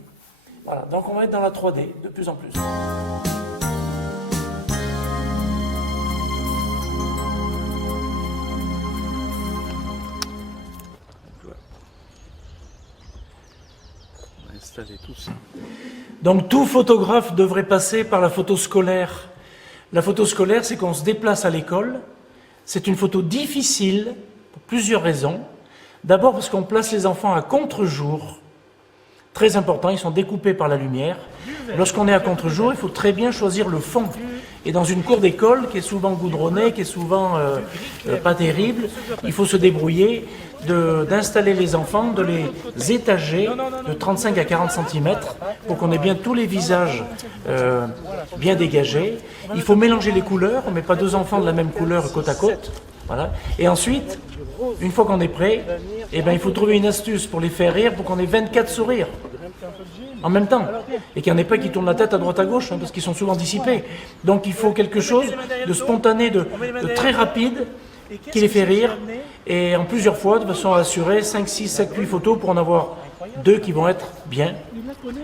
Voilà. Donc on va être dans la 3D de plus en plus. Tout ça. Donc tout photographe devrait passer par la photo scolaire. La photo scolaire, c'est qu'on se déplace à l'école. C'est une photo difficile pour plusieurs raisons. D'abord parce qu'on place les enfants à contre-jour. Très important, ils sont découpés par la lumière. Lorsqu'on est à contre-jour, il faut très bien choisir le fond. Et dans une cour d'école qui est souvent goudronnée, qui est souvent pas terrible, il faut se débrouiller d'installer les enfants, de les étager de 35 à 40 cm pour qu'on ait bien tous les visages bien dégagés. Il faut mélanger les couleurs, on ne met pas deux enfants de la même couleur côte à côte. Voilà. Et ensuite, une fois qu'on est prêt, eh ben, il faut trouver une astuce pour les faire rire, pour qu'on ait 24 sourires en même temps. Et qu'il n'y en ait pas qui tournent la tête à droite à gauche, hein, parce qu'ils sont souvent dissipés. Donc il faut quelque chose de spontané, de très rapide, qui les fait rire, et en plusieurs fois, de façon à assurer 5, 6, 7, 8 photos pour en avoir 2 qui vont être bien.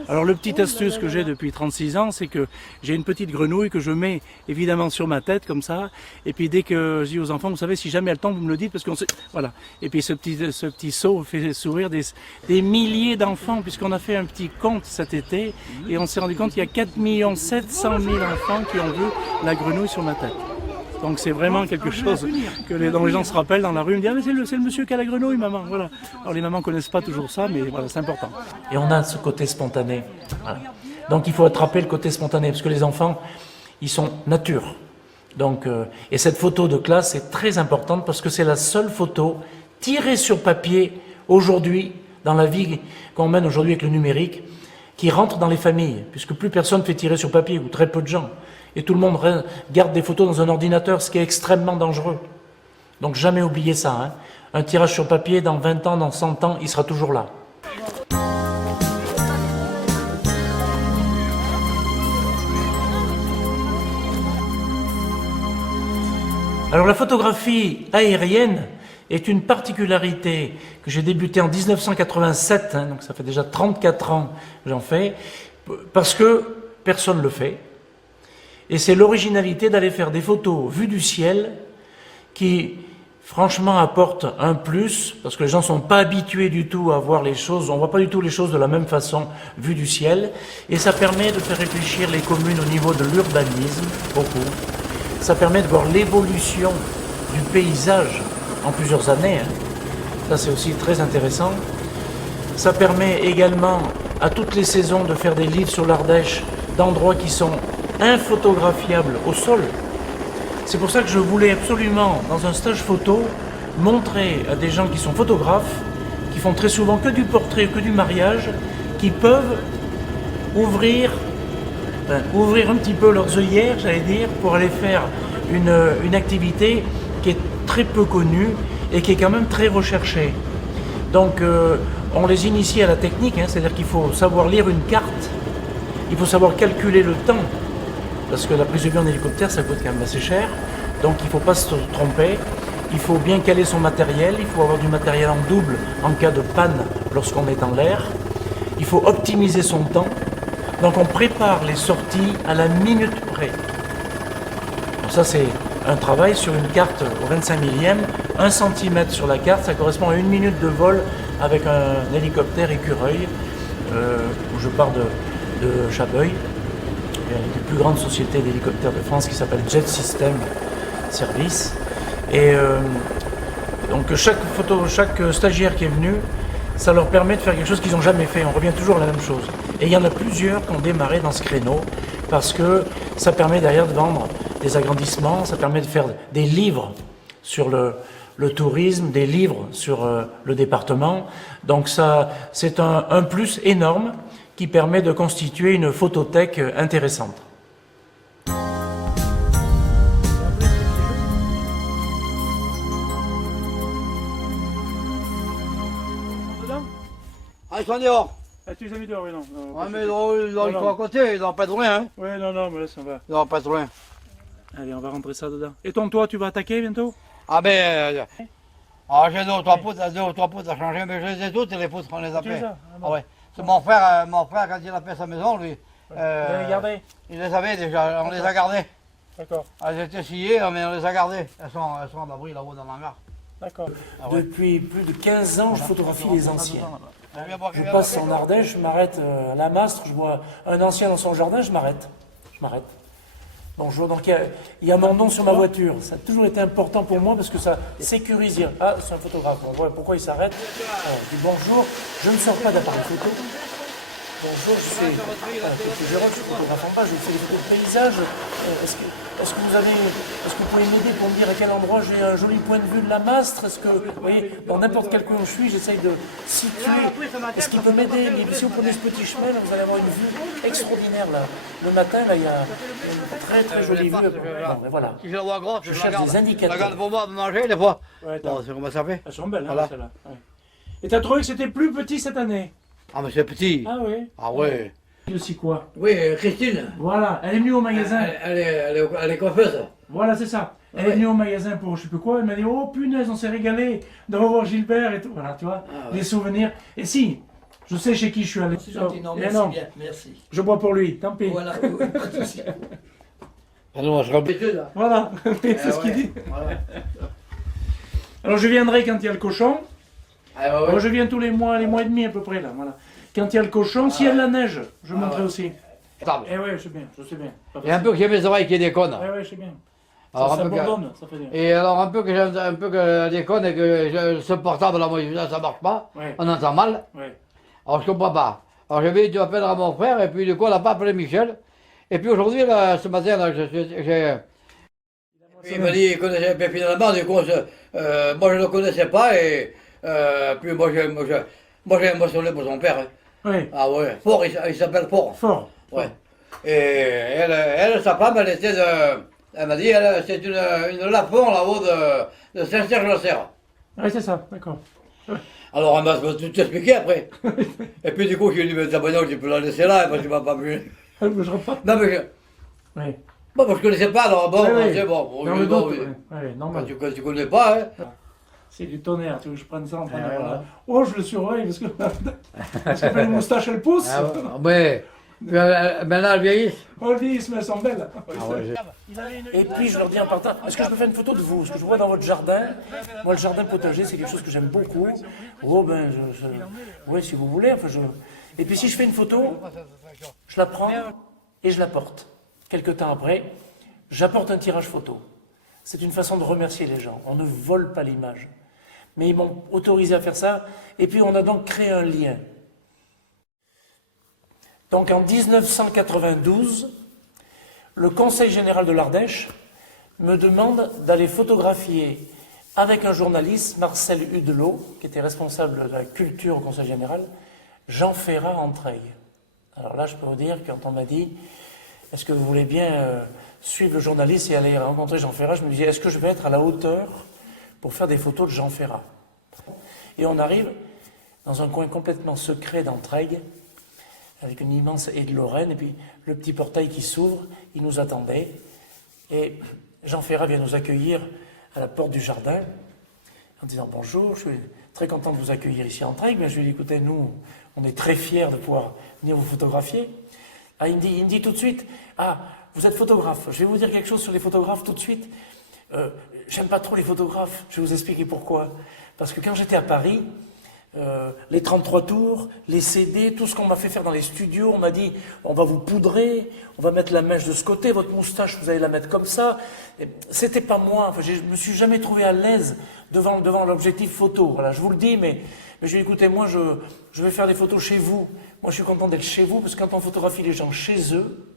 Alors le petit astuce que j'ai depuis 36 ans, c'est que j'ai une petite grenouille que je mets évidemment sur ma tête comme ça, et puis dès que je dis aux enfants, vous savez, si jamais elle tombe, vous me le dites, parce qu'on sait, voilà. Et puis ce petit saut fait sourire des milliers d'enfants, puisqu'on a fait un petit compte cet été, et on s'est rendu compte qu'il y a 4 700 000 enfants qui ont vu la grenouille sur ma tête. Donc c'est vraiment quelque chose dont les gens se rappellent dans la rue, ils me disent « Ah mais c'est le monsieur qui a la grenouille, maman !» Voilà. Alors les mamans ne connaissent pas toujours ça, mais voilà, c'est important. Et on a ce côté spontané. Voilà. Donc il faut attraper le côté spontané, parce que les enfants, ils sont nature. Donc, et cette photo de classe est très importante, parce que c'est la seule photo tirée sur papier aujourd'hui, dans la vie qu'on mène aujourd'hui avec le numérique, qui rentre dans les familles, puisque plus personne fait tirer sur papier, ou très peu de gens. Et tout le monde garde des photos dans un ordinateur, ce qui est extrêmement dangereux. Donc jamais oublier ça. Hein. Un tirage sur papier, dans 20 ans, dans 100 ans, il sera toujours là. Alors la photographie aérienne est une particularité que j'ai débutée en 1987, hein, donc ça fait déjà 34 ans que j'en fais, parce que personne ne le fait. Et c'est l'originalité d'aller faire des photos vues du ciel qui, franchement, apportent un plus, parce que les gens ne sont pas habitués du tout à voir les choses, on ne voit pas du tout les choses de la même façon vues du ciel, et ça permet de faire réfléchir les communes au niveau de l'urbanisme, beaucoup. Ça permet de voir l'évolution du paysage en plusieurs années, hein. Ça c'est aussi très intéressant. Ça permet également à toutes les saisons de faire des livres sur l'Ardèche, d'endroits qui sont infotographiables au sol. C'est pour ça que je voulais absolument, dans un stage photo, montrer à des gens qui sont photographes, qui font très souvent que du portrait, que du mariage, qui peuvent ouvrir un petit peu leurs œillères, j'allais dire, pour aller faire une activité qui est très peu connue et qui est quand même très recherchée. Donc on les initie à la technique, hein, c'est-à-dire qu'il faut savoir lire une carte, il faut savoir calculer le temps, parce que la prise de vue en hélicoptère, ça coûte quand même assez cher, donc il ne faut pas se tromper, il faut bien caler son matériel, il faut avoir du matériel en double en cas de panne lorsqu'on est en l'air, il faut optimiser son temps, donc on prépare les sorties à la minute près. Donc ça c'est un travail sur une carte au 25 millième, 1 cm sur la carte, ça correspond à 1 minute de vol avec un hélicoptère écureuil, où je pars de Chabeuil. Il y a une des plus grandes sociétés d'hélicoptères de France qui s'appelle Jet System Service. Et donc chaque stagiaire qui est venu, ça leur permet de faire quelque chose qu'ils n'ont jamais fait. On revient toujours à la même chose. Et il y en a plusieurs qui ont démarré dans ce créneau parce que ça permet derrière de vendre des agrandissements, ça permet de faire des livres sur le tourisme, des livres sur le département. Donc ça, c'est un plus énorme qui permet de constituer une photothèque intéressante. Ah, ils sont dehors. Ah, tu les as mis dehors, oui, non. Ouais, mais ils sont à côté, ils n'ont pas de loin, hein. Ouais, non, mais laisse, on va. Ils n'ont pas de loin. Allez, on va rentrer ça dedans. Et toi, tu vas attaquer bientôt? Ah ben, j'ai 2 ou 3 poutres à changer, mais je les ai toutes, les poutres, on les a fait. Ah ouais. C'est mon frère, quand il a fait sa maison, lui, Vous les gardez? il les avait déjà, on les a gardées. D'accord. Elles étaient sciées, mais on les a gardées. Elles sont à l'abri là-haut dans l'hangar. D'accord. Ah ouais. Depuis plus de 15 ans, je photographie les anciens. Viens boire, Je viens passe boire. en Ardèche, je m'arrête à la Mastre, je vois un ancien dans son jardin, je m'arrête. Bon, je vois donc il y a mon nom sur ma voiture. Ça a toujours été important pour moi parce que ça sécurise. Ah, c'est un photographe. On voit pourquoi il s'arrête. Je dis bonjour. Je ne sors pas d'appareil photo. Bonjour, je suis Jérôme, je suis photographe en page, je fais des photos de paysages. Est-ce que vous pouvez m'aider pour me dire à quel endroit j'ai un joli point de vue de la Mastre? Est-ce que, vous voyez, dans n'importe quel coin où je suis, j'essaye de situer. Est-ce qu'il peut m'aider? Mais si vous prenez ce petit chemin, là, vous allez avoir une vue extraordinaire là. Le matin, là, il y a une très très jolie vue. Bon, mais voilà. Si je la vois grosse, Je cherche des indicateurs. Regarde pour moi manger des fois. Ouais, Bon, c'est comment ça fait. elles sont belles, hein, Voilà. celles-là. Ouais. Et t'as trouvé que c'était plus petit cette année? Ah, mais c'est petit. Ah oui. Ah ouais. Et aussi quoi? Oui, Christine. Voilà, elle est venue au magasin. Elle est coiffeuse. Voilà, c'est ça. Elle est Ouais. venue au magasin pour je sais plus quoi. Elle m'a dit, oh punaise, on s'est régalé de revoir Gilbert et tout. Voilà, tu vois, Ah ouais. les souvenirs. Et si, je sais chez qui je suis allé. C'est gentil, non, Eh merci non, bien, merci. je bois pour lui, tant pis. Voilà, pas de souci. Ah non, je serai habitué là. Voilà, c'est ce qu'il dit. Voilà. Alors je viendrai quand il y a le cochon. Ah, ouais, Moi ouais. je viens tous les mois et demi à peu près là. Voilà. Quand il y a le cochon, s'il y a de la neige, je monterai ouais. aussi. Stable. Eh ouais, je sais bien, je sais bien. Pas Il y a un peu que j'ai mes oreilles qui déconnent. Ouais, ouais, je sais bien. Alors, ça un peu que- bonbonne, ça fait bien. Et alors un peu que j'aime un peu que déconne et que ce portable là, moi, ça marche pas. Ouais, On entend mal. ouais. Alors je comprends pas. Alors j'ai dit tu appelles à mon frère et puis du coup on n'a pas appelé Michel. Et puis aujourd'hui, là, ce matin, là, il m'a dit qu'il connaissait bien finalement, du coup, moi je ne le connaissais pas et puis moi j'ai émotionné pour son père. Hein. Ouais, Ah ouais, Fort, il s'appelle Fort. fort. Ouais. Et elle, sa femme, elle était elle m'a dit, c'est une lapon là-haut de Saint-Serge-la-Serre. Ouais, c'est ça, d'accord. Alors elle m'a tout expliqué après. Et puis du coup, je lui ai dit, mais ta bagnole, tu peux la laisser là, parce que tu vas pas mieux. Elle ne bougera pas. Non, mais Ouais. bon, moi, je connaissais pas, alors bon, Ouais, ouais. c'est bon. Dans oui, le bon, doute, oui. ouais, Quand normal. tu connais pas, hein. C'est du tonnerre, tu veux que je prenne ça en train de Ah, voir voilà. là. Oh, je le surveille parce que parce que les moustaches elles poussent. Ah, ouais. Maintenant, elle vieillit. Oh, lui, mais elles sont belles. Et puis je leur dis en partant, est-ce que je peux faire une photo de vous? Parce que je vois dans votre jardin, moi le jardin potager c'est quelque chose que j'aime beaucoup. Oh ben, oui si vous voulez, enfin Et puis si je fais une photo, je la prends et je la porte. Quelque temps après, j'apporte un tirage photo. C'est une façon de remercier les gens. On ne vole pas l'image. Mais ils m'ont autorisé à faire ça. Et puis on a donc créé un lien. Donc en 1992, le Conseil général de l'Ardèche me demande d'aller photographier avec un journaliste, Marcel Hudelot, qui était responsable de la culture au Conseil général, Jean Ferrat en Treille. Alors là, je peux vous dire, quand on m'a dit, est-ce que vous voulez bien suivre le journaliste et aller rencontrer Jean Ferrat, je me disais, est-ce que je vais être à la hauteur pour faire des photos de Jean Ferrat? Et on arrive dans un coin complètement secret d'Entraigues, avec une immense haie de Lorraine, et puis le petit portail qui s'ouvre, il nous attendait, et Jean Ferrat vient nous accueillir à la porte du jardin, en disant bonjour, je suis très content de vous accueillir ici à Entraigues, mais je lui ai dit, écoutez, nous, on est très fiers de pouvoir venir vous photographier. Ah, il me dit tout de suite, ah, vous êtes photographe, je vais vous dire quelque chose sur les photographes tout de suite. J'aime pas trop les photographes, je vais vous expliquer pourquoi. Parce que quand j'étais à Paris, les 33 tours, les CD, tout ce qu'on m'a fait faire dans les studios, on m'a dit, on va vous poudrer, on va mettre la mèche de ce côté, votre moustache, vous allez la mettre comme ça. C'était pas moi, enfin, je me suis jamais trouvé à l'aise devant l'objectif photo. Voilà, je vous le dis, mais je lui ai dit, écoutez, moi, je vais faire des photos chez vous. Moi, je suis content d'être chez vous, parce que quand on photographie les gens chez eux,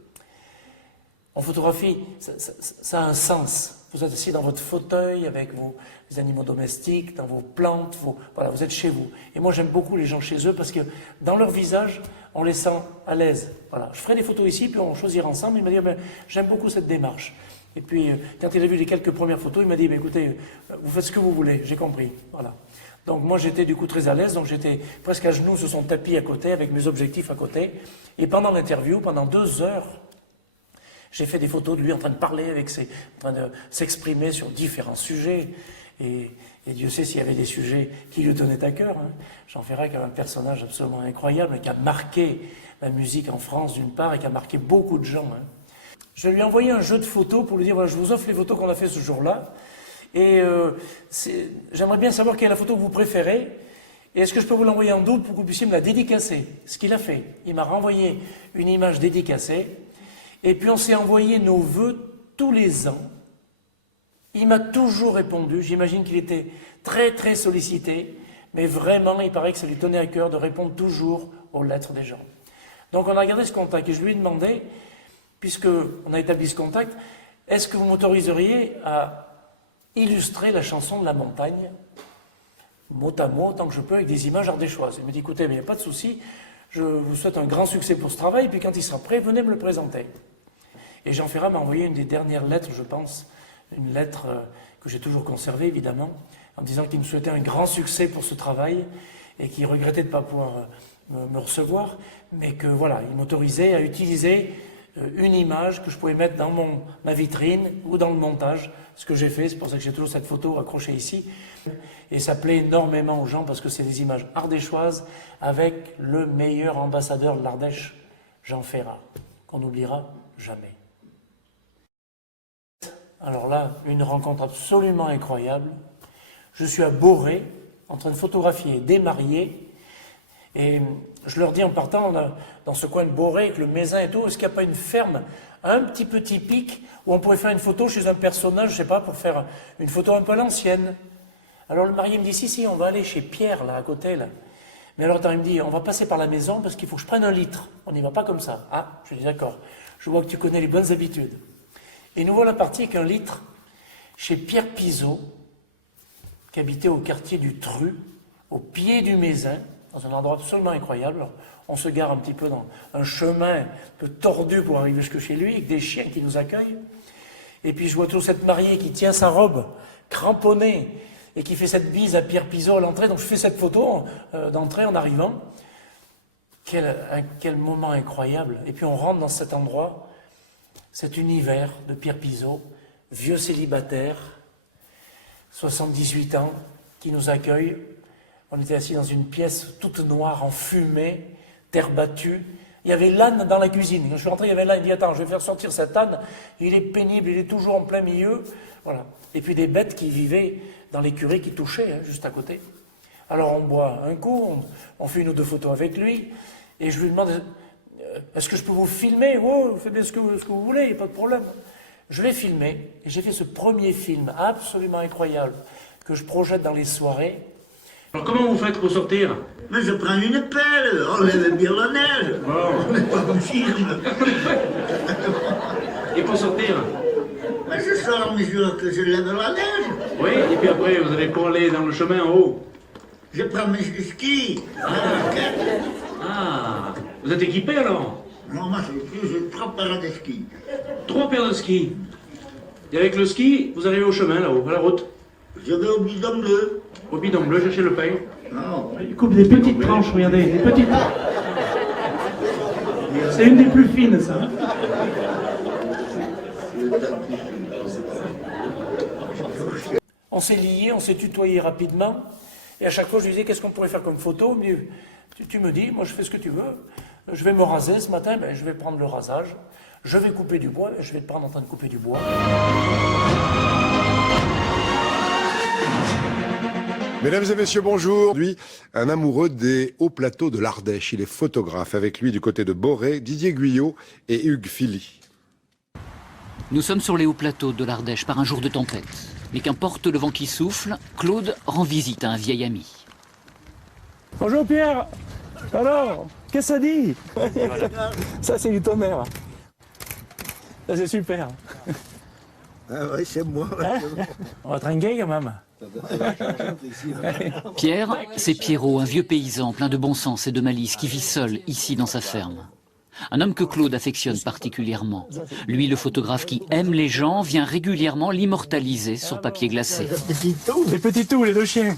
on photographie, ça a un sens. Vous êtes assis dans votre fauteuil avec vos animaux domestiques, dans vos plantes, voilà, vous êtes chez vous. Et moi, j'aime beaucoup les gens chez eux parce que dans leur visage, on les sent à l'aise. Voilà. Je ferai des photos ici, puis on choisira ensemble. Il m'a dit, ben, j'aime beaucoup cette démarche. Et puis, quand il a vu les quelques premières photos, il m'a dit, ben, écoutez, vous faites ce que vous voulez, j'ai compris. Voilà. Donc moi, j'étais du coup très à l'aise, donc j'étais presque à genoux sur son tapis à côté, avec mes objectifs à côté. Et pendant l'interview, pendant 2 heures, j'ai fait des photos de lui en train de parler, en train de s'exprimer sur différents sujets. Et Dieu sait s'il y avait des sujets qui lui tenaient à cœur. Hein. Jean Ferrat, qui est un personnage absolument incroyable, qui a marqué la musique en France d'une part, et qui a marqué beaucoup de gens. Hein. Je lui ai envoyé un jeu de photos pour lui dire, voilà, je vous offre les photos qu'on a fait ce jour-là. Et j'aimerais bien savoir quelle est la photo que vous préférez. Et est-ce que je peux vous l'envoyer en double pour que vous puissiez me la dédicacer? Ce qu'il a fait. Il m'a renvoyé une image dédicacée. Et puis on s'est envoyé nos vœux tous les ans. Il m'a toujours répondu. J'imagine qu'il était très très sollicité. Mais vraiment, il paraît que ça lui tenait à cœur de répondre toujours aux lettres des gens. Donc on a gardé ce contact et je lui ai demandé, puisque on a établi ce contact, est-ce que vous m'autoriseriez à illustrer la chanson de la montagne, mot à mot, tant que je peux, avec des images ardéchoises. Il me dit, écoutez, mais il n'y a pas de souci, je vous souhaite un grand succès pour ce travail, et puis quand il sera prêt, venez me le présenter. Et Jean Ferrat m'a envoyé une des dernières lettres, je pense, une lettre que j'ai toujours conservée, évidemment, en disant qu'il me souhaitait un grand succès pour ce travail, et qu'il regrettait de ne pas pouvoir me recevoir, mais que voilà, il m'autorisait à utiliser une image que je pouvais mettre dans ma vitrine ou dans le montage, ce que j'ai fait, c'est pour ça que j'ai toujours cette photo accrochée ici. Et ça plaît énormément aux gens parce que c'est des images ardéchoises avec le meilleur ambassadeur de l'Ardèche, Jean Ferrat, qu'on n'oubliera jamais. Alors là, une rencontre absolument incroyable. Je suis à Boré, en train de photographier des mariés. Et je leur dis en partant, dans ce coin de Boré, avec le Mézin et tout, est-ce qu'il n'y a pas une ferme un petit peu typique où on pourrait faire une photo chez un personnage, je ne sais pas, pour faire une photo un peu à l'ancienne. Alors le marié me dit, si, on va aller chez Pierre, là, à côté, là. Mais alors, il me dit, on va passer par la maison parce qu'il faut que je prenne 1 litre. On n'y va pas comme ça. Ah, je dis, d'accord. Je vois que tu connais les bonnes habitudes. Et nous voilà partis avec 1 litre chez Pierre Pizot, qui habitait au quartier du Tru, au pied du Mézin, dans un endroit absolument incroyable. Alors, on se gare un petit peu dans un chemin un peu tordu pour arriver jusque chez lui, avec des chiens qui nous accueillent. Et puis je vois toujours cette mariée qui tient sa robe, cramponnée, et qui fait cette bise à Pierre Pizot à l'entrée. Donc je fais cette photo d'entrée en arrivant. Quel moment incroyable. Et puis on rentre dans cet endroit, cet univers de Pierre Pizot, vieux célibataire, 78 ans, qui nous accueille. On était assis dans une pièce toute noire, en fumée, terre battue. Il y avait l'âne dans la cuisine. Quand je suis rentré, il y avait l'âne. Il dit, attends, je vais faire sortir cet âne. Il est pénible, il est toujours en plein milieu. Voilà. Et puis des bêtes qui vivaient dans l'écurie qui touchaient, juste à côté. Alors on boit un coup, on fait 1 ou 2 photos avec lui. Et je lui demande, est-ce que je peux vous filmer? Oh, vous faites bien ce que vous voulez, il n'y a pas de problème. Je l'ai filmé. Et j'ai fait ce premier film absolument incroyable que je projette dans les soirées. Alors comment vous faites pour sortir? Mais je prends une pelle, on lève bien la neige. On n'est pas comme film. Et pour sortir? Mais je sors à mesure que je lève la neige. Oui, et puis après, vous allez pour aller dans le chemin en haut. Je prends mes skis. Ah, vous êtes équipé alors? Non, moi j'ai 3 paires de skis. 3 paires de skis. Et avec le ski, vous arrivez au chemin là-haut, à la route. Je vais au bidon bleu. Au bidon bleu, chercher le pain. Non. Il coupe des petites tranches, regardez, des petites. C'est une des plus fines, ça. On s'est liés, on s'est tutoyé rapidement. Et à chaque fois, je lui disais, qu'est-ce qu'on pourrait faire comme photo? Mais tu me dis, moi je fais ce que tu veux. Je vais me raser ce matin, ben, je vais prendre le rasage. Je vais couper du bois, je vais te prendre en train de couper du bois. Mesdames et messieurs, bonjour. Aujourd'hui, un amoureux des hauts plateaux de l'Ardèche. Il est photographe. Avec lui, du côté de Boré, Didier Guyot et Hugues Philly. Nous sommes sur les hauts plateaux de l'Ardèche par un jour de tempête. Mais qu'importe le vent qui souffle, Claude rend visite à un vieil ami. Bonjour Pierre. Alors, qu'est-ce que ça dit? Ça c'est du tonnerre. Ça c'est super. Ah oui, c'est moi. On va trinquer quand même. Pierre, c'est Pierrot, un vieux paysan plein de bon sens et de malice qui vit seul ici dans sa ferme. Un homme que Claude affectionne particulièrement. Lui, le photographe qui aime les gens, vient régulièrement l'immortaliser sur papier glacé. Les petits tous, les 2 chiens.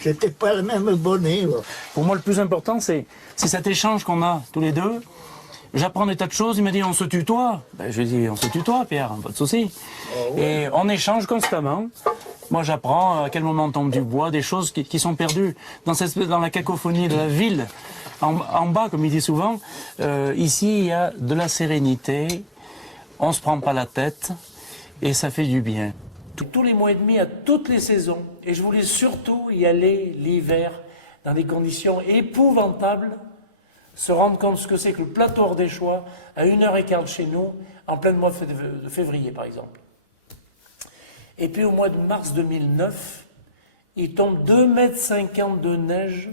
C'était pas le même bonnet. Pour moi, le plus important, c'est cet échange qu'on a tous les deux. J'apprends des tas de choses, il me dit on se tutoie. Ben, je lui dis on se tutoie Pierre, pas de souci. Et on échange constamment. Moi j'apprends à quel moment on tombe du bois, des choses qui sont perdues dans la cacophonie de la ville. En bas, comme il dit souvent, ici il y a de la sérénité, on se prend pas la tête et ça fait du bien. Tous les mois et demi, à toutes les saisons. Et je voulais surtout y aller l'hiver, dans des conditions épouvantables, se rendre compte ce que c'est que le plateau ardéchois à 1h15 de chez nous, en plein mois de février par exemple. Et puis au mois de mars 2009, il tombe 2,50 m de neige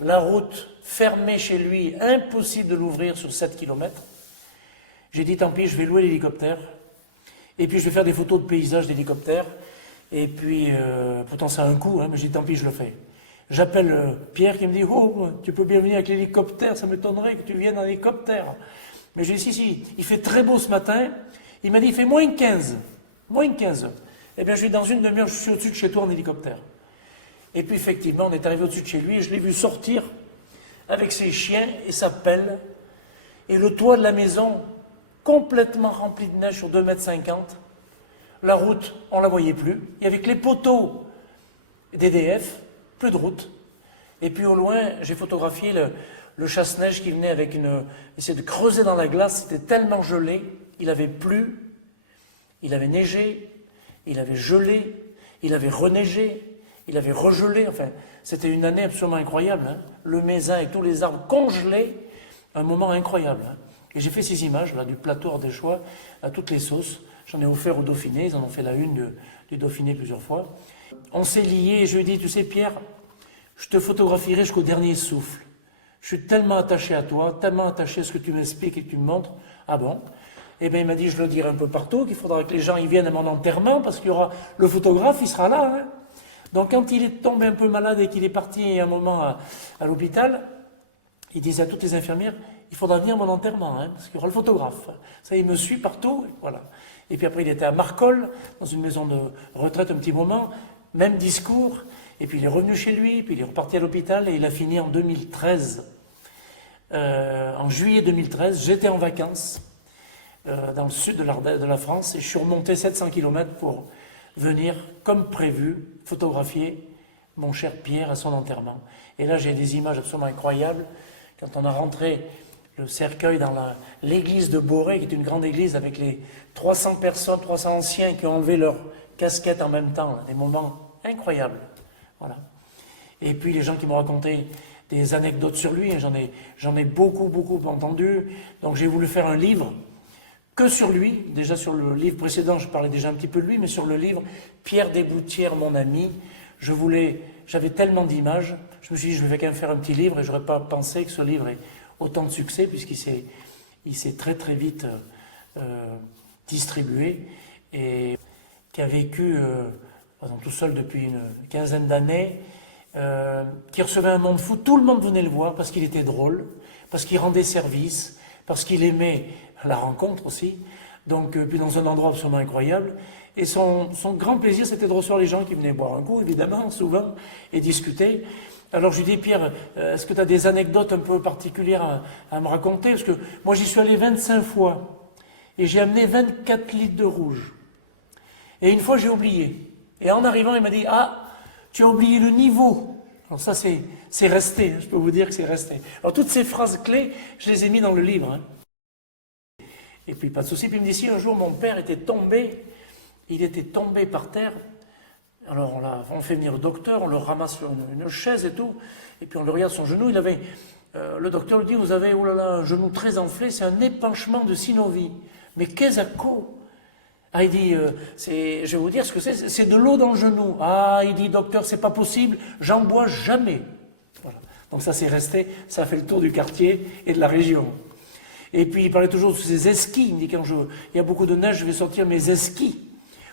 la route fermée chez lui, impossible de l'ouvrir sur 7 km. J'ai dit tant pis, je vais louer l'hélicoptère, et puis je vais faire des photos de paysages d'hélicoptère, et puis pourtant ça a un coût, hein, mais j'ai dit tant pis, je le fais. J'appelle Pierre qui me dit « Oh, tu peux bien venir avec l'hélicoptère, ça m'étonnerait que tu viennes en hélicoptère. » Mais j'ai dit « Si, il fait très beau ce matin. » Il m'a dit « Il fait moins 15. Moins 15. » Eh bien, je lui ai dit « Dans une demi-heure, je suis au-dessus de chez toi en hélicoptère. » Et puis effectivement, on est arrivé au-dessus de chez lui et je l'ai vu sortir avec ses chiens et sa pelle. Et le toit de la maison complètement rempli de neige sur 2,50 m. La route, on ne la voyait plus. Il n'y avait que les poteaux d'EDF, plus de route. Et puis au loin, j'ai photographié le chasse-neige qui venait avec essayer de creuser dans la glace. C'était tellement gelé, il avait plu, il avait neigé, il avait gelé, il avait reneigé. Il avait regelé, enfin, c'était une année absolument incroyable. Hein. Le Mézin et tous les arbres congelés, un moment incroyable. Hein. Et j'ai fait ces images là, du plateau ardéchois à toutes les sauces. J'en ai offert au Dauphiné, ils en ont fait la une du Dauphiné plusieurs fois. On s'est liés et je lui ai dit, tu sais Pierre, je te photographierai jusqu'au dernier souffle. Je suis tellement attaché à toi, tellement attaché à ce que tu m'expliques et que tu me montres. Ah bon? Eh bien il m'a dit, je le dirai un peu partout, qu'il faudra que les gens y viennent à mon enterrement parce qu'il y aura le photographe, il sera là. Hein. Donc quand il est tombé un peu malade et qu'il est parti un moment à l'hôpital, il disait à toutes les infirmières, il faudra venir à mon enterrement, hein, parce qu'il y aura le photographe. Ça, il me suit partout, voilà. Et puis après, il était à Marcol, dans une maison de retraite un petit moment, même discours, et puis il est revenu chez lui, puis il est reparti à l'hôpital, et il a fini en 2013. En juillet 2013, j'étais en vacances, dans le sud de la France, et je suis remonté 700 km pour venir, comme prévu, photographier mon cher Pierre à son enterrement. Et là, j'ai des images absolument incroyables. Quand on a rentré le cercueil dans l'église de Boré, qui est une grande église avec les 300 personnes, 300 anciens qui ont enlevé leurs casquettes en même temps, là, des moments incroyables. Voilà. Et puis les gens qui m'ont raconté des anecdotes sur lui, j'en ai beaucoup entendu. Donc j'ai voulu faire un livre que sur lui. Déjà sur le livre précédent, je parlais déjà un petit peu de lui, mais sur le livre Pierre Desboutières, mon ami, j'avais tellement d'images, je me suis dit je vais quand même faire un petit livre et je n'aurais pas pensé que ce livre ait autant de succès puisqu'il s'est très vite distribué et qui a vécu tout seul depuis une quinzaine d'années, qui recevait un monde fou. Tout le monde venait le voir parce qu'il était drôle, parce qu'il rendait service, parce qu'il aimait la rencontre aussi, donc puis dans un endroit absolument incroyable. Et son grand plaisir, c'était de recevoir les gens qui venaient boire un coup, évidemment, souvent, et discuter. Alors je lui dis, Pierre, est-ce que tu as des anecdotes un peu particulières à me raconter? Parce que moi, j'y suis allé 25 fois, et j'ai amené 24 litres de rouge. Et une fois, j'ai oublié. Et en arrivant, il m'a dit, ah, tu as oublié le niveau. Alors ça, c'est resté, je peux vous dire que c'est resté. Alors toutes ces phrases clés, je les ai mis dans le livre. Hein. Et puis pas de souci. Puis il me dit, si un jour mon père était tombé, il était tombé par terre, alors on fait venir le docteur, on le ramasse sur une chaise et tout, et puis on le regarde son genou, le docteur lui dit, vous avez, oh là là, un genou très enflé, c'est un épanchement de synovie. Mais qu'est-ce que Ah, il dit, je vais vous dire ce que c'est de l'eau dans le genou. Ah, il dit, docteur, c'est pas possible, j'en bois jamais. Voilà. Donc ça c'est resté, ça a fait le tour du quartier et de la région. Et puis il parlait toujours de ses esquis. Il me dit, quand il y a beaucoup de neige, je vais sortir mes esquis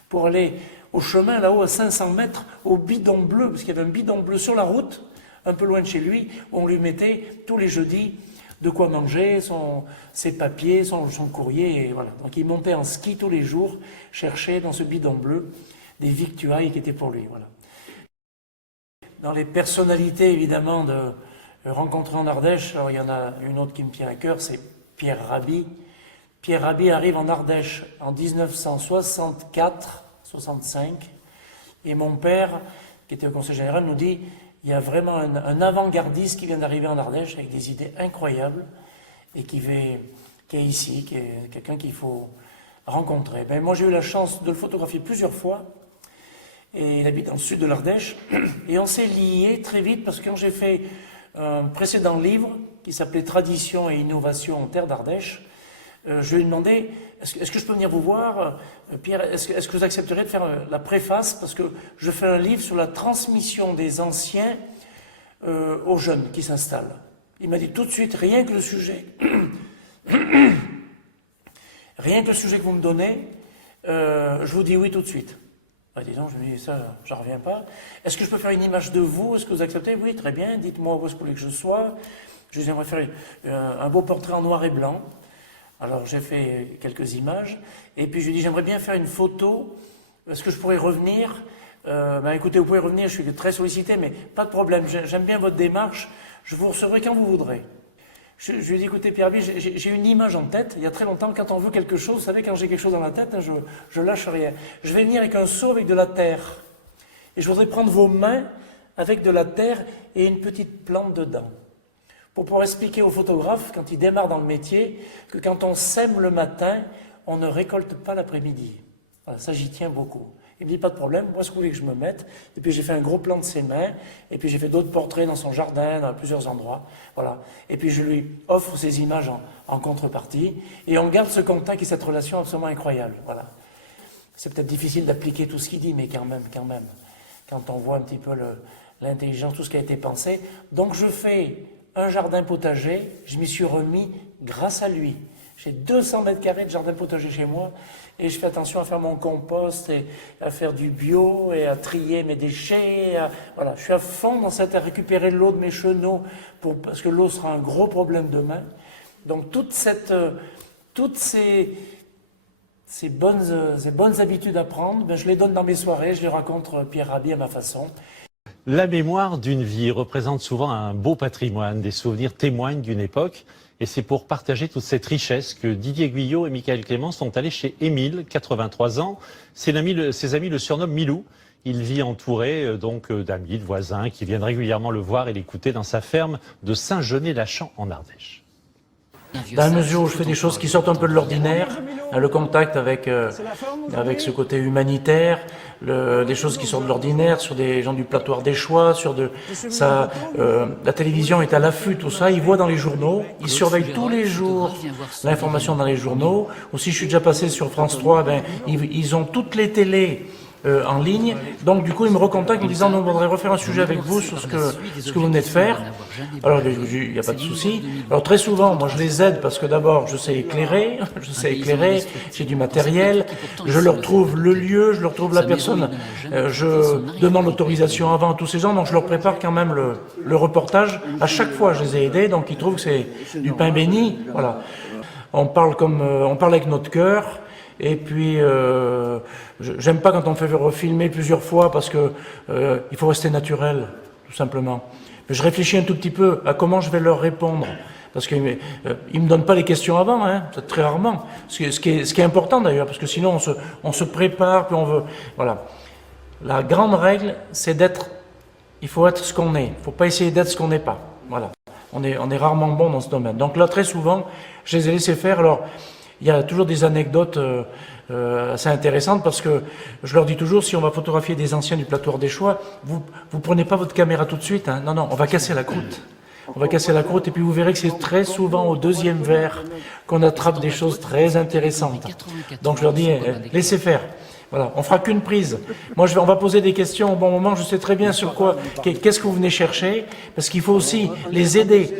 pour aller au chemin là-haut à 500 mètres au bidon bleu, parce qu'il y avait un bidon bleu sur la route, un peu loin de chez lui, où on lui mettait tous les jeudis de quoi manger, ses papiers, son courrier, et voilà. Donc il montait en ski tous les jours, chercher dans ce bidon bleu des victuailles qui étaient pour lui. Voilà. Dans les personnalités évidemment de rencontrer en Ardèche, alors il y en a une autre qui me tient à cœur, c'est Pierre Rabhi. Pierre Rabhi arrive en Ardèche en 1964-65, et mon père, qui était au conseil général, nous dit il y a vraiment un avant-gardiste qui vient d'arriver en Ardèche avec des idées incroyables et qui est ici, qui est quelqu'un qu'il faut rencontrer. Ben, moi j'ai eu la chance de le photographier plusieurs fois, et il habite dans le sud de l'Ardèche, et on s'est liés très vite parce que quand j'ai fait un précédent livre qui s'appelait Tradition et innovation en terre d'Ardèche, je lui ai demandé, est-ce que je peux venir vous voir, Pierre, est-ce que vous accepteriez de faire la préface, parce que je fais un livre sur la transmission des anciens aux jeunes qui s'installent. Il m'a dit tout de suite, rien que le sujet, rien que le sujet que vous me donnez, je vous dis oui tout de suite. Ah, dis donc, je me dis ça, j'en reviens pas. Est-ce que je peux faire une image de vous? Est-ce que vous acceptez? Oui, très bien. Dites-moi où est-ce que vous voulez que je sois. Je dis, j'aimerais faire un beau portrait en noir et blanc. Alors j'ai fait quelques images. Et puis je lui dis, j'aimerais bien faire une photo. Est-ce que je pourrais revenir? Écoutez, vous pouvez revenir, je suis très sollicité, mais pas de problème. J'aime bien votre démarche. Je vous recevrai quand vous voudrez. Je lui ai dit, écoutez Pierre, j'ai une image en tête, il y a très longtemps, quand on veut quelque chose, vous savez, quand j'ai quelque chose dans la tête, je lâche rien. Je vais venir avec un seau avec de la terre. Et je voudrais prendre vos mains avec de la terre et une petite plante dedans. Pour pouvoir expliquer au photographe, quand il démarre dans le métier, que quand on sème le matin, on ne récolte pas l'après-midi. Voilà, ça j'y tiens beaucoup. Il me dit, pas de problème, où est-ce que vous voulez que je me mette? Et puis j'ai fait un gros plan de ses mains, et puis j'ai fait d'autres portraits dans son jardin, dans plusieurs endroits. Voilà. Et puis je lui offre ces images en contrepartie, et on garde ce contact et cette relation absolument incroyable. Voilà. C'est peut-être difficile d'appliquer tout ce qu'il dit, mais quand même, quand on voit un petit peu l'intelligence, tout ce qui a été pensé. Donc je fais un jardin potager, je m'y suis remis grâce à lui. J'ai 200 mètres carrés de jardin potager chez moi et je fais attention à faire mon compost et à faire du bio et à trier mes déchets. Voilà, je suis à fond dans cette à récupérer l'eau de mes chenaux parce que l'eau sera un gros problème demain. Donc toutes ces bonnes habitudes à prendre, je les donne dans mes soirées, je les raconte Pierre Rabhi à ma façon. La mémoire d'une vie représente souvent un beau patrimoine, des souvenirs témoignent d'une époque. Et c'est pour partager toute cette richesse que Didier Guyot et Michael Clément sont allés chez Émile, 83 ans. Ses amis le surnomment Milou. Il vit entouré d'amis, de voisins qui viennent régulièrement le voir et l'écouter dans sa ferme de Saint-Genès-la-Champ en Ardèche. Dans la mesure où je fais des choses qui sortent un peu de l'ordinaire, le contact avec ce côté humanitaire, des choses qui sortent de l'ordinaire, sur des gens du plateau ardéchois, la télévision est à l'affût, tout ça, ils voient dans les journaux, ils surveillent tous les jours l'information dans les journaux. Aussi, je suis déjà passé sur France 3, ils ont toutes les télés en ligne, donc du coup ils me recontactent en me disant, nous on voudrait refaire un sujet avec vous sur ce que vous venez de faire. Alors il n'y a pas de souci. Alors très souvent, moi je les aide parce que d'abord je sais éclairer, j'ai du matériel, je leur trouve le lieu, je leur trouve la personne, je demande l'autorisation avant à tous ces gens, donc je leur prépare quand même le reportage. À chaque fois je les ai aidés, donc ils trouvent que c'est du pain béni. Voilà. On parle avec notre cœur. Et puis, j'aime pas quand on fait refilmer plusieurs fois parce que il faut rester naturel, tout simplement. Mais je réfléchis un tout petit peu à comment je vais leur répondre. Parce qu'ils me donnent pas les questions avant, hein, très rarement. Ce qui est important d'ailleurs, parce que sinon on se prépare, puis on veut... Voilà. La grande règle, c'est il faut être ce qu'on est. Il faut pas essayer d'être ce qu'on n'est pas. Voilà. On est rarement bon dans ce domaine. Donc là, très souvent, je les ai laissés faire. Alors, il y a toujours des anecdotes assez intéressantes parce que je leur dis toujours, si on va photographier des anciens du plateau ardéchois, vous prenez pas votre caméra tout de suite. Hein. Non, on va casser la croûte. On va casser la croûte et puis vous verrez que c'est très souvent au deuxième verre qu'on attrape des choses très intéressantes. Donc je leur dis, laissez faire. Voilà, on fera qu'une prise. Moi, on va poser des questions au bon moment. Je sais très bien sur quoi, qu'est-ce que vous venez chercher, parce qu'il faut aussi les aider.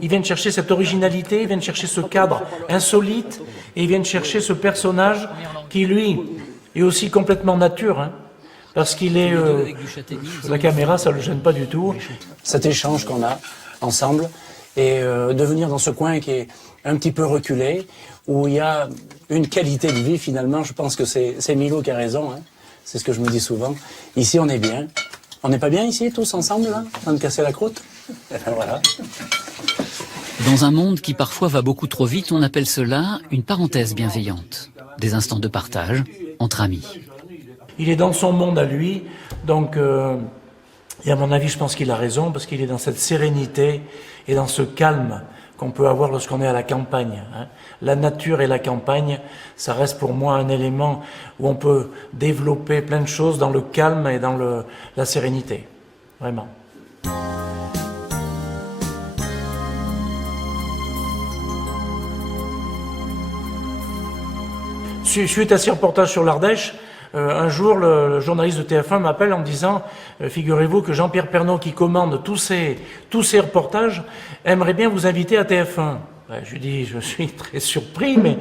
Ils viennent chercher cette originalité, ils viennent chercher ce cadre insolite, et ils viennent chercher ce personnage qui, lui, est aussi complètement nature, hein, parce qu'il est... la caméra, ça ne le gêne pas du tout. Cet échange qu'on a ensemble, et de venir dans ce coin qui est un petit peu reculé, où il y a une qualité de vie finalement, je pense que c'est Milo qui a raison, hein. C'est ce que je me dis souvent. Ici on est bien. On n'est pas bien ici tous ensemble là, en train de casser la croûte? Voilà. Dans un monde qui parfois va beaucoup trop vite, on appelle cela une parenthèse bienveillante. Des instants de partage entre amis. Il est dans son monde à lui, donc et à mon avis je pense qu'il a raison, parce qu'il est dans cette sérénité et dans ce calme qu'on peut avoir lorsqu'on est à la campagne. Hein. La nature et la campagne, ça reste pour moi un élément où on peut développer plein de choses dans le calme et dans la sérénité. Vraiment. Suite à ces reportages sur l'Ardèche, Un jour, le journaliste de TF1 m'appelle en me disant figurez-vous que Jean-Pierre Pernaut, qui commande tous ces reportages, aimerait bien vous inviter à TF1. Ben, je lui dis je suis très surpris, mais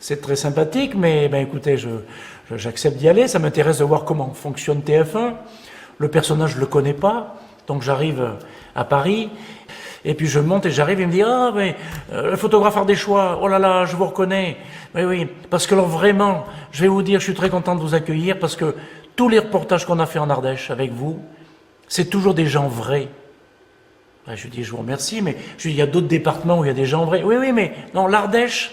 c'est très sympathique, mais ben, écoutez, j'accepte d'y aller, ça m'intéresse de voir comment fonctionne TF1. Le personnage, je le connais pas, donc j'arrive à Paris, et puis je monte et j'arrive, il me dit « Ah, mais le photographe ardéchois, oh là là, je vous reconnais. » Oui, oui, parce que alors vraiment, je vais vous dire, je suis très content de vous accueillir, parce que tous les reportages qu'on a fait en Ardèche avec vous, c'est toujours des gens vrais. Ben, je lui dis « Je vous remercie, mais je lui dis, il y a d'autres départements où il y a des gens vrais. » Oui, oui, mais non, l'Ardèche,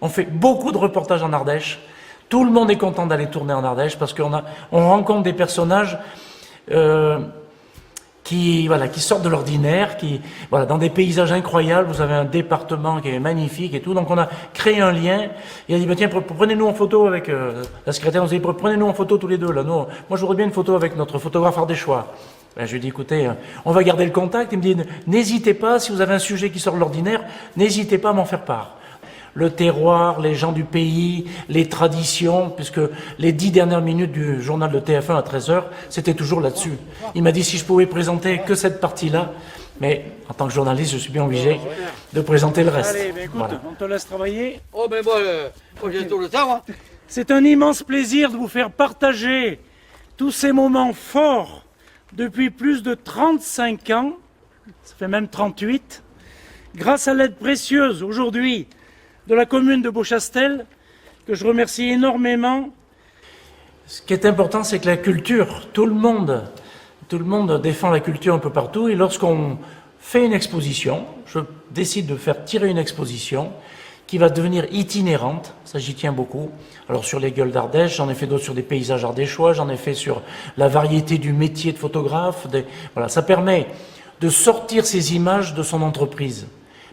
on fait beaucoup de reportages en Ardèche. Tout le monde est content d'aller tourner en Ardèche parce qu'on rencontre des personnages qui sortent de l'ordinaire, dans des paysages incroyables. Vous avez un département qui est magnifique et tout. Donc on a créé un lien. Il a dit, tiens, prenez-nous en photo avec la secrétaire. On s'est dit, prenez-nous en photo tous les deux. Là, moi, je voudrais bien une photo avec notre photographe ardéchois. Ben, je lui ai dit, écoutez, on va garder le contact. Il me dit, n'hésitez pas, si vous avez un sujet qui sort de l'ordinaire, n'hésitez pas à m'en faire part. Le terroir, les gens du pays, les traditions, puisque les 10 dernières minutes du journal de TF1 à 13h, c'était toujours là-dessus. Il m'a dit si je pouvais présenter que cette partie-là, mais en tant que journaliste, je suis bien obligé de présenter le reste. Allez, ben écoute, voilà. On te laisse travailler. Oh, mais moi, j'ai tout le temps, hein. C'est un immense plaisir de vous faire partager tous ces moments forts depuis plus de 35 ans, ça fait même 38, grâce à l'aide précieuse aujourd'hui de la commune de Beauchastel, que je remercie énormément. Ce qui est important, c'est que la culture, tout le monde défend la culture un peu partout, et lorsqu'on fait une exposition, je décide de faire tirer une exposition qui va devenir itinérante, ça j'y tiens beaucoup. Alors sur les gueules d'Ardèche, j'en ai fait d'autres sur des paysages ardéchois, j'en ai fait sur la variété du métier de photographe. Voilà, ça permet de sortir ces images de son entreprise.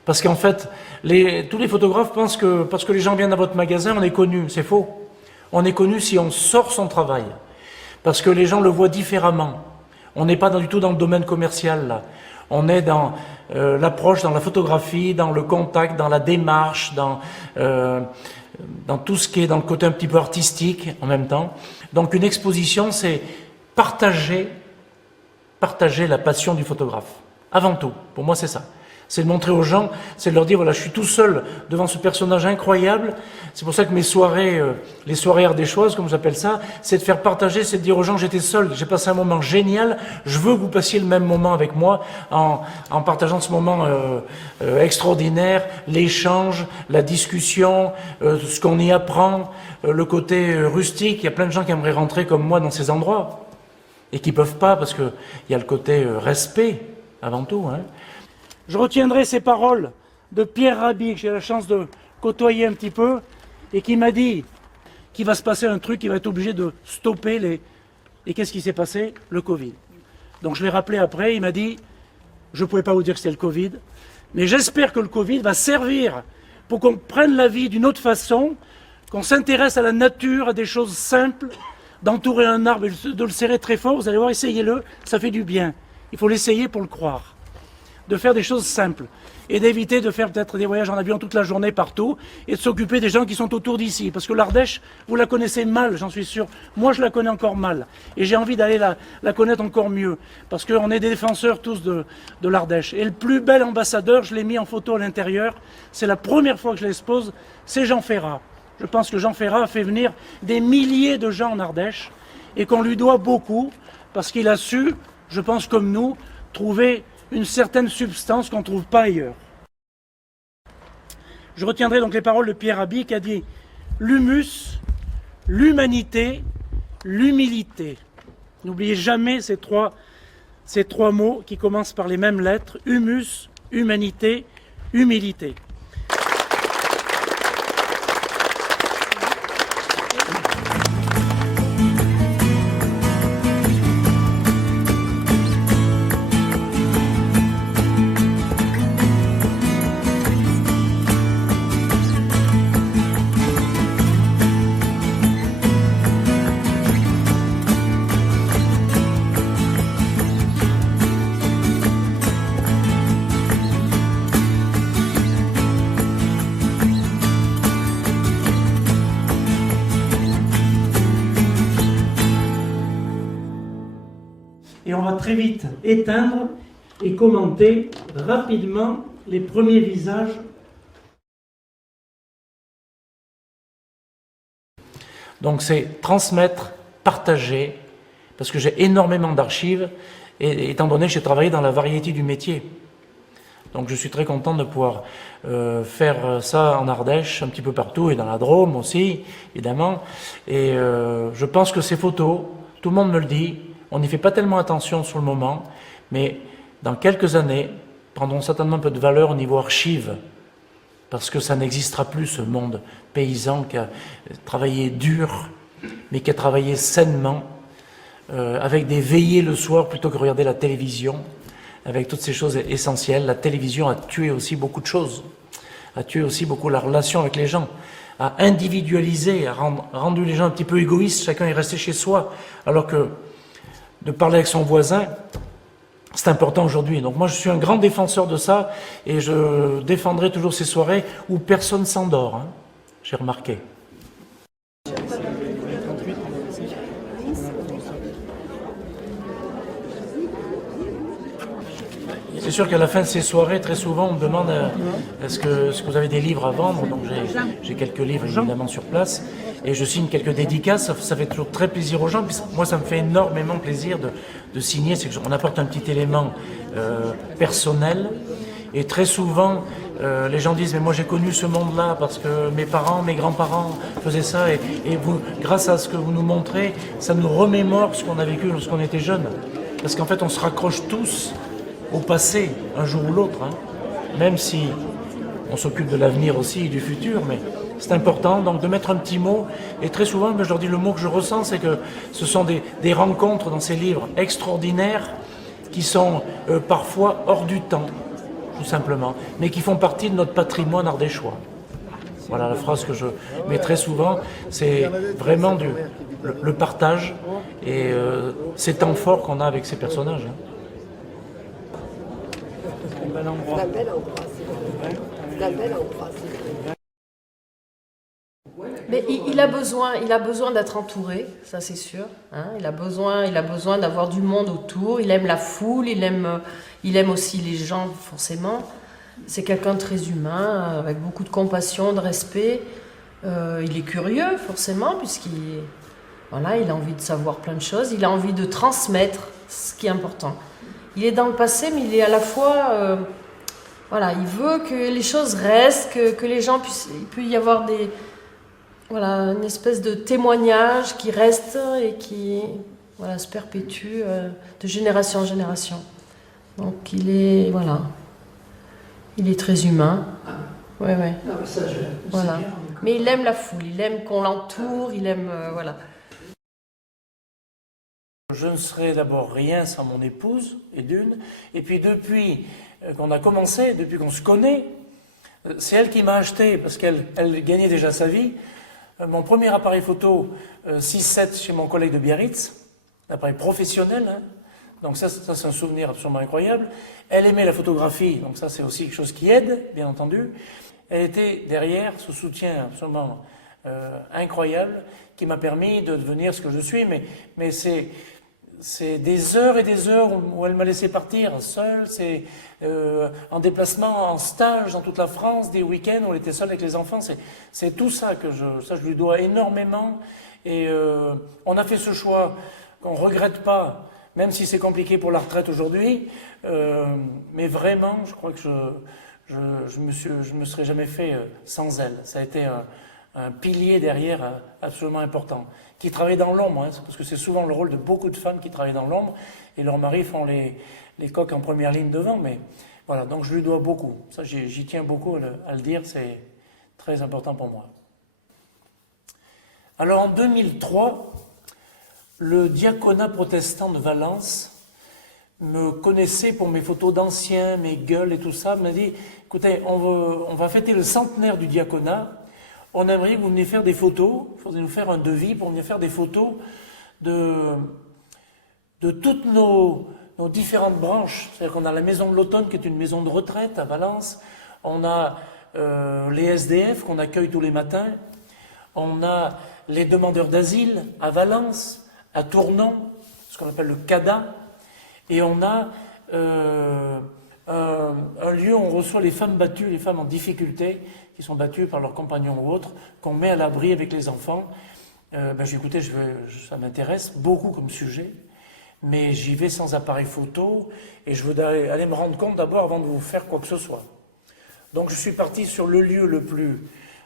Parce qu'en fait, tous les photographes pensent que parce que les gens viennent à votre magasin, on est connu. C'est faux. On est connu si on sort son travail. Parce que les gens le voient différemment. On n'est pas du tout dans le domaine commercial, là. On est dans l'approche, dans la photographie, dans le contact, dans la démarche, dans tout ce qui est dans le côté un petit peu artistique en même temps. Donc une exposition, c'est partager la passion du photographe. Avant tout, pour moi c'est ça. C'est de montrer aux gens, c'est de leur dire, voilà, je suis tout seul devant ce personnage incroyable. C'est pour ça que mes soirées, les soirées ardéchoises, comme j'appelle ça, c'est de faire partager, c'est de dire aux gens, j'étais seul, j'ai passé un moment génial, je veux que vous passiez le même moment avec moi, en partageant ce moment extraordinaire, l'échange, la discussion, ce qu'on y apprend, le côté rustique. Il y a plein de gens qui aimeraient rentrer comme moi dans ces endroits, et qui peuvent pas, parce qu'il y a le côté respect, avant tout, hein. Je retiendrai ces paroles de Pierre Rabhi, que j'ai la chance de côtoyer un petit peu, et qui m'a dit qu'il va se passer un truc, qu'il va être obligé de stopper les... Et qu'est-ce qui s'est passé? Le Covid. Donc je l'ai rappelé après, il m'a dit, je ne pouvais pas vous dire que c'était le Covid, mais j'espère que le Covid va servir pour qu'on prenne la vie d'une autre façon, qu'on s'intéresse à la nature, à des choses simples, d'entourer un arbre et de le serrer très fort. Vous allez voir, essayez-le, ça fait du bien. Il faut l'essayer pour le croire. De faire des choses simples et d'éviter de faire peut-être des voyages en avion toute la journée partout et de s'occuper des gens qui sont autour d'ici. Parce que l'Ardèche, vous la connaissez mal, j'en suis sûr. Moi, je la connais encore mal et j'ai envie d'aller la connaître encore mieux parce qu'on est des défenseurs tous de l'Ardèche. Et le plus bel ambassadeur, je l'ai mis en photo à l'intérieur, c'est la première fois que je l'expose, c'est Jean Ferrat. Je pense que Jean Ferrat a fait venir des milliers de gens en Ardèche et qu'on lui doit beaucoup parce qu'il a su, je pense comme nous, trouver une certaine substance qu'on ne trouve pas ailleurs. Je retiendrai donc les paroles de Pierre Rabhi qui a dit « L'humus, l'humanité, l'humilité ». N'oubliez jamais ces trois mots qui commencent par les mêmes lettres, humus, humanité, humilité. va très vite éteindre et commenter rapidement les premiers visages. Donc c'est transmettre, partager, parce que j'ai énormément d'archives, et étant donné que j'ai travaillé dans la variété du métier. Donc je suis très content de pouvoir faire ça en Ardèche, un petit peu partout, et dans la Drôme aussi, évidemment. Et je pense que ces photos, tout le monde me le dit, on n'y fait pas tellement attention sur le moment, mais dans quelques années, prendront certainement un peu de valeur au niveau archives, parce que ça n'existera plus, ce monde paysan qui a travaillé dur, mais qui a travaillé sainement, avec des veillées le soir plutôt que regarder la télévision, avec toutes ces choses essentielles. La télévision a tué aussi beaucoup de choses, a tué aussi beaucoup la relation avec les gens, a individualisé, a rendu les gens un petit peu égoïstes, chacun est resté chez soi, alors que de parler avec son voisin, c'est important aujourd'hui. Donc moi je suis un grand défenseur de ça, et je défendrai toujours ces soirées où personne s'endort, hein, j'ai remarqué. C'est sûr qu'à la fin de ces soirées, très souvent, on me demande est-ce que vous avez des livres à vendre? Donc j'ai quelques livres évidemment sur place, et je signe quelques dédicaces. Ça fait toujours très plaisir aux gens. Puis moi, ça me fait énormément plaisir de signer. C'est qu'on apporte un petit élément personnel. Et très souvent, les gens disent mais moi j'ai connu ce monde-là parce que mes parents, mes grands-parents faisaient ça, et vous, grâce à ce que vous nous montrez, ça nous remémore ce qu'on a vécu lorsqu'on était jeune. Parce qu'en fait, on se raccroche tous au passé, un jour ou l'autre, hein. Même si on s'occupe de l'avenir aussi et du futur, mais c'est important donc de mettre un petit mot. Et très souvent, je leur dis le mot que je ressens, c'est que ce sont des rencontres dans ces livres extraordinaires qui sont parfois hors du temps, tout simplement, mais qui font partie de notre patrimoine ardéchois. Voilà la phrase que je mets très souvent, c'est vraiment le partage et ces temps forts qu'on a avec ces personnages, hein. La belle endroit, c'est la belle endroit. Mais il a besoin d'être entouré, ça c'est sûr. Hein. Il a besoin d'avoir du monde autour. Il aime la foule, il aime aussi les gens forcément. C'est quelqu'un de très humain, avec beaucoup de compassion, de respect. Il est curieux forcément, puisqu'il a envie de savoir plein de choses. Il a envie de transmettre, ce qui est important. Il est dans le passé, mais il est à la fois... il veut que les choses restent, que les gens puissent... Il peut y avoir une espèce de témoignage qui reste et qui se perpétue de génération en génération. Donc il est très humain. Ouais. Voilà. Mais il aime la foule, il aime qu'on l'entoure, il aime Je ne serais d'abord rien sans mon épouse, et puis depuis qu'on a commencé, depuis qu'on se connaît, c'est elle qui m'a acheté, parce qu'elle gagnait déjà sa vie, mon premier appareil photo 6-7 chez mon collègue de Biarritz, appareil professionnel, hein. Donc ça c'est un souvenir absolument incroyable. Elle aimait la photographie, donc ça c'est aussi quelque chose qui aide, bien entendu. Elle était derrière, ce soutien absolument incroyable, qui m'a permis de devenir ce que je suis, mais c'est des heures et des heures où elle m'a laissé partir seule, c'est en déplacement, en stage dans toute la France, des week-ends où elle était seule avec les enfants, c'est tout ça que je lui dois énormément, et on a fait ce choix qu'on ne regrette pas, même si c'est compliqué pour la retraite aujourd'hui, mais vraiment, je crois que je me serais jamais fait sans elle. Ça a été un pilier derrière absolument important, qui travaille dans l'ombre, hein, parce que c'est souvent le rôle de beaucoup de femmes qui travaillent dans l'ombre, et leurs maris font les coqs en première ligne devant, mais voilà, donc je lui dois beaucoup. Ça, j'y tiens beaucoup à le dire, c'est très important pour moi. Alors en 2003, le diaconat protestant de Valence me connaissait pour mes photos d'anciens, mes gueules et tout ça, m'a dit, écoutez, on va fêter le centenaire du diaconat, on aimerait que vous veniez faire des photos, il faudrait nous faire un devis pour venir faire des photos de toutes nos différentes branches. C'est-à-dire qu'on a la maison de l'automne qui est une maison de retraite à Valence, on a les SDF qu'on accueille tous les matins, on a les demandeurs d'asile à Valence, à Tournon, ce qu'on appelle le CADA, Et on a un lieu où on reçoit les femmes battues, les femmes en difficulté, qui sont battues par leurs compagnons ou autres, qu'on met à l'abri avec les enfants. J'ai écouté, ça m'intéresse beaucoup comme sujet, mais j'y vais sans appareil photo et je veux aller me rendre compte d'abord avant de vous faire quoi que ce soit. Donc je suis parti sur le lieu le plus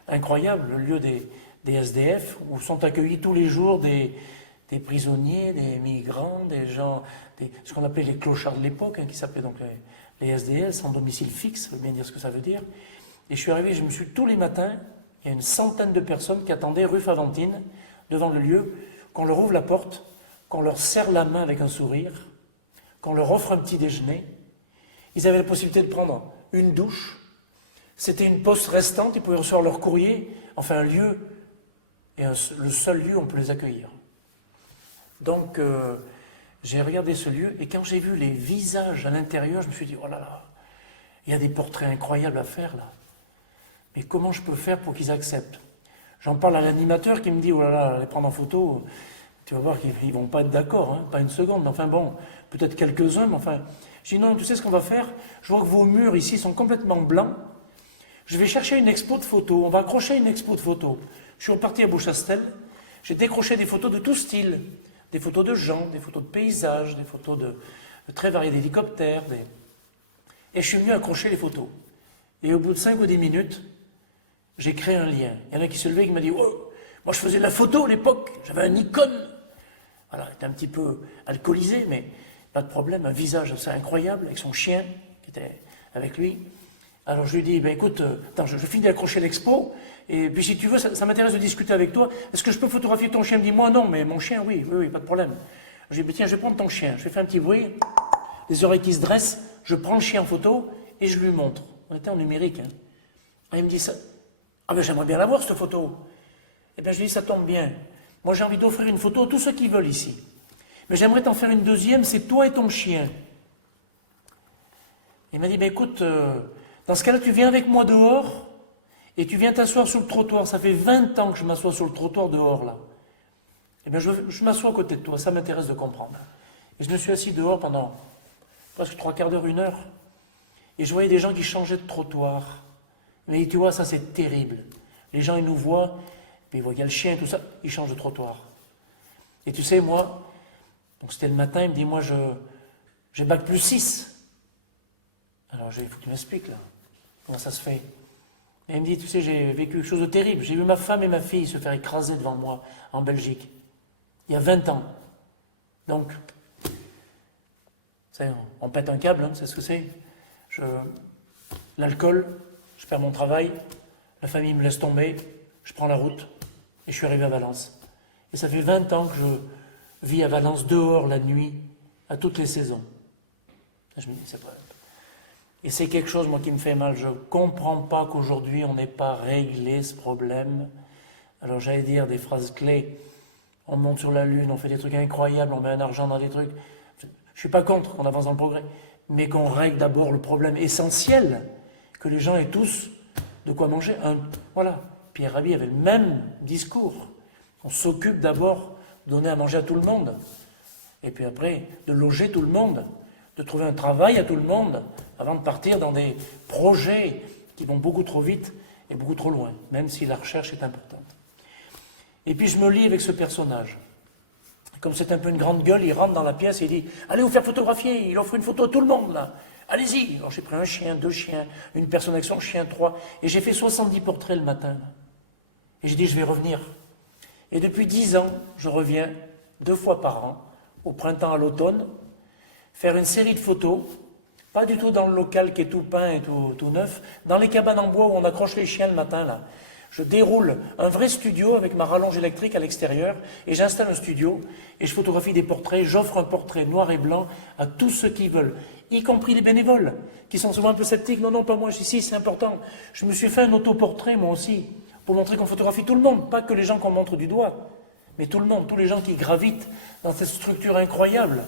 incroyable, le lieu des SDF, où sont accueillis tous les jours des prisonniers, des migrants, des gens, ce qu'on appelait les clochards de l'époque, qui s'appelaient donc les SDF, sans domicile fixe, ça veut bien dire ce que ça veut dire. Et je suis arrivé, je me suis tous les matins, il y a une centaine de personnes qui attendaient rue Faventine, devant le lieu, qu'on leur ouvre la porte, qu'on leur serre la main avec un sourire, qu'on leur offre un petit déjeuner. Ils avaient la possibilité de prendre une douche. C'était une poste restante, ils pouvaient recevoir leur courrier, enfin un lieu, et le seul lieu où on peut les accueillir. Donc j'ai regardé ce lieu, et quand j'ai vu les visages à l'intérieur, je me suis dit, oh là là, il y a des portraits incroyables à faire là. Mais comment je peux faire pour qu'ils acceptent? J'en parle à l'animateur qui me dit, oh là là, les prendre en photo, tu vas voir qu'ils ne vont pas être d'accord, hein, pas une seconde, mais enfin bon, peut-être quelques-uns, mais enfin... Je dis, non, tu sais ce qu'on va faire? Je vois que vos murs ici sont complètement blancs. Je vais chercher une expo de photos, on va accrocher une expo de photos. Je suis reparti à Beauchastel, j'ai décroché des photos de tout style, des photos de gens, des photos de paysages, des photos de très variés d'hélicoptères, et je suis venu accrocher les photos. Et au bout de 5 ou 10 minutes, j'ai créé un lien. Il y en a qui se levaient et qui m'ont dit, oh, moi je faisais de la photo à l'époque, j'avais un Nikon. Voilà, il était un petit peu alcoolisé, mais pas de problème, un visage assez incroyable, avec son chien qui était avec lui. Alors je lui dis, ben écoute, attends, je finis d'accrocher l'expo, et puis si tu veux, ça m'intéresse de discuter avec toi. Est-ce que je peux photographier ton chien? Il me dit, moi non, mais mon chien, oui, pas de problème. Je lui dis, ben, tiens, je vais prendre ton chien. Je vais faire un petit bruit, les oreilles qui se dressent, je prends le chien en photo, et je lui montre. On était en numérique. Hein. Et il me dit, ça, ah ben j'aimerais bien la voir, cette photo. Et bien je lui dis, ça tombe bien. Moi j'ai envie d'offrir une photo à tous ceux qui veulent ici. Mais j'aimerais t'en faire une deuxième, c'est toi et ton chien. Il m'a dit, ben écoute, dans ce cas-là, tu viens avec moi dehors, et tu viens t'asseoir sur le trottoir. Ça fait 20 ans que je m'assois sur le trottoir dehors, là. Eh bien, je m'assois à côté de toi, ça m'intéresse de comprendre. Et je me suis assis dehors pendant presque 3 quarts d'heure, 1 heure. Et je voyais des gens qui changeaient de trottoir. Mais tu vois, ça c'est terrible. Les gens, ils nous voient, puis ils voient qu'il y a le chien et tout ça, ils changent de trottoir. Et tu sais, moi, donc c'était le matin, il me dit, moi, j'ai bac plus 6. Alors, il faut que tu m'expliques, là, comment ça se fait. Et il me dit, tu sais, j'ai vécu quelque chose de terrible. J'ai vu ma femme et ma fille se faire écraser devant moi, en Belgique, il y a 20 ans. Donc, on pète un câble, hein, c'est ce que c'est. L'alcool, je perds mon travail, la famille me laisse tomber, je prends la route et je suis arrivé à Valence. Et ça fait 20 ans que je vis à Valence dehors la nuit, à toutes les saisons. Et je me dis, c'est pas... Et c'est quelque chose, moi, qui me fait mal. Je ne comprends pas qu'aujourd'hui, on n'ait pas réglé ce problème. Alors j'allais dire des phrases clés. On monte sur la Lune, on fait des trucs incroyables, on met un argent dans des trucs. Je ne suis pas contre qu'on avance dans le progrès, mais qu'on règle d'abord le problème essentiel, que les gens aient tous de quoi manger. Voilà, Pierre Rabhi avait le même discours. On s'occupe d'abord de donner à manger à tout le monde, et puis après de loger tout le monde, de trouver un travail à tout le monde, avant de partir dans des projets qui vont beaucoup trop vite et beaucoup trop loin, même si la recherche est importante. Et puis je me lie avec ce personnage. Comme c'est un peu une grande gueule, il rentre dans la pièce et il dit « Allez vous faire photographier !» Il offre une photo à tout le monde, là. « Allez-y !» Alors j'ai pris un chien, 2 chiens, une personne avec son chien, 3. Et j'ai fait 70 portraits le matin. Là. Et j'ai dit « Je vais revenir. » Et depuis 10 ans, je reviens 2 fois par an, au printemps, à l'automne, faire une série de photos, pas du tout dans le local qui est tout peint et tout neuf, dans les cabanes en bois où on accroche les chiens le matin, là. Je déroule un vrai studio avec ma rallonge électrique à l'extérieur et j'installe un studio et je photographie des portraits. J'offre un portrait noir et blanc à tous ceux qui veulent, y compris les bénévoles, qui sont souvent un peu sceptiques. Non, pas moi, si, c'est important. Je me suis fait un autoportrait, moi aussi, pour montrer qu'on photographie tout le monde, pas que les gens qu'on montre du doigt, mais tout le monde, tous les gens qui gravitent dans cette structure incroyable,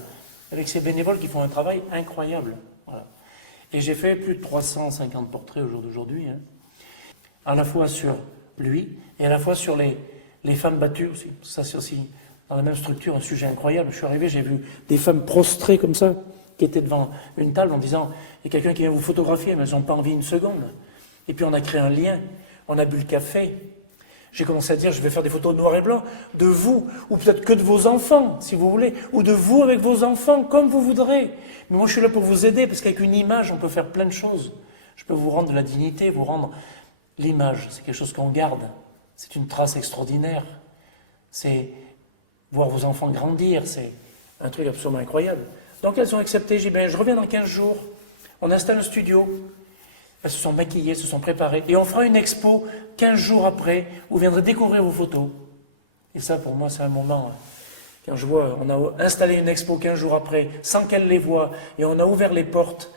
avec ces bénévoles qui font un travail incroyable. Voilà. Et j'ai fait plus de 350 portraits au jour d'aujourd'hui, hein. À la fois sur lui et à la fois sur les femmes battues aussi. Ça c'est aussi dans la même structure un sujet incroyable. Je suis arrivé, j'ai vu des femmes prostrées comme ça, qui étaient devant une table en disant « il y a quelqu'un qui vient vous photographier, mais ils n'ont pas envie une seconde ». Et puis on a créé un lien, on a bu le café. J'ai commencé à dire, je vais faire des photos noir et blanc de vous, ou peut-être que de vos enfants, si vous voulez, ou de vous avec vos enfants, comme vous voudrez. Mais moi, je suis là pour vous aider, parce qu'avec une image, on peut faire plein de choses. Je peux vous rendre de la dignité, vous rendre l'image. C'est quelque chose qu'on garde. C'est une trace extraordinaire. C'est voir vos enfants grandir. C'est un truc absolument incroyable. Donc, elles ont accepté. J'ai dit, ben, je reviens dans 15 jours. On installe un studio. Elles se sont maquillées, se sont préparées. Et on fera une expo 15 jours après, où vous viendrez découvrir vos photos. Et ça, pour moi, c'est un moment... Quand je vois, on a installé une expo 15 jours après, sans qu'elles les voient, et on a ouvert les portes.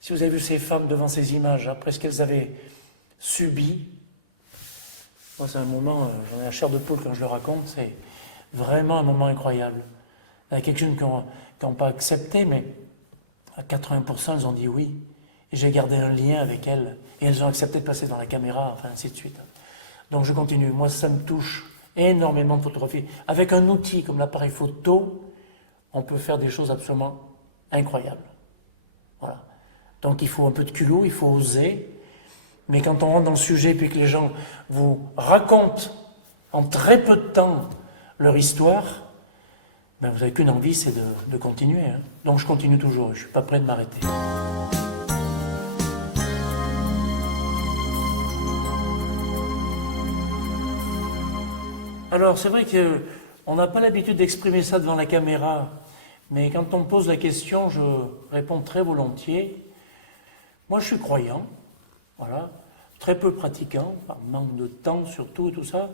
Si vous avez vu ces femmes devant ces images, après ce qu'elles avaient subi, moi, c'est un moment, j'en ai la chair de poule quand je le raconte, c'est vraiment un moment incroyable. Il y a quelques-unes qui n'ont pas accepté, mais à 80%, elles ont dit oui. Et j'ai gardé un lien avec elles, et elles ont accepté de passer dans la caméra, enfin, ainsi de suite. Donc je continue. Moi, ça me touche énormément de photographier. Avec un outil comme l'appareil photo, on peut faire des choses absolument incroyables. Voilà. Donc il faut un peu de culot, il faut oser. Mais quand on rentre dans le sujet, puis que les gens vous racontent en très peu de temps leur histoire, ben vous n'avez qu'une envie, c'est de continuer. Hein. Donc je continue toujours, je ne suis pas prêt de m'arrêter. Alors c'est vrai qu'on n'a pas l'habitude d'exprimer ça devant la caméra, mais quand on me pose la question, je réponds très volontiers. Moi je suis croyant, voilà, très peu pratiquant, par manque de temps surtout et tout ça,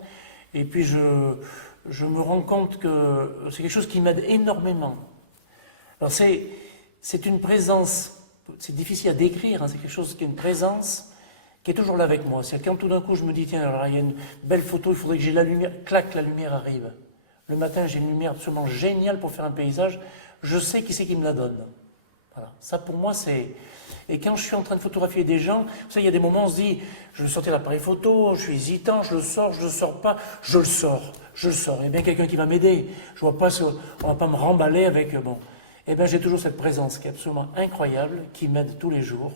et puis je me rends compte que c'est quelque chose qui m'aide énormément. Alors c'est une présence, c'est difficile à décrire, hein, c'est quelque chose qui est une présence qui est toujours là avec moi. C'est quand tout d'un coup je me dis, tiens, alors il y a une belle photo, il faudrait que j'ai la lumière, clac, la lumière arrive. Le matin, j'ai une lumière absolument géniale pour faire un paysage, je sais qui c'est qui me la donne. Voilà. Ça pour moi c'est... Et quand je suis en train de photographier des gens, vous savez, il y a des moments où on se dit, je vais sortir l'appareil photo, je suis hésitant, je le sors pas, je le sors. Il y a bien quelqu'un qui va m'aider. Je vois pas, on va pas me remballer avec, bon. Eh bien j'ai toujours cette présence qui est absolument incroyable, qui m'aide tous les jours.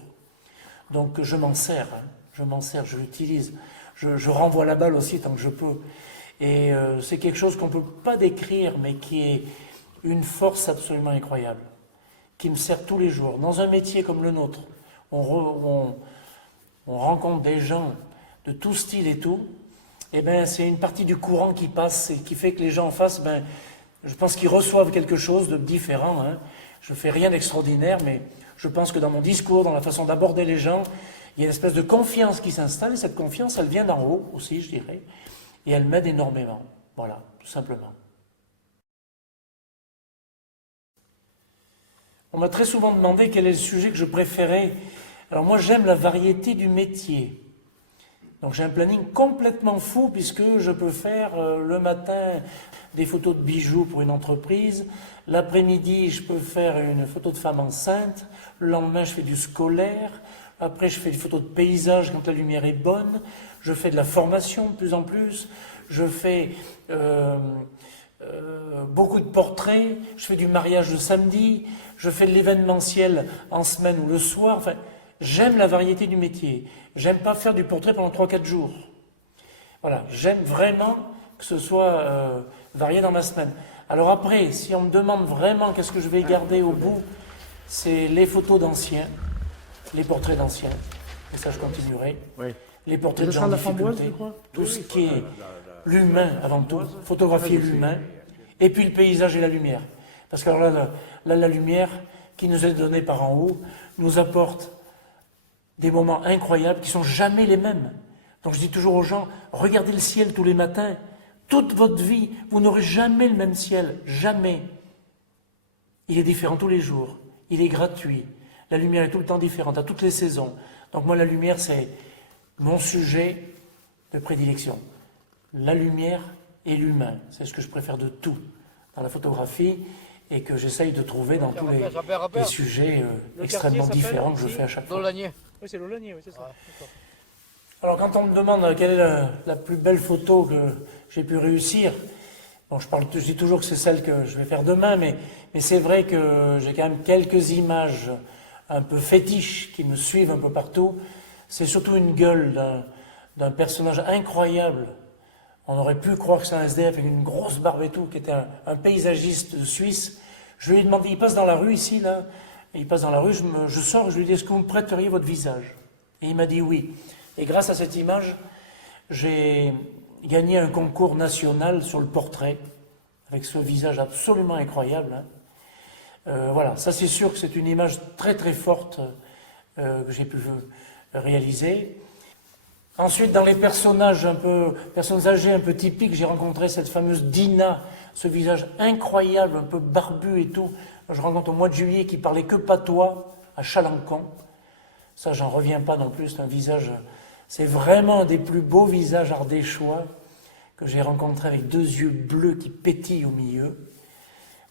Donc je m'en sers, je l'utilise. Je renvoie la balle aussi tant que je peux. Et c'est quelque chose qu'on ne peut pas décrire, mais qui est une force absolument incroyable, qui me sert tous les jours. Dans un métier comme le nôtre, on rencontre des gens de tout style et tout, et ben c'est une partie du courant qui passe et qui fait que les gens en face, ben, je pense qu'ils reçoivent quelque chose de différent. Hein. Je ne fais rien d'extraordinaire, mais je pense que dans mon discours, dans la façon d'aborder les gens, il y a une espèce de confiance qui s'installe, et cette confiance, elle vient d'en haut aussi, je dirais, et elle m'aide énormément. Voilà, tout simplement. On m'a très souvent demandé quel est le sujet que je préférais. Alors moi, j'aime la variété du métier. Donc j'ai un planning complètement fou, puisque je peux faire le matin des photos de bijoux pour une entreprise, l'après-midi, je peux faire une photo de femme enceinte, le lendemain, je fais du scolaire, après, je fais des photos de paysage quand la lumière est bonne, je fais de la formation de plus en plus, je fais beaucoup de portraits, je fais du mariage le samedi, je fais de l'événementiel en semaine ou le soir. Enfin, j'aime la variété du métier. J'aime pas faire du portrait pendant 3-4 jours. Voilà, j'aime vraiment que ce soit varié dans ma semaine. Alors après, si on me demande vraiment qu'est-ce que je vais garder au bout, c'est les photos d'anciens, les portraits d'anciens, et ça je continuerai. Oui. Les portraits de gens en difficulté, tout ce qui est l'humain avant tout, photographier l'humain, et puis le paysage et la lumière. Parce que alors là, la lumière qui nous est donnée par en haut nous apporte des moments incroyables qui ne sont jamais les mêmes. Donc je dis toujours aux gens, regardez le ciel tous les matins, toute votre vie, vous n'aurez jamais le même ciel, jamais. Il est différent tous les jours, il est gratuit, la lumière est tout le temps différente, à toutes les saisons. Donc moi la lumière c'est mon sujet de prédilection. La lumière et l'humain, c'est ce que je préfère de tout dans la photographie et que j'essaye de trouver dans tous les sujets extrêmement différents que je fais à chaque fois. L'Aulagnier. Oui, c'est l'Aulagnier, oui, c'est ça. Ouais. Alors quand on me demande quelle est la plus belle photo que j'ai pu réussir, Bon, je dis toujours que c'est celle que je vais faire demain, mais c'est vrai que j'ai quand même quelques images un peu fétiches qui me suivent un peu partout. C'est surtout une gueule d'un personnage incroyable. On aurait pu croire que c'est un SDF avec une grosse barbe et tout, qui était un paysagiste suisse. Je lui ai demandé, il passe dans la rue ici, là, il passe dans la rue, je sors et je lui dis, est-ce que vous me prêteriez votre visage? Et il m'a dit oui. Et grâce à cette image, j'ai gagné un concours national sur le portrait, avec ce visage absolument incroyable. Hein. Voilà, ça c'est sûr que c'est une image très très forte que j'ai pu réaliser. Ensuite, dans les personnes âgées un peu typiques, j'ai rencontré cette fameuse Dina, ce visage incroyable, un peu barbu et tout. Je rencontre au mois de juillet qui parlait que patois à Chalancon. Ça, j'en reviens pas non plus, c'est un visage, c'est vraiment un des plus beaux visages ardéchois que j'ai rencontré avec 2 yeux bleus qui pétillent au milieu.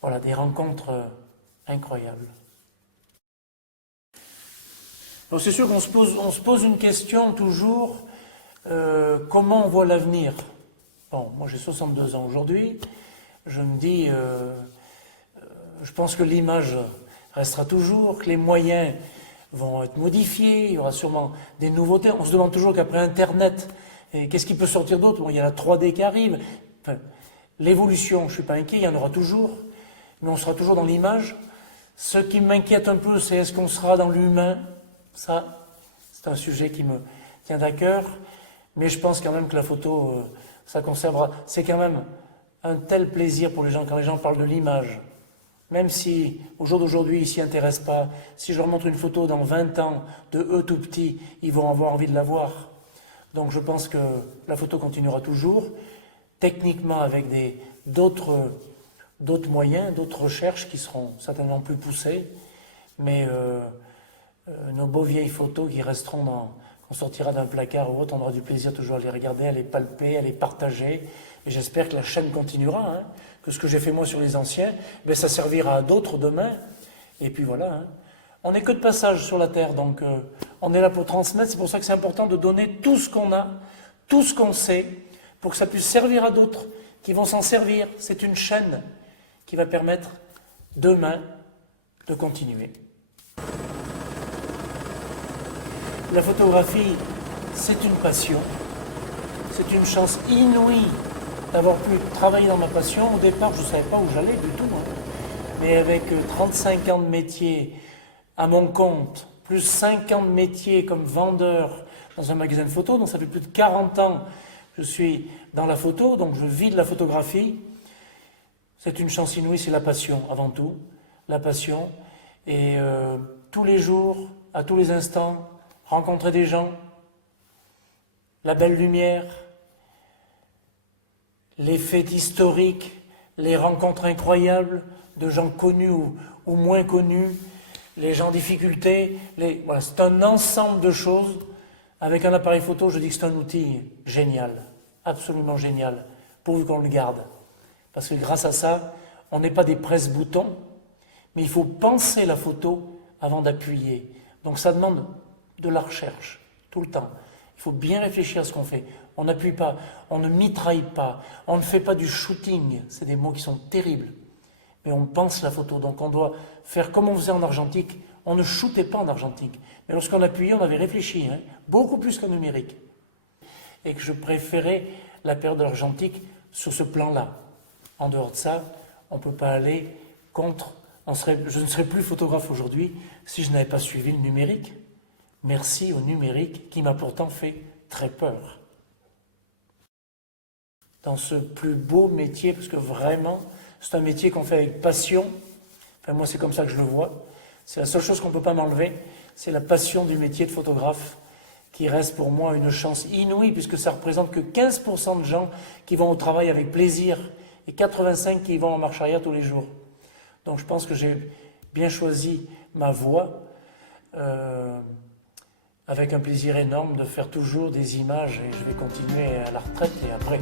Voilà, des rencontres incroyables. Donc c'est sûr qu'on se pose une question toujours, comment on voit l'avenir? Bon, moi j'ai 62 ans aujourd'hui, je me dis, je pense que l'image restera toujours, que les moyens vont être modifiés, il y aura sûrement des nouveautés. On se demande toujours qu'après Internet, qu'est-ce qui peut sortir d'autre? Bon, il y a la 3D qui arrive. Enfin, l'évolution, je ne suis pas inquiet, il y en aura toujours, mais on sera toujours dans l'image. Ce qui m'inquiète un peu, c'est est-ce qu'on sera dans l'humain? Ça, c'est un sujet qui me tient à cœur, mais je pense quand même que la photo, ça conservera. C'est quand même un tel plaisir pour les gens quand les gens parlent de l'image. Même si, au jour d'aujourd'hui, ils ne s'y intéressent pas, si je leur montre une photo dans 20 ans de eux tout petits, ils vont avoir envie de la voir. Donc je pense que la photo continuera toujours, techniquement avec d'autres moyens, d'autres recherches qui seront certainement plus poussées, mais nos beaux vieilles photos qui resteront qu'on sortira d'un placard ou autre, on aura du plaisir toujours à les regarder, à les palper, à les partager, et j'espère que la chaîne continuera, hein, que ce que j'ai fait moi sur les anciens, ben, ça servira à d'autres demain, et puis voilà. Hein. On n'est que de passage sur la Terre, donc on est là pour transmettre, c'est pour ça que c'est important de donner tout ce qu'on a, tout ce qu'on sait, pour que ça puisse servir à d'autres, qui vont s'en servir. C'est une chaîne qui va permettre demain de continuer. La photographie, c'est une passion, c'est une chance inouïe d'avoir pu travailler dans ma passion. Au départ, je ne savais pas où j'allais du tout, hein. Mais avec 35 ans de métier à mon compte, plus 5 ans de métier comme vendeur dans un magasin de photo, donc ça fait plus de 40 ans que je suis dans la photo, donc je vis de la photographie. C'est une chance inouïe, c'est la passion avant tout, la passion. Et tous les jours, à tous les instants, rencontrer des gens, la belle lumière, les faits historiques, les rencontres incroyables de gens connus ou moins connus, les gens en difficulté. Voilà, c'est un ensemble de choses. Avec un appareil photo, je dis que c'est un outil génial, absolument génial, pourvu qu'on le garde. Parce que grâce à ça, on n'est pas des presse-boutons, mais il faut penser la photo avant d'appuyer. Donc ça demande de la recherche, tout le temps. Il faut bien réfléchir à ce qu'on fait. On n'appuie pas, on ne mitraille pas, on ne fait pas du shooting, c'est des mots qui sont terribles. Mais on pense la photo, donc on doit faire comme on faisait en argentique. On ne shootait pas en argentique, mais lorsqu'on appuyait, on avait réfléchi, hein, beaucoup plus qu'en numérique. Et que je préférais la période de l'argentique sur ce plan-là. En dehors de ça, on ne peut pas aller contre... je ne serais plus photographe aujourd'hui si je n'avais pas suivi le numérique. Merci au numérique qui m'a pourtant fait très peur. Dans ce plus beau métier, parce que vraiment, c'est un métier qu'on fait avec passion. Enfin, moi, c'est comme ça que je le vois. C'est la seule chose qu'on ne peut pas m'enlever, c'est la passion du métier de photographe, qui reste pour moi une chance inouïe, puisque ça ne représente que 15% de gens qui vont au travail avec plaisir, et 85% qui vont en marche arrière tous les jours. Donc je pense que j'ai bien choisi ma voie, avec un plaisir énorme de faire toujours des images, et je vais continuer à la retraite et après.